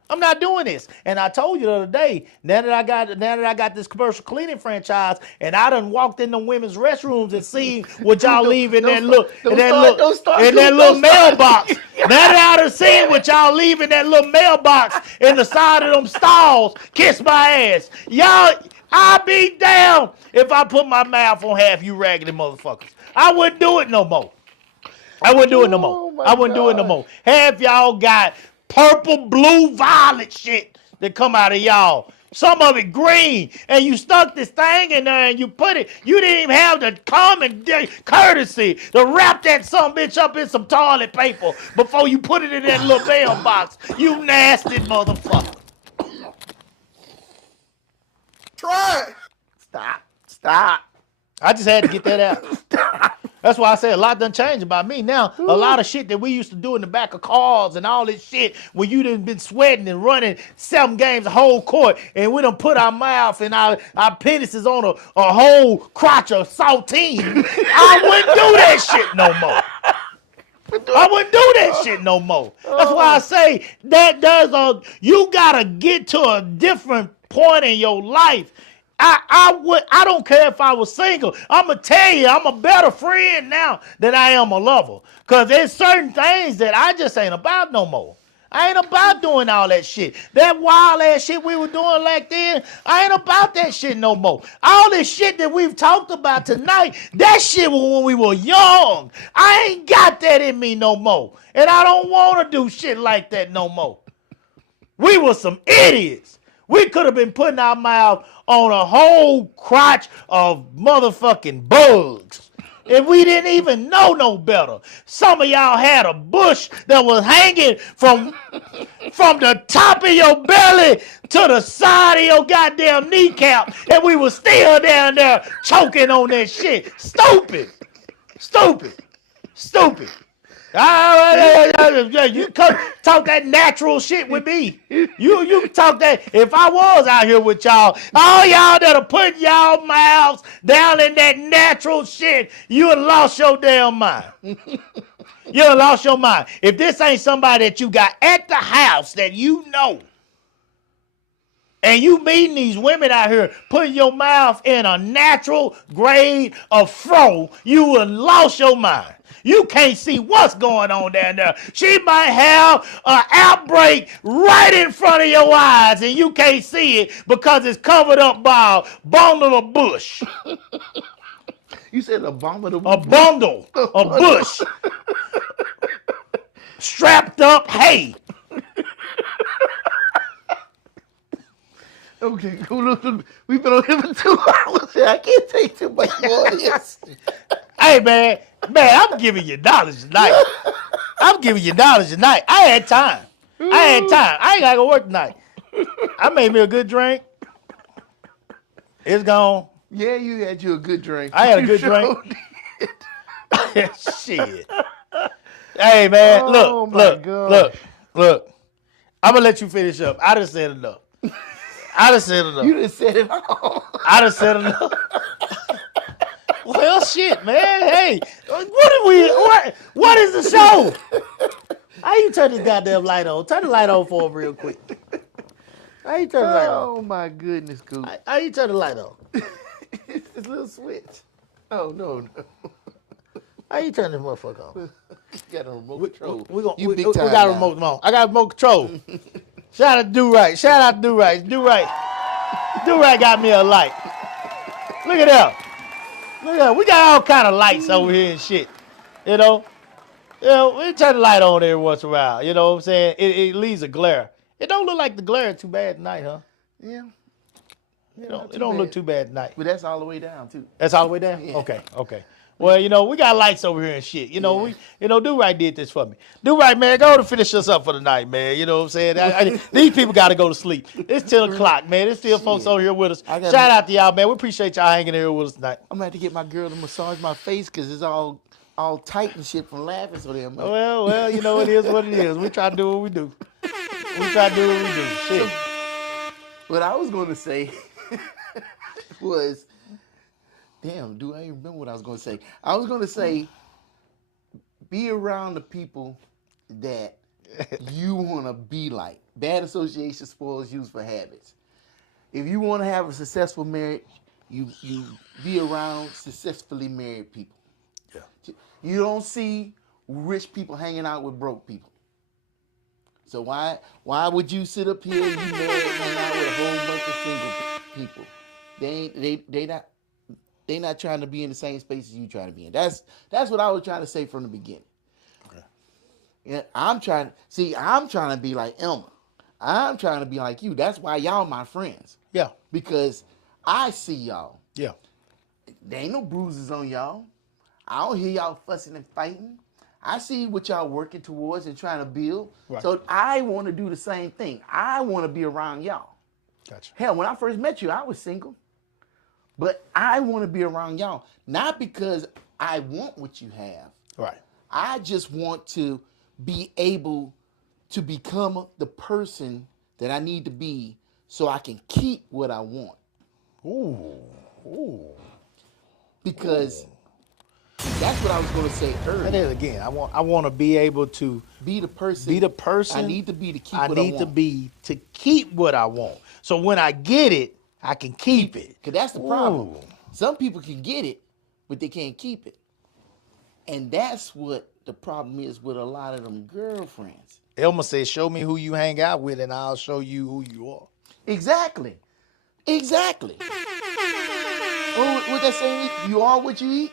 I'm not doing this. And I told you the other day, now that I got this commercial cleaning franchise, and I done walked in the women's restrooms and seen what y'all leave in that little mailbox. Now that I done seen what y'all leave in that little mailbox in the side of them stalls, kiss my ass. Y'all, I'll be down if I put my mouth on half you raggedy motherfuckers. I wouldn't do it no more. I wouldn't do it no more. I wouldn't do it no more. Half y'all got purple, blue, violet shit that come out of y'all. Some of it green. And you stuck this thing in there and you put it. You didn't even have the common courtesy to wrap that some bitch up in some toilet paper before you put it in that little mailbox. You nasty motherfucker. Try it. Stop. I just had to get that out. That's why I say a lot done changed about me. Now, a lot of shit that we used to do in the back of cars and all this shit when you done been sweating and running 7 games a whole court and we done put our mouth and our penises on a whole crotch of saltine. I wouldn't do that shit no more. I wouldn't do that shit no more. That's why I say that you gotta get to a different point in your life. I don't care if I was single. I'm going to tell you, I'm a better friend now than I am a lover. Because there's certain things that I just ain't about no more. I ain't about doing all that shit. That wild ass shit we were doing like then, I ain't about that shit no more. All this shit that we've talked about tonight, that shit was when we were young. I ain't got that in me no more. And I don't want to do shit like that no more. We were some idiots. We could have been putting our mouth on a whole crotch of motherfucking bugs. And we didn't even know no better. Some of y'all had a bush that was hanging from the top of your belly to the side of your goddamn kneecap. And we were still down there choking on that shit. Stupid. You come talk that natural shit with me. You talk that. If I was out here with y'all, all y'all that are putting y'all mouths down in that natural shit, you have lost your damn mind. You have lost your mind. If this ain't somebody that you got at the house that you know, and you meeting these women out here putting your mouth in a natural grade of fro, you will lost your mind. You can't see what's going on down there. She might have an outbreak right in front of your eyes and you can't see it because it's covered up by a bundle of bush. You said a bundle? A bundle of bush. Strapped up hay. Okay, cool. We've been on here for 2 hours. I can't take too much more of this. Hey, man, I'm giving you knowledge tonight. I had time. I ain't got to go work tonight. I made me a good drink. It's gone. Yeah, you had you a good drink. I had a good drink. Shit. Hey, man, look. I'm going to let you finish up. I done said enough. You done said it all. I done said enough. Well, shit, man. Hey, what is the show? How you turn this goddamn light on? Turn the light on for him real quick. How you turn the light on? Oh, my goodness, Coop. How you turn the light on? It's this little switch. Oh, no. How you turn this motherfucker on? You got a remote control. We got a remote control. I got a remote control. Shout out to Do-Right. Do-Right got me a light. Look at that. We got all kind of lights over here and shit. You know, we turn the light on every once in a while. You know what I'm saying? It leaves a glare. It don't look like the glare too bad tonight, huh? Yeah. It don't look too bad tonight. But that's all the way down, too. That's all the way down? Yeah. Okay. Well, we got lights over here and shit. Do-Right did this for me. Do-Right, man, go to finish us up for the night, man. You know what I'm saying? These people got to go to sleep. It's 10 o'clock, man. There's still folks over here with us. Shout out to y'all, man. We appreciate y'all hanging here with us tonight. I'm going to have to get my girl to massage my face because it's all tight and shit from laughing so damn much. Well, it is what it is. We try to do what we do. Shit. What I was going to say was... Damn, dude, I even remember what I was going to say. I was going to say, be around the people that you want to be like. Bad association spoils youth for habits. If you want to have a successful marriage, you be around successfully married people. Yeah. You don't see rich people hanging out with broke people. So why would you sit up here and you married and hang out with a whole bunch of single people? They not trying to be in the same space as you trying to be in. That's what I was trying to say from the beginning. Okay. Yeah, I'm trying to be like Elma. I'm trying to be like you. That's why y'all my friends. Yeah. Because I see y'all. Yeah. There ain't no bruises on y'all. I don't hear y'all fussing and fighting. I see what y'all working towards and trying to build. Right. So I want to do the same thing. I want to be around y'all. Gotcha. Hell, when I first met you, I was single. But I want to be around y'all. Not because I want what you have. Right. I just want to be able to become the person that I need to be so I can keep what I want. Ooh. Ooh. Because that's what I was going to say And earlier. then again, I want to be able to Be the person. be the person I need to be to keep I what I need want. to be to keep what I want. So when I get it, I can keep it. Because that's the problem. Ooh. Some people can get it, but they can't keep it. And that's what the problem is with a lot of them girlfriends. Elma says, "Show me who you hang out with, and I'll show you who you are." Exactly. Exactly. What that saying? You are what you eat,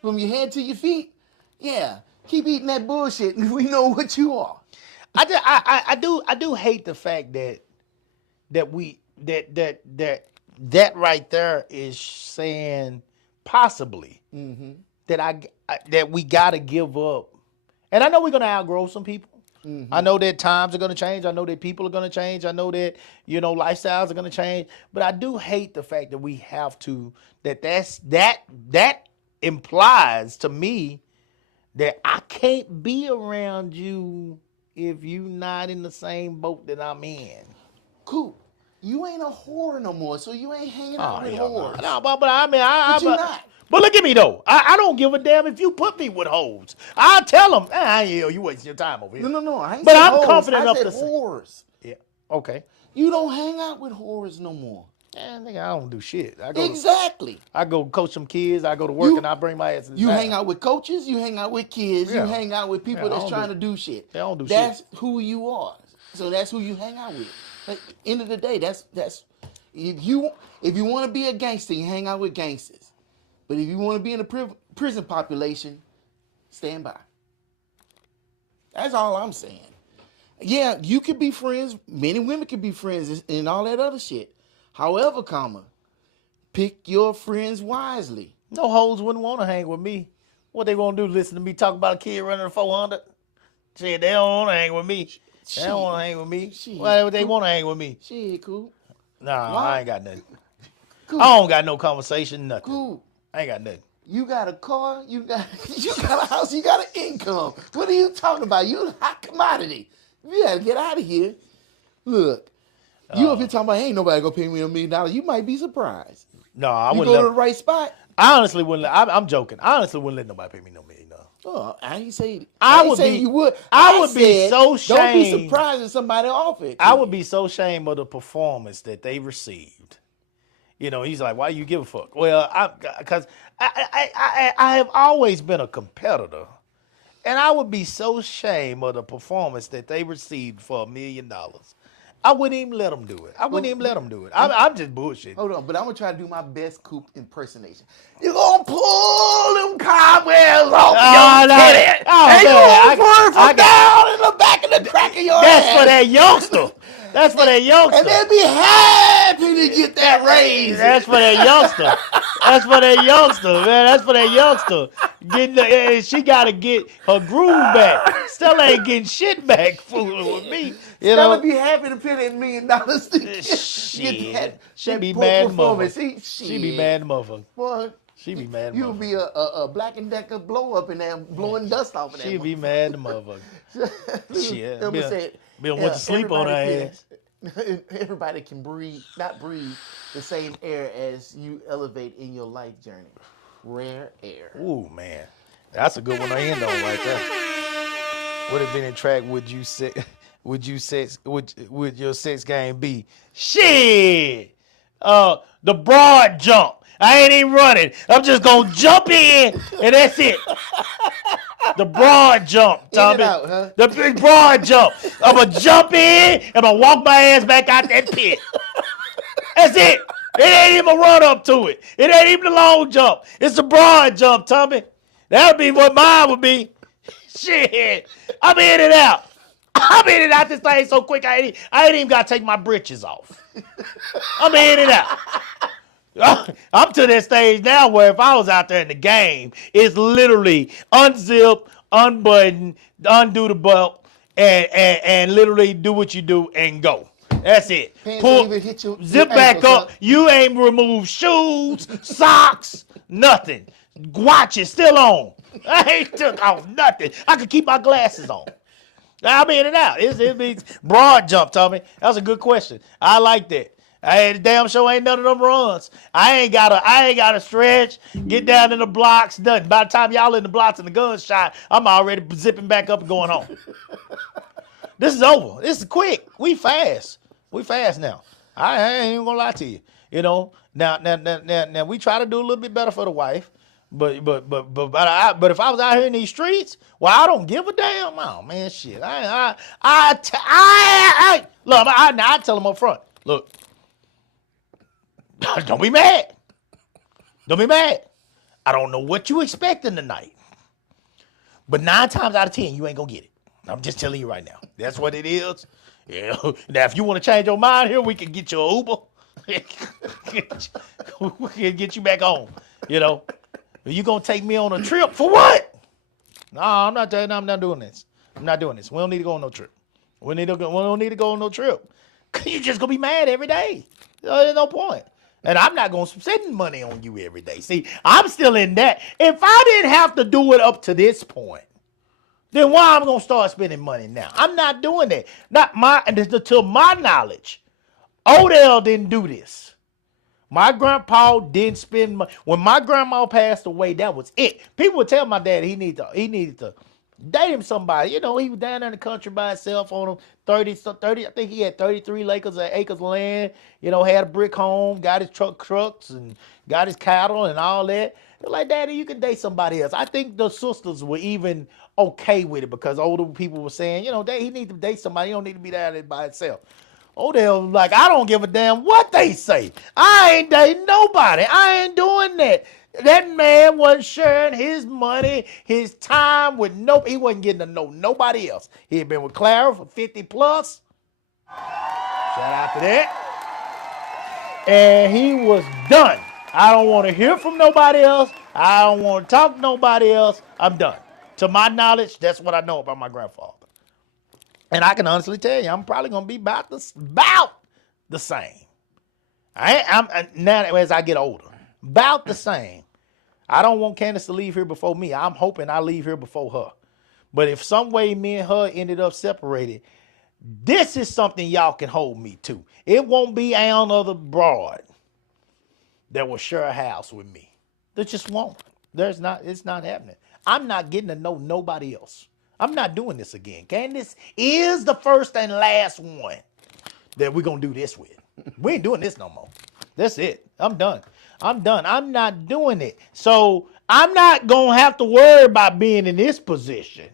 from your head to your feet. Yeah. Keep eating that bullshit, and we know what you are. I do hate the fact that that right there is saying possibly that we gotta give up. And I know we're gonna outgrow some people. I know that times are gonna change. I know that people are gonna change. I know that lifestyles are gonna change. But I do hate the fact that we have to. That implies to me that I can't be around you if you not in the same boat that I'm in. Cool. You ain't a whore no more, so you ain't hanging out with whores. No, but I mean, But you not. But look at me though. I don't give a damn if you put me with hoes. I'll tell them, you wasting your time over here. No. I ain't But said I'm hoes. confident I enough said to say- whores. Yeah. Okay. You don't hang out with whores no more. Nigga, I don't do shit. Exactly. I go coach some kids. I go to work and I bring my ass in the You town. hang out with coaches. You hang out with kids. Yeah. You hang out with people Yeah, I that's don't trying do- to do shit. They don't do That's shit. who you are. So that's who you hang out with. At the end of the day, that's if you want to be a gangster, you hang out with gangsters. But if you want to be in the prison population, stand by. That's all I'm saying. Yeah, you could be friends. Many women can be friends and all that other shit. However, pick your friends wisely. No hoes wouldn't want to hang with me. What they gonna do? Listen to me talk about a kid running a 400? Shit, they don't want to hang with me. They don't want to hang with me. Shit. Why would they want to hang with me? Shit, cool. Nah, Why? I ain't got nothing. Cool. I don't got no conversation, nothing. Cool. I ain't got nothing. You got a car, you got a house, you got an income. What are you talking about? You a hot commodity. You gotta get out of here. Look, you up here talking about ain't nobody gonna pay me $1 million. You might be surprised. No, I You wouldn't. go to the right spot. I honestly wouldn't. I'm joking. I honestly wouldn't let nobody pay me no $1 million. Oh, I ain't say I ain't would saying be- you would. I would be said, so Don't be shamed. surprised if somebody offer it. to I you. would be so ashamed of the performance that they received. He's like, why you give a fuck? Well, because I have always been a competitor. And I would be so ashamed of the performance that they received for $1 million. I wouldn't even let them do it. I'm just bullshit. Hold on, but I'm gonna try to do my best Coop impersonation. You gonna pull them cobwebs off your titty, and you man, gonna pull it from down in the back of the crack of your That's ass. for that youngster. That's for that youngster. And they'll be happy to get that raise. That's for that youngster. That's for that youngster, man. That's for that youngster. She got to get her groove back. Stella ain't getting shit back fooling with me. Stella be happy to pay that $1 million to get Shit. She that be poor mad performance. motherfucker. She be mad motherfucker. Boy, She be mad you'll motherfucker. be a Black and Decker blow up in there, blowing dust off of that. She be mad motherfucker. Shit. Elma said, Bill went to sleep on her everybody ass. Everybody can not breathe the same air as you elevate in your life journey. Rare air. Ooh, man. That's a good one to end on right there. would have been in track, would your sex game be? Shit. The broad jump. I ain't even running. I'm just gonna jump in and that's it. The broad jump, Tommy. out, huh? The big broad jump. I'm gonna jump in and I'm gonna walk my ass back out that pit. That's it. It ain't even a run up to it. It ain't even a long jump. It's a broad jump, Tommy. That would be what mine would be. Shit. I'm in and out. I'm in and out this thing so quick I ain't even got to take my britches off. I'm in and out. I'm to that stage now where if I was out there in the game, it's literally unzip, unbutton, undo the belt, and literally do what you do and go. That's it. Pants don't even hit your Zip back ankles, up. You ain't removed shoes, socks, nothing. Watch it still on. I ain't took off nothing. I could keep my glasses on. I'm in and out. It means broad jump, Tommy. That's a good question. I like that. I damn sure ain't none of them runs. I ain't gotta stretch, get down in the blocks, nothing. By the time y'all in the blocks and the gunshot, I'm already zipping back up and going home. This is over. This is quick. We fast. We fast now. I ain't even gonna lie to you. You know, now we try to do a little bit better for the wife. But if I was out here in these streets, well, I don't give a damn. Oh man, shit. Look, I tell them up front. Look, don't be mad. Don't be mad. I don't know what you expecting tonight, but 9 times out of 10, you ain't gonna get it. I'm just telling you right now. That's what it is. Yeah. Now, if you want to change your mind here, we can get you an Uber. We can get you back home. You know. You gonna take me on a trip for what? No, I'm not doing this. I'm not doing this. We don't need to go on no trip. We don't need to go on no trip. Cause you just gonna be mad every day. There's no point. And I'm not gonna spend money on you every day. See, I'm still in that. If I didn't have to do it up to this point, then why I'm gonna start spending money now? I'm not doing that. To my knowledge, Odell didn't do this. My grandpa didn't spend money. When my grandma passed away, that was it. People would tell my dad he needed to date him somebody. You know, he was down there in the country by himself on 30, I think he had 33 acres of land, you know, had a brick home, got his trucks and got his cattle and all that. They're like, Daddy, you can date somebody else. I think the sisters were even okay with it because older people were saying, you know, he needs to date somebody. He don't need to be down there by himself. Odell was like, I don't give a damn what they say. I ain't dating nobody. I ain't doing that. That man wasn't sharing his money, his time with he wasn't getting to know nobody else. He had been with Clara for 50 plus. Shout out to that. And he was done. I don't want to hear from nobody else. I don't want to talk to nobody else. I'm done. To my knowledge, that's what I know about my grandfather. And I can honestly tell you, I'm probably gonna be about the same. I'm now as I get older, about the same. I don't want Candace to leave here before me. I'm hoping I leave here before her. But if some way me and her ended up separated, this is something y'all can hold me to. It won't be another broad that will share a house with me. There just won't. It's not happening. I'm not getting to know nobody else. I'm not doing this again. Candace is the first and last one that we're going to do this with. We ain't doing this no more. That's it. I'm done. I'm not doing it. So I'm not going to have to worry about being in this position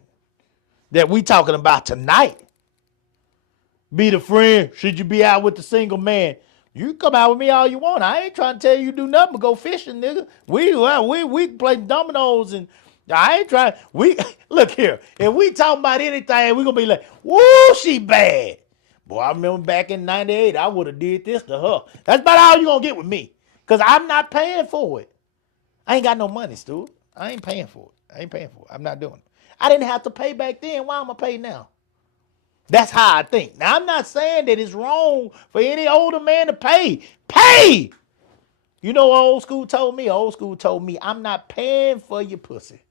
that we talking about tonight. Be the friend. Should you be out with the single man? You come out with me all you want. I ain't trying to tell you do nothing but go fishing, nigga. We play dominoes and I ain't trying. Look here. If we talking about anything, we gonna be like, woo, she bad. Boy, I remember back in 98, I would have did this to her. That's about all you gonna get with me. Because I'm not paying for it. I ain't got no money, Stu. I ain't paying for it. I'm not doing it. I didn't have to pay back then. Why am I paying now? That's how I think. Now, I'm not saying that it's wrong for any older man to pay. Pay! You know what old school told me? Old school told me, I'm not paying for your pussy.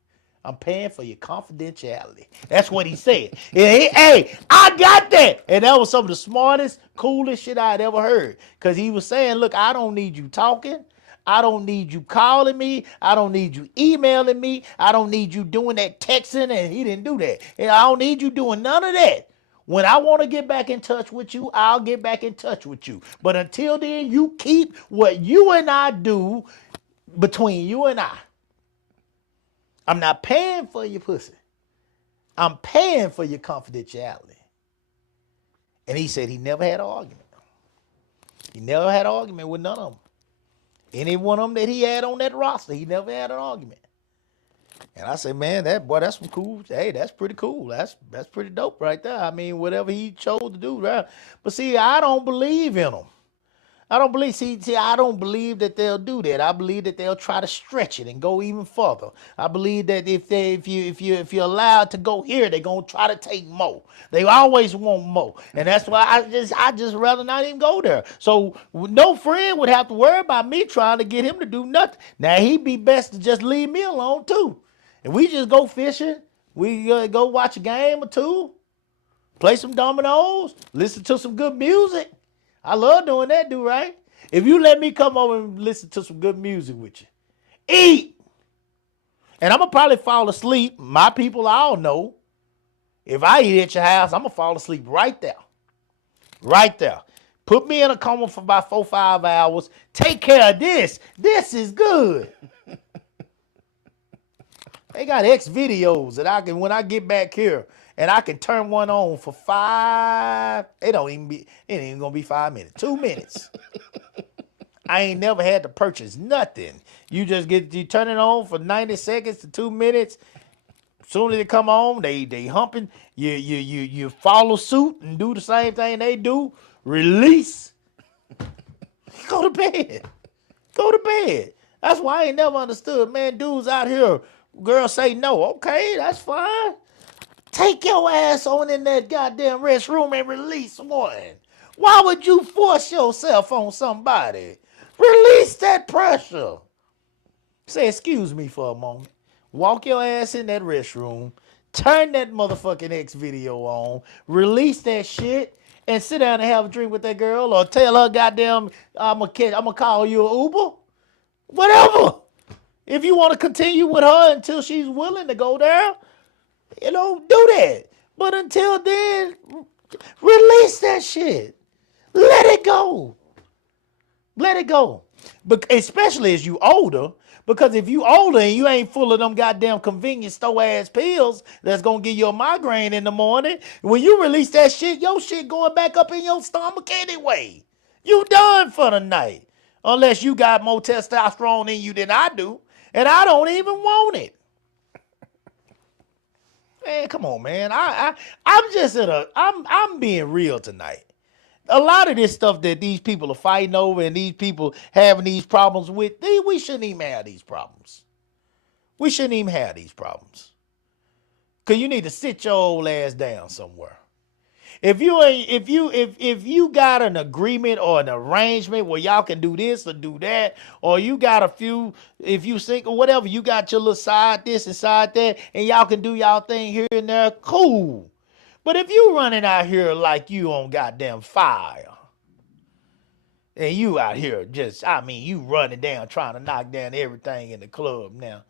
I'm paying for your confidentiality. That's what he said. Hey, I got that. And that was some of the smartest, coolest shit I had ever heard. Because he was saying, look, I don't need you talking. I don't need you calling me. I don't need you emailing me. I don't need you doing that texting, and he didn't do that. And I don't need you doing none of that. When I want to get back in touch with you, I'll get back in touch with you. But until then, you keep what you and I do between you and I. I'm not paying for your pussy. I'm paying for your confidentiality. And he said he never had an argument. He never had an argument with none of them. Any one of them that he had on that roster, he never had an argument. And I said, man, that's some cool. Hey, that's pretty cool. That's pretty dope right there. I mean, whatever he chose to do, right? But see, I don't believe in him. I don't believe. I don't believe that they'll do that. I believe that they'll try to stretch it and go even further. I believe that if you're allowed to go here, they're gonna try to take more. They always want more, and that's why I just rather not even go there. So no friend would have to worry about me trying to get him to do nothing. Now he'd be best to just leave me alone too. And we just go fishing. We go watch a game or two, play some dominoes, listen to some good music. I love doing that, dude, right? If you let me come over and listen to some good music with you, eat. And I'm going to probably fall asleep. My people all know if I eat at your house, I'm going to fall asleep right there. Right there. Put me in a coma for about 4 or 5 hours. Take care of this. This is good. They got X videos that I can, when I get back here, and I can turn one on for 5. It ain't even gonna be 5 minutes. 2 minutes. I ain't never had to purchase nothing. You turn it on for 90 seconds to 2 minutes. Soon as they come on, they humping. You follow suit and do the same thing they do. Release. Go to bed. Go to bed. That's why I ain't never understood, man. Dudes out here, girls say no. Okay, that's fine. Take your ass on in that goddamn restroom and release one. Why would you force yourself on somebody? Release that pressure. Say, excuse me for a moment. Walk your ass in that restroom. Turn that motherfucking X video on. Release that shit. And sit down and have a drink with that girl. Or tell her goddamn, I'm gonna call you an Uber. Whatever. If you want to continue with her until she's willing to go there, do that. But until then, release that shit. Let it go. Let it go. But especially as you older, because if you older and you ain't full of them goddamn convenience store ass pills that's gonna give you a migraine in the morning, when you release that shit, your shit going back up in your stomach anyway. You done for the night. Unless you got more testosterone in you than I do. And I don't even want it. Man, come on, man. I'm being real tonight. A lot of this stuff that these people are fighting over and these people having these problems with, we shouldn't even have these problems. We shouldn't even have these problems. Cause you need to sit your old ass down somewhere. If you got an agreement or an arrangement where y'all can do this or do that, or you got a few, if you single, whatever, you got your little side this and side that, and y'all can do y'all thing here and there, cool. But if you running out here like you on goddamn fire, and you out here you running down trying to knock down everything in the club now,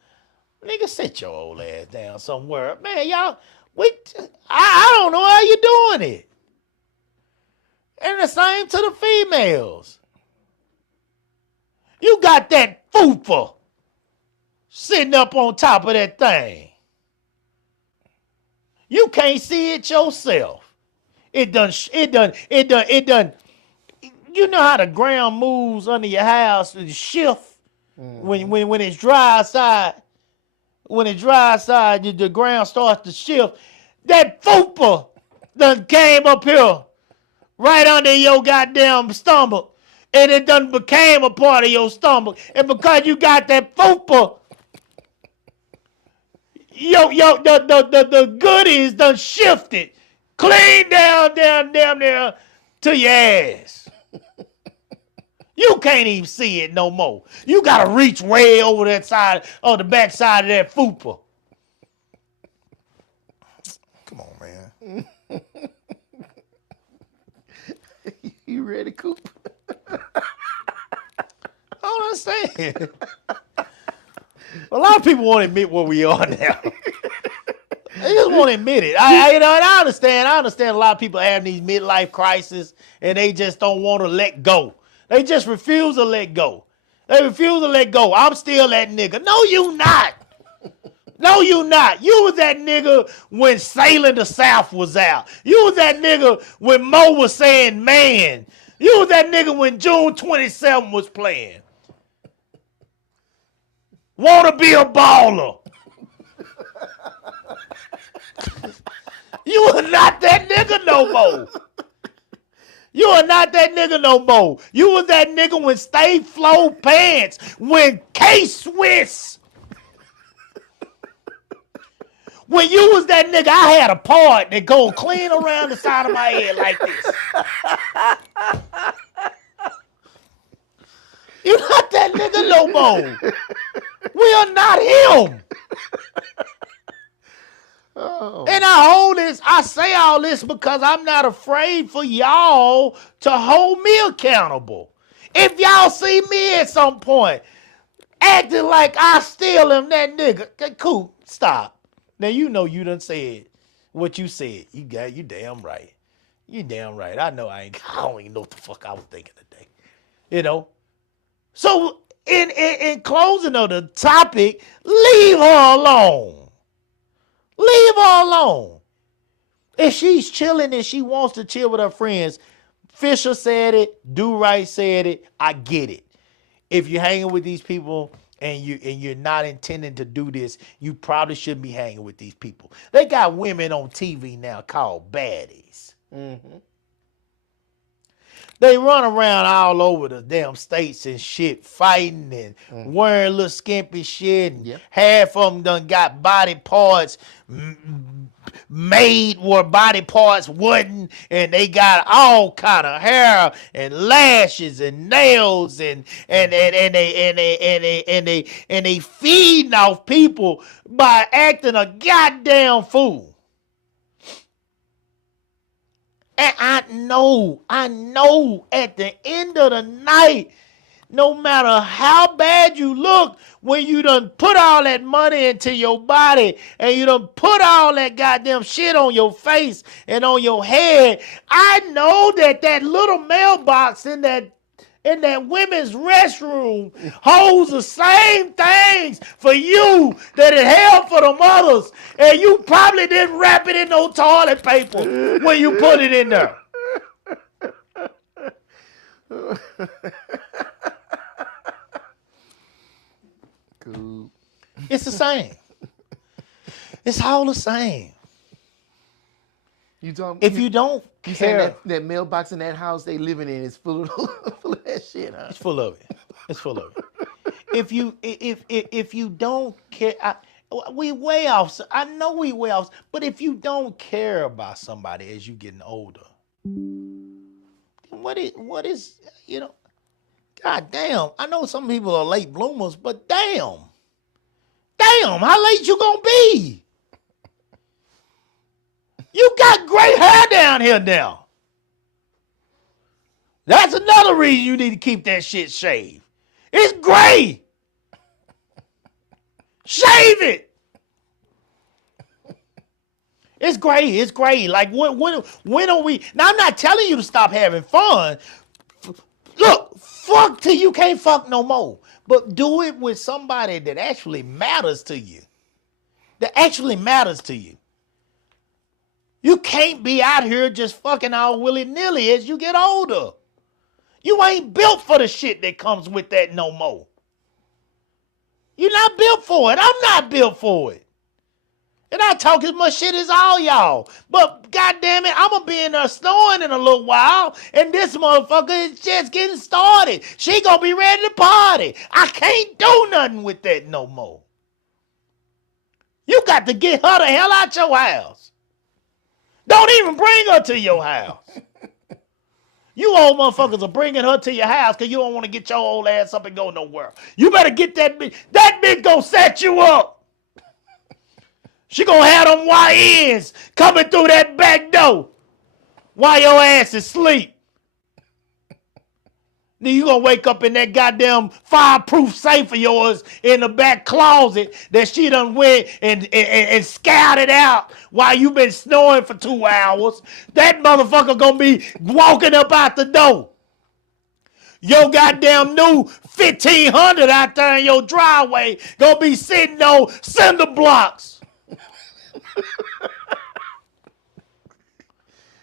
nigga, sit your old ass down somewhere. Man, y'all, I don't know how you doing it. And the same to the females. You got that fupa sitting up on top of that thing. You can't see it yourself. It done. You know how the ground moves under your house and shift when it's dry outside. When it's dry outside, the ground starts to shift. That fupa done came up here right under your goddamn stomach. And it done became a part of your stomach. And because you got that fupa, the goodies done shifted. Clean down there to your ass. You can't even see it no more. You gotta reach way over that side, or the back side of that fupa. Come on, man. You ready, Coop? I don't understand. A lot of people won't admit where we are now. They just won't admit it. And I understand. I understand a lot of people have these midlife crises and they just don't want to let go. They just refuse to let go. They refuse to let go. I'm still that nigga. No, you not. No, you not. You was that nigga when Sailing the South was out. You was that nigga when Mo was saying man. You was that nigga when June 27 was playing. Wanna be a baller. You are not that nigga no more. You are not that nigga no more. You was that nigga when Stay Flow Pants, when K-Swiss. When you was that nigga, I had a part that go clean around the side of my head like this. You not that nigga no more. We are not him. Oh. And I say all this because I'm not afraid for y'all to hold me accountable. If y'all see me at some point acting like I still am that nigga, okay, cool, stop. Now you know you done said what you said. You damn right. You damn right. I know I don't even know what the fuck I was thinking today. You know? So in closing of the topic, leave her alone. Leave her alone. If she's chilling and she wants to chill with her friends, Fisher said it, Do Right said it, I get it. If you're hanging with these people and you're not intending to do this, you probably shouldn't be hanging with these people. They got women on TV now called baddies. Mm-hmm. They run around all over the damn states and shit, fighting and wearing little skimpy shit. And half of them done got body parts made where body parts wasn't, and they got all kind of hair and lashes and nails and they feeding off people by acting a goddamn fool. And I know at the end of the night, no matter how bad you look, when you done put all that money into your body and you done put all that goddamn shit on your face and on your head, I know that little mailbox in that women's restroom holds the same things for you that it held for the mothers. And you probably didn't wrap it in no toilet paper when you put it in there. Cool. It's the same. It's all the same. If you don't you care, saying that mailbox in that house they living in is full of full of that shit, huh? it's full of it. It's full of it. If you don't care, we way off. I know we way off. But if you don't care about somebody as you getting older, what is you know? God damn! I know some people are late bloomers, but damn, how late you gonna be? You got gray hair down here now. That's another reason you need to keep that shit shaved. It's gray. Shave it. It's gray. It's gray. Like when are we? Now I'm not telling you to stop having fun. Look, fuck till you can't fuck no more. But do it with somebody that actually matters to you. That actually matters to you. You can't be out here just fucking all willy-nilly as you get older. You ain't built for the shit that comes with that no more. You're not built for it. I'm not built for it. And I talk as much shit as all y'all. But goddamn it, I'm going to be in there snoring in a little while. And this motherfucker is just getting started. She going to be ready to party. I can't do nothing with that no more. You got to get her the hell out your house. Don't even bring her to your house. You old motherfuckers are bringing her to your house because you don't want to get your old ass up and go nowhere. You better get that bitch. That bitch gonna set you up. She gonna have them YNs coming through that back door while your ass is asleep. Then you gonna wake up in that goddamn fireproof safe of yours in the back closet that she done went and scouted out while you been snoring for 2 hours. That motherfucker gonna be walking up out the door. Your goddamn new 1500 out there in your driveway gonna be sitting on cinder blocks.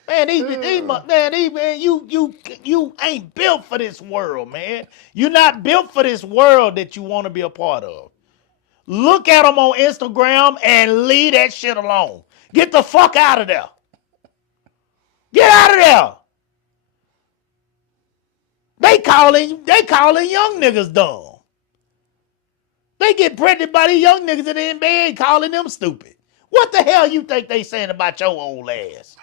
Man, you ain't built for this world, man. You're not built for this world that you want to be a part of. Look at them on Instagram and leave that shit alone. Get the fuck out of there. Get out of there. They calling young niggas dumb. They get pregnant by these young niggas in the NBA calling them stupid. What the hell you think they saying about your old ass?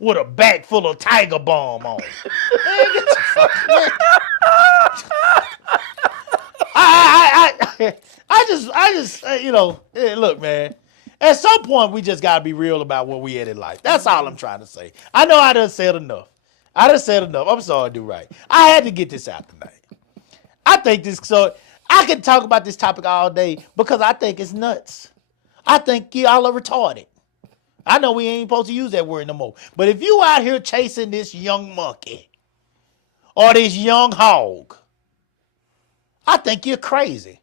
With a bag full of Tiger Balm on. Man, get the fuck, man. I just, look, man. At some point, we just gotta be real about where we at in life. That's all I'm trying to say. I know I done said enough. I'm sorry, do right. I had to get this out tonight. I think I can talk about this topic all day because I think it's nuts. I think y'all are retarded. I know we ain't supposed to use that word no more. But if you out here chasing this young monkey or this young hog, I think you're crazy.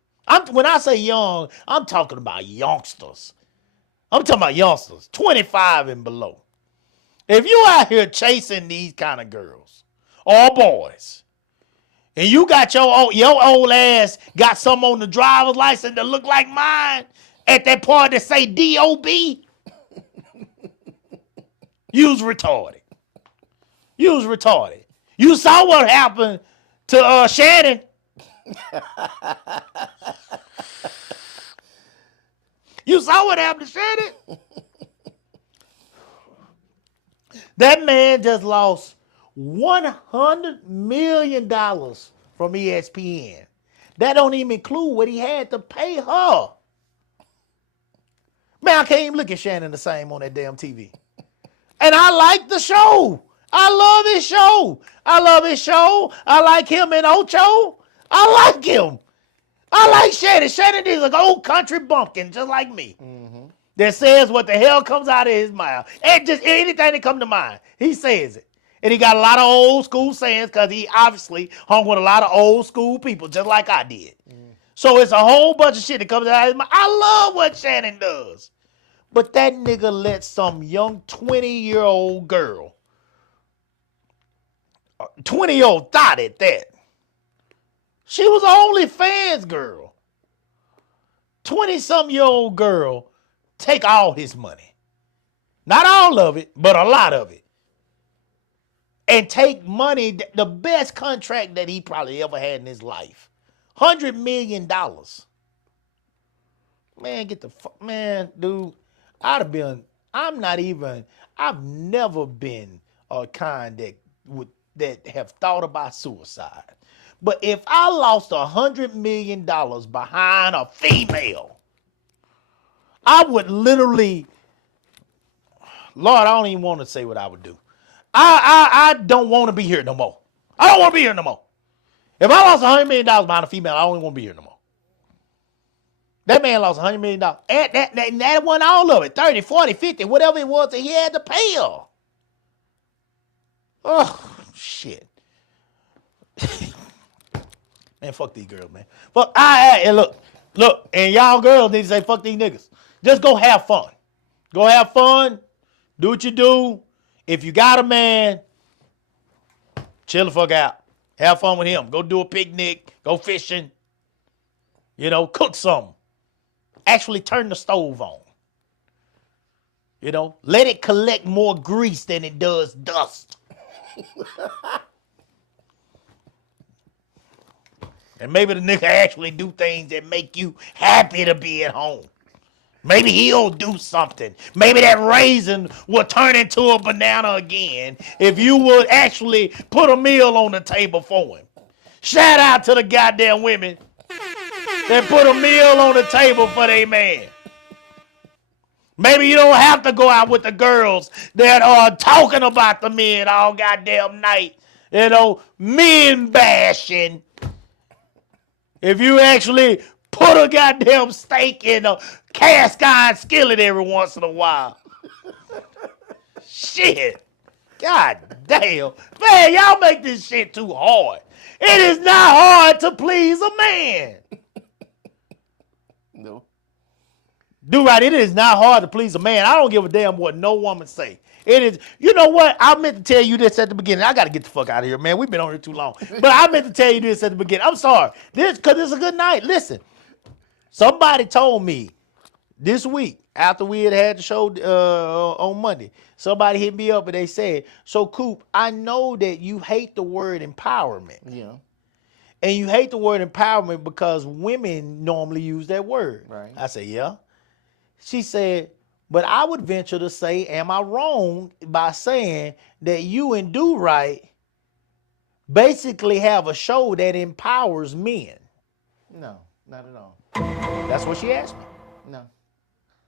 When I say young, I'm talking about youngsters. 25 and below. If you out here chasing these kind of girls or boys, and you got your old ass got some on the driver's license that look like mine at that part that say D.O.B., you's retarded. You saw what happened to Shannon. You saw what happened to Shannon? That man just lost $100 million from ESPN. That don't even include what he had to pay her. Man, I can't even look at Shannon the same on that damn TV. And I like the show. I love his show. I like him and Ocho. I like him. I like Shannon. Shannon is an old country bumpkin just like me. Mm-hmm. That says what the hell comes out of his mouth. And just anything that comes to mind, he says it. And he got a lot of old school sayings because he obviously hung with a lot of old school people just like I did. Mm. So it's a whole bunch of shit that comes out of his mouth. I love what Shannon does. But that nigga let some young 20-year-old girl, 20-year-old thought at that. She was an OnlyFans girl. 20-something-year-old girl take all his money. Not all of it, but a lot of it. And take money, the best contract that he probably ever had in his life. $100 million. Man, get the fuck, man, dude. I've never been a kind that have thought about suicide. But if I lost $100 million behind a female, I would literally, Lord, I don't even want to say what I would do. I don't want to be here no more. I don't want to be here no more. If I lost $100 million behind a female, I don't even want to be here no more. That man lost $100 million. And that wasn't all of it. 30, 40, 50, whatever it was that he had to pay her. Oh, shit. Man, fuck these girls, man. Fuck, and look, and y'all girls need to say fuck these niggas. Just go have fun. Go have fun. Do what you do. If you got a man, chill the fuck out. Have fun with him. Go do a picnic. Go fishing. Cook something. Actually turn the stove on. Let it collect more grease than it does dust. And maybe the nigga actually do things that make you happy to be at home. Maybe he'll do something. Maybe that raisin will turn into a banana again if you would actually put a meal on the table for him. Shout out to the goddamn women that put a meal on the table for their man. Maybe you don't have to go out with the girls that are talking about the men all goddamn night. You know, men bashing. If you actually put a goddamn steak in a cast iron skillet every once in a while. Shit. God damn. Man, y'all make this shit too hard. It is not hard to please a man. No. Do right, it is not hard to please a man. I don't give a damn what no woman say. It is, you know what? I meant to tell you this at the beginning. I got to get the fuck out of here, man. We've been on here too long. But I meant to tell you this at the beginning. I'm sorry. Because it's a good night. Listen, somebody told me this week, after we had the show on Monday, somebody hit me up and they said, so Coop, I know that you hate the word empowerment. Yeah. And you hate the word empowerment because women normally use that word. Right. I said, yeah. She said, but I would venture to say, am I wrong by saying that you and Do Right basically have a show that empowers men? No, not at all. That's what she asked me. No.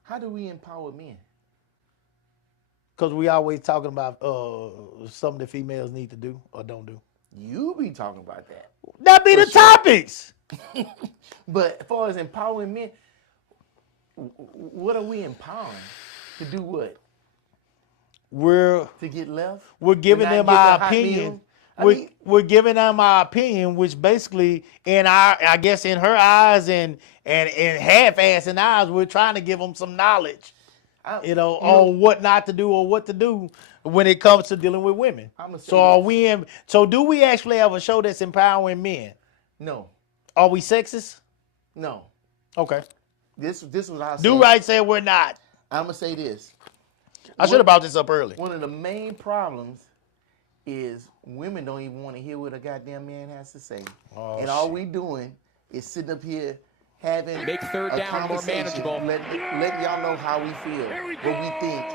How do we empower men? Because we always talking about something that females need to do or don't do. You be talking about that. That be the topics. But as far as empowering men, what are we empowering? To do what? We're To get left? giving To not them get the our hot opinion. meal? I mean, We're giving them our opinion, which basically, I guess in her eyes and half-assing eyes, we're trying to give them some knowledge, on what not to do or what to do when it comes to dealing with women. So do we actually have a show that's empowering men? No. Are we sexist? No. Okay. This was I said. Do Right said we're not. I'm gonna say this. I should have brought this up early. One of the main problems is women don't even want to hear what a goddamn man has to say. Oh, and all we doing is sitting up here having Make third a down more conversation, manageable. letting y'all know how we feel, what we think,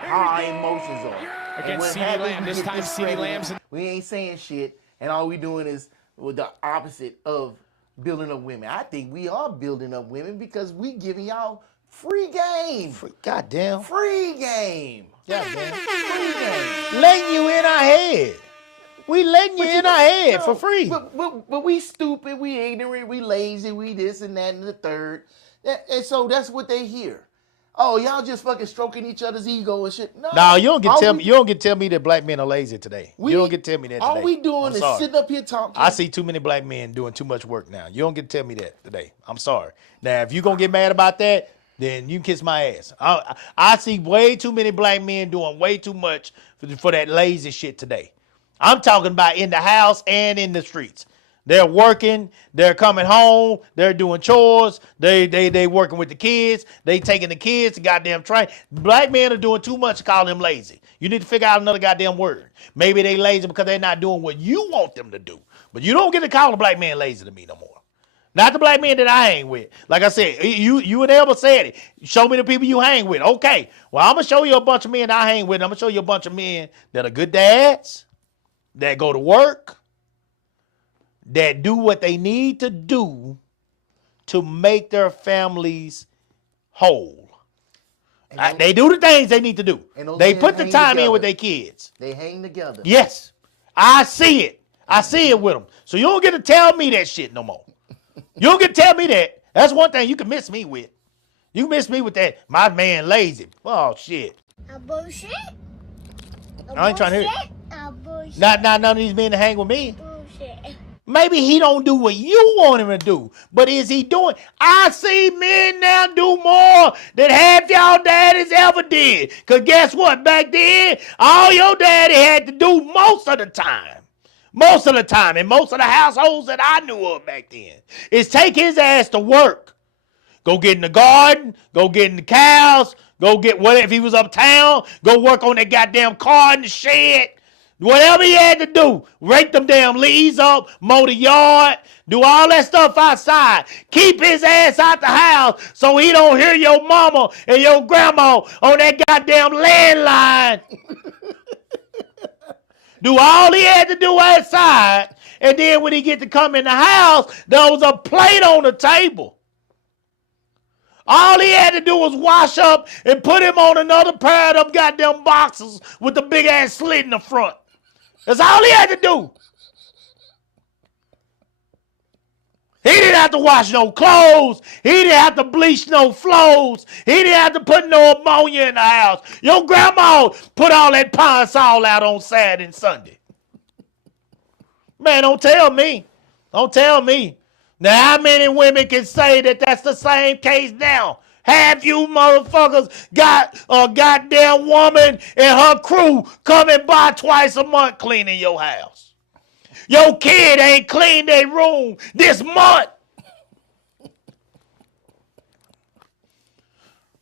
how our emotions are. And Against what CeeDee happens, Lamb. we This get time discredited. CeeDee Lamb's in. We ain't saying shit, and all we doing is the opposite of building up women. I think we are building up women because we giving y'all free game. Goddamn. Free game. Goddamn. Free game. Letting you in our head. We letting you in our head for free. But we stupid, we ignorant, we lazy, we this and that and the third. And so that's what they hear. Oh, y'all just fucking stroking each other's ego and shit. No, you don't get to tell me that black men are lazy today. You don't get to tell me that today. All we doing is sitting up here talking. I see too many black men doing too much work now. You don't get to tell me that today. I'm sorry. Now, if you're going to get mad about that, then you can kiss my ass. I see way too many black men doing way too much for that lazy shit today. I'm talking about in the house and in the streets. They're working, they're coming home, they're doing chores, they working with the kids, they taking the kids to goddamn train. Black men are doing too much to call them lazy. You need to figure out another goddamn word. Maybe they lazy because they're not doing what you want them to do. But you don't get to call a black man lazy to me no more. Not the black men that I hang with. Like I said, you and Elba said it. Show me the people you hang with. Okay, well, I'm going to show you a bunch of men I hang with. I'm going to show you a bunch of men that are good dads, that go to work, that do what they need to do to make their families whole. They do the things they need to do. They put the time in with their kids. They hang together. Yes, I see it. I see it with them. So you don't get to tell me that shit no more. You don't get to tell me that. That's one thing you can miss me with. You can miss me with that. My man lazy. Oh, shit. A bullshit? I ain't trying to hear it. A bullshit. Not none of these men to hang with me. Bullshit. Maybe he don't do what you want him to do, but is he doing? I see men now do more than half y'all daddies ever did. Cause guess what? Back then, all your daddy had to do most of the time. Most of the time, in most of the households that I knew of back then, is take his ass to work. Go get in the garden, go get in the cows, go get whatever. If he was uptown, go work on that goddamn car in the shed. Whatever he had to do, rake them damn leaves up, mow the yard, do all that stuff outside. Keep his ass out the house so he don't hear your mama and your grandma on that goddamn landline. Do all he had to do outside, and then when he get to come in the house, there was a plate on the table. All he had to do was wash up and put him on another pair of them goddamn boxers with the big ass slit in the front. That's all he had to do. He didn't have to wash no clothes. He didn't have to bleach no floors. He didn't have to put no ammonia in the house. Your grandma put all that pine sol out on Saturday and Sunday. Man, don't tell me. Don't tell me. Now, how many women can say that that's the same case now? Have you motherfuckers got a goddamn woman and her crew coming by twice a month cleaning your house? Your kid ain't cleaned their room this month.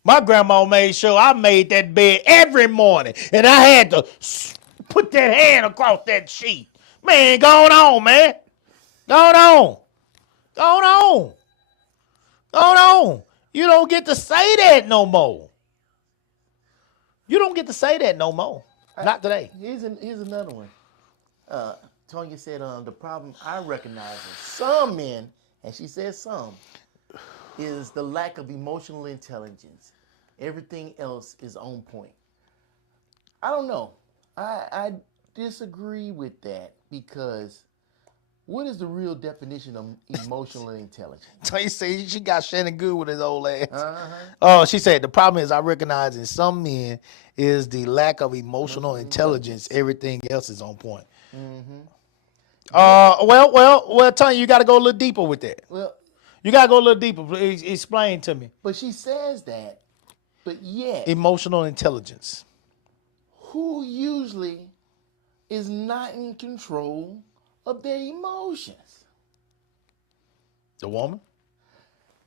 My grandma made sure I made that bed every morning, and I had to put that hand across that sheet. Man, going on, man. Going on. Going on. Going on. You don't get to say that no more. You don't get to say that no more. Not today. Here's another one. Tonya said, the problem I recognize in some men, and she said some, is the lack of emotional intelligence. Everything else is on point. I don't know. I disagree with that because what is the real definition of emotional intelligence? Tonya said she got Shannon good with his old ass. Uh-huh. Oh, she said the problem is I recognize in some men is the lack of emotional intelligence. Everything else is on point. Mm-hmm. Well, Tonya, you got to go a little deeper with that. Well, You got to go a little deeper. Please explain to me. but she says that, but yet, Emotional intelligence. who usually is not in control of their emotions? The woman?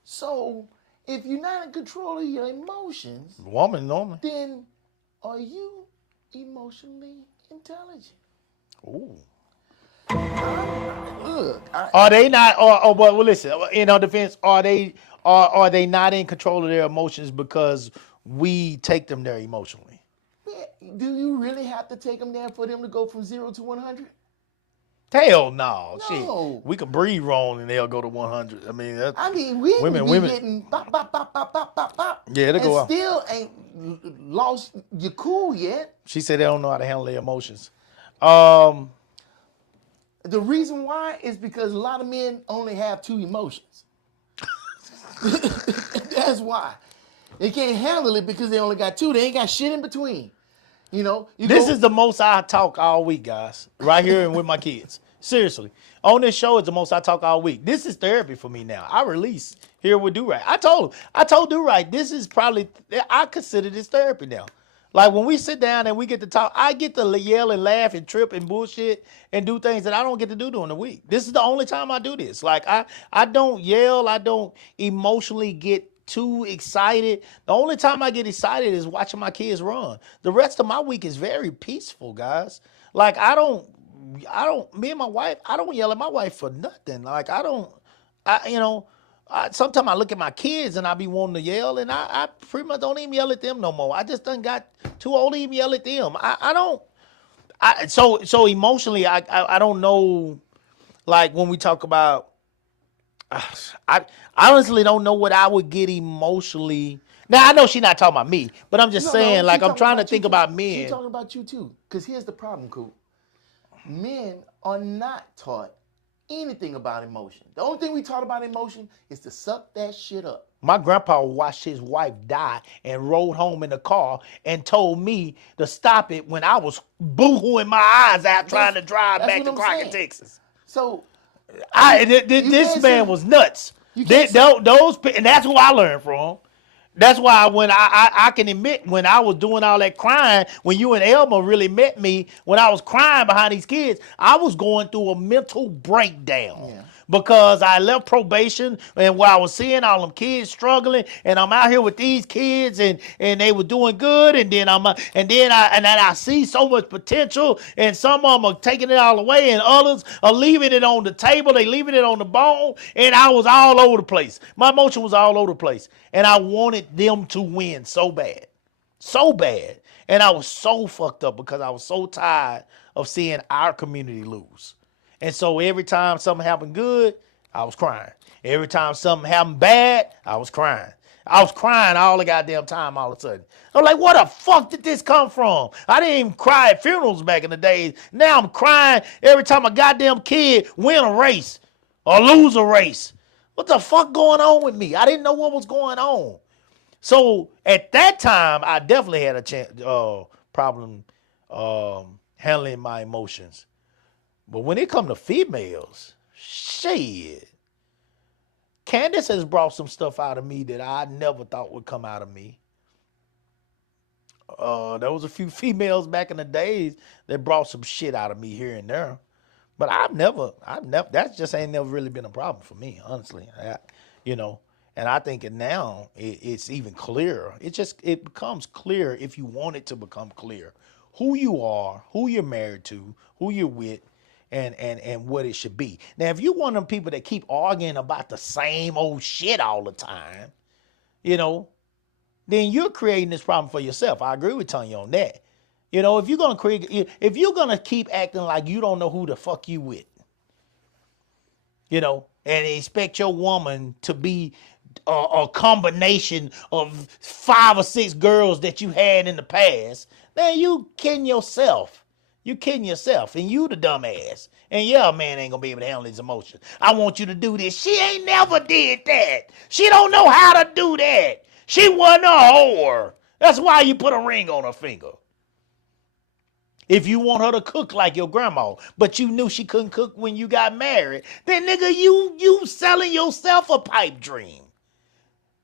So, if you're not in control of your emotions, The woman, normally. then are you emotionally intelligent? Ooh. Look, Are they not? Or well, listen. In our defense, are they not in control of their emotions because we take them there emotionally? do you really have to take them there for them to go from 0 to 100? Hell no. No. Shit. We can breathe wrong and they'll go to 100. I mean, that's, I mean, we Women- be women- getting bop, bop, bop, bop, bop, bop, bop. Yeah, it'll and go out. still ain't lost your cool yet. she said they don't know how to handle their emotions. The reason why is because a lot of men only have 2 emotions. That's why. They can't handle it because they only got 2. They ain't got shit in between. You know? This is the most I talk all week, guys. Right here and with my kids. Seriously. On this show is the most I talk all week. This is therapy for me now. I release here with Do-Right. I told Do-Right, this is probably, I consider this therapy now. Like when we sit down and we get to talk, I get to yell and laugh and trip and bullshit and do things that I don't get to do during the week. This is the only time I do this. Like I don't yell. I don't emotionally get too excited. The only time I get excited is watching my kids run. The rest of my week is very peaceful, guys. Like me and my wife, I don't yell at my wife for nothing. Like sometimes I look at my kids and I be wanting to yell, and I pretty much don't even yell at them no more. I just done got too old to even yell at them. So emotionally, I don't know. Like when we talk about, I honestly don't know what I would get emotionally. Now I know she's not talking about me, but I'm just saying, like I'm trying to think about men. She's talking about you too. Because here's the problem, Coop. Men are not taught anything about emotion. The only thing we taught about emotion is to suck that shit up. My grandpa watched his wife die and rode home in the car and told me to stop it when I was boo-hooing my eyes out trying to drive that's back what to I'm Crockett, saying. Texas. So This can't man say- was nuts. you can't say- Those, and that's who I learned from. That's why when I can admit when I was doing all that crying, when you and Elma really met me, when I was crying behind these kids, I was going through a mental breakdown. Yeah. Because I left probation and while I was seeing all them kids struggling, and I'm out here with these kids and they were doing good, and then I see so much potential, and some of them are taking it all away, and others are leaving it on the table, they leaving it on the bone, and I was all over the place. My emotion was all over the place, and I wanted them to win so bad, and I was so fucked up because I was so tired of seeing our community lose. And so every time something happened good, I was crying. Every time something happened bad, I was crying. I was crying all the goddamn time all of a sudden. I'm like, where the fuck did this come from? I didn't even cry at funerals back in the days. Now I'm crying every time a goddamn kid win a race or lose a race. What the fuck going on with me? I didn't know what was going on. So at that time, I definitely had a problem handling my emotions. But when it come to females, shit. Candace has brought some stuff out of me that I never thought would come out of me. There was a few females back in the days that brought some shit out of me here and there. But I've never, that just ain't never really been a problem for me, honestly. And I think now it's even clearer. It becomes clear if you want it to become clear. Who you are, who you're married to, who you're with, and what it should be. Now, if you're one of them people that keep arguing about the same old shit all the time, then you're creating this problem for yourself. I agree with Tanya on that. If you're gonna keep acting like you don't know who the fuck you with, and expect your woman to be a combination of 5 or 6 girls that you had in the past, then you kidding yourself. You kidding yourself, and you the dumbass. And yeah, a man ain't gonna be able to handle his emotions. I want you to do this. She ain't never did that. She don't know how to do that. She wasn't a whore. That's why you put a ring on her finger. If you want her to cook like your grandma, but you knew she couldn't cook when you got married, then nigga, you selling yourself a pipe dream.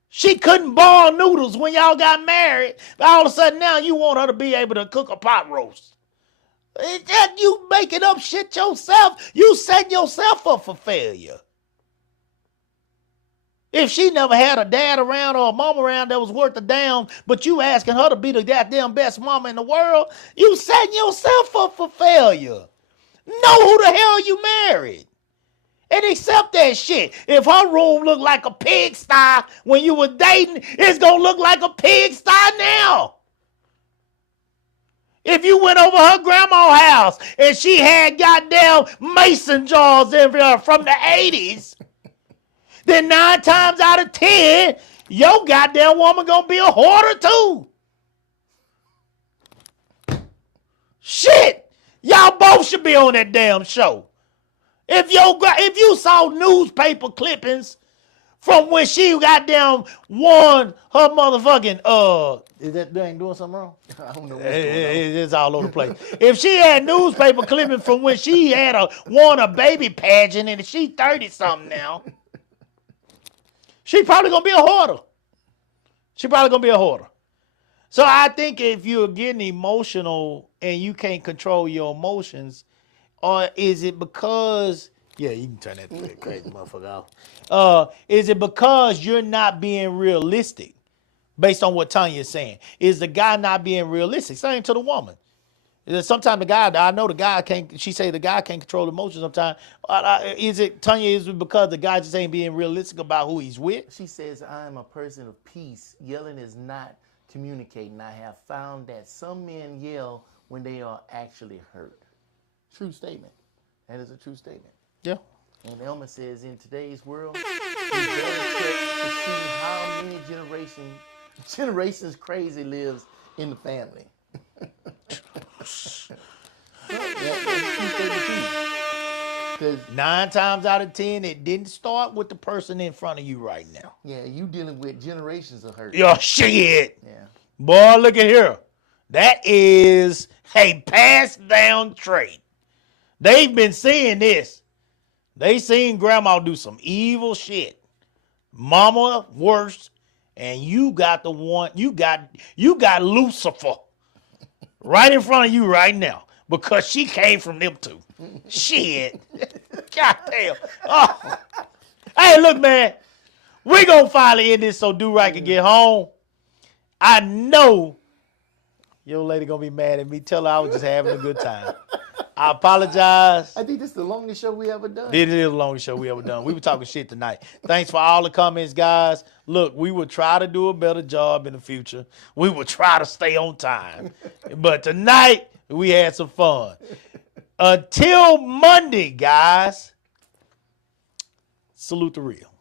She couldn't boil noodles when y'all got married. But all of a sudden now you want her to be able to cook a pot roast. You making up shit yourself. You setting yourself up for failure. If she never had a dad around or a mom around that was worth a damn, but you asking her to be the goddamn best mama in the world, you setting yourself up for failure. Know who the hell you married. And accept that shit. If her room looked like a pigsty when you were dating, it's gonna look like a pigsty now. If you went over her grandma's house and she had goddamn mason jars in there from the 80s, then 9 times out of 10, your goddamn woman gonna be a hoarder too. Shit, y'all both should be on that damn show. If you saw newspaper clippings from when she goddamn won her motherfucking Is that thing doing something wrong? I don't know what's going on. it's all over the place. If she had newspaper clippings from when she had won a baby pageant and she 30 something now, she probably gonna be a hoarder. So I think if you're getting emotional and you can't control your emotions, or is it because, yeah, you can turn that crazy motherfucker off. Is it because you're not being realistic based on what Tanya's saying? Is the guy not being realistic? Same to the woman. Sometimes the guy, I know the guy can't, she say the guy can't control emotions sometimes. Is it because the guy just ain't being realistic about who he's with? She says, I am a person of peace. Yelling is not communicating. I have found that some men yell when they are actually hurt. True statement. That is a true statement. Yeah. And Elma says, in today's world, it's very quick to see how many generations crazy lives in the family. Because 9 times out of 10, it didn't start with the person in front of you right now. yeah, you dealing with generations of hurt. Yo, shit. Yeah. Boy, look at here. That is a passed down trait. They've been seeing this. They seen grandma do some evil shit. Mama worse. And you got the one, you got Lucifer right in front of you right now. Because she came from them two. Shit. God damn. Oh. Hey, look, man. We gonna finally end this so Do-Right can get home. I know your lady gonna be mad at me. Tell her I was just having a good time. I apologize. I think this is the longest show we ever done. This is the longest show we ever done. We were talking shit tonight. Thanks for all the comments, guys. Look, we will try to do a better job in the future. We will try to stay on time. But tonight, we had some fun. Until Monday, guys, salute the real.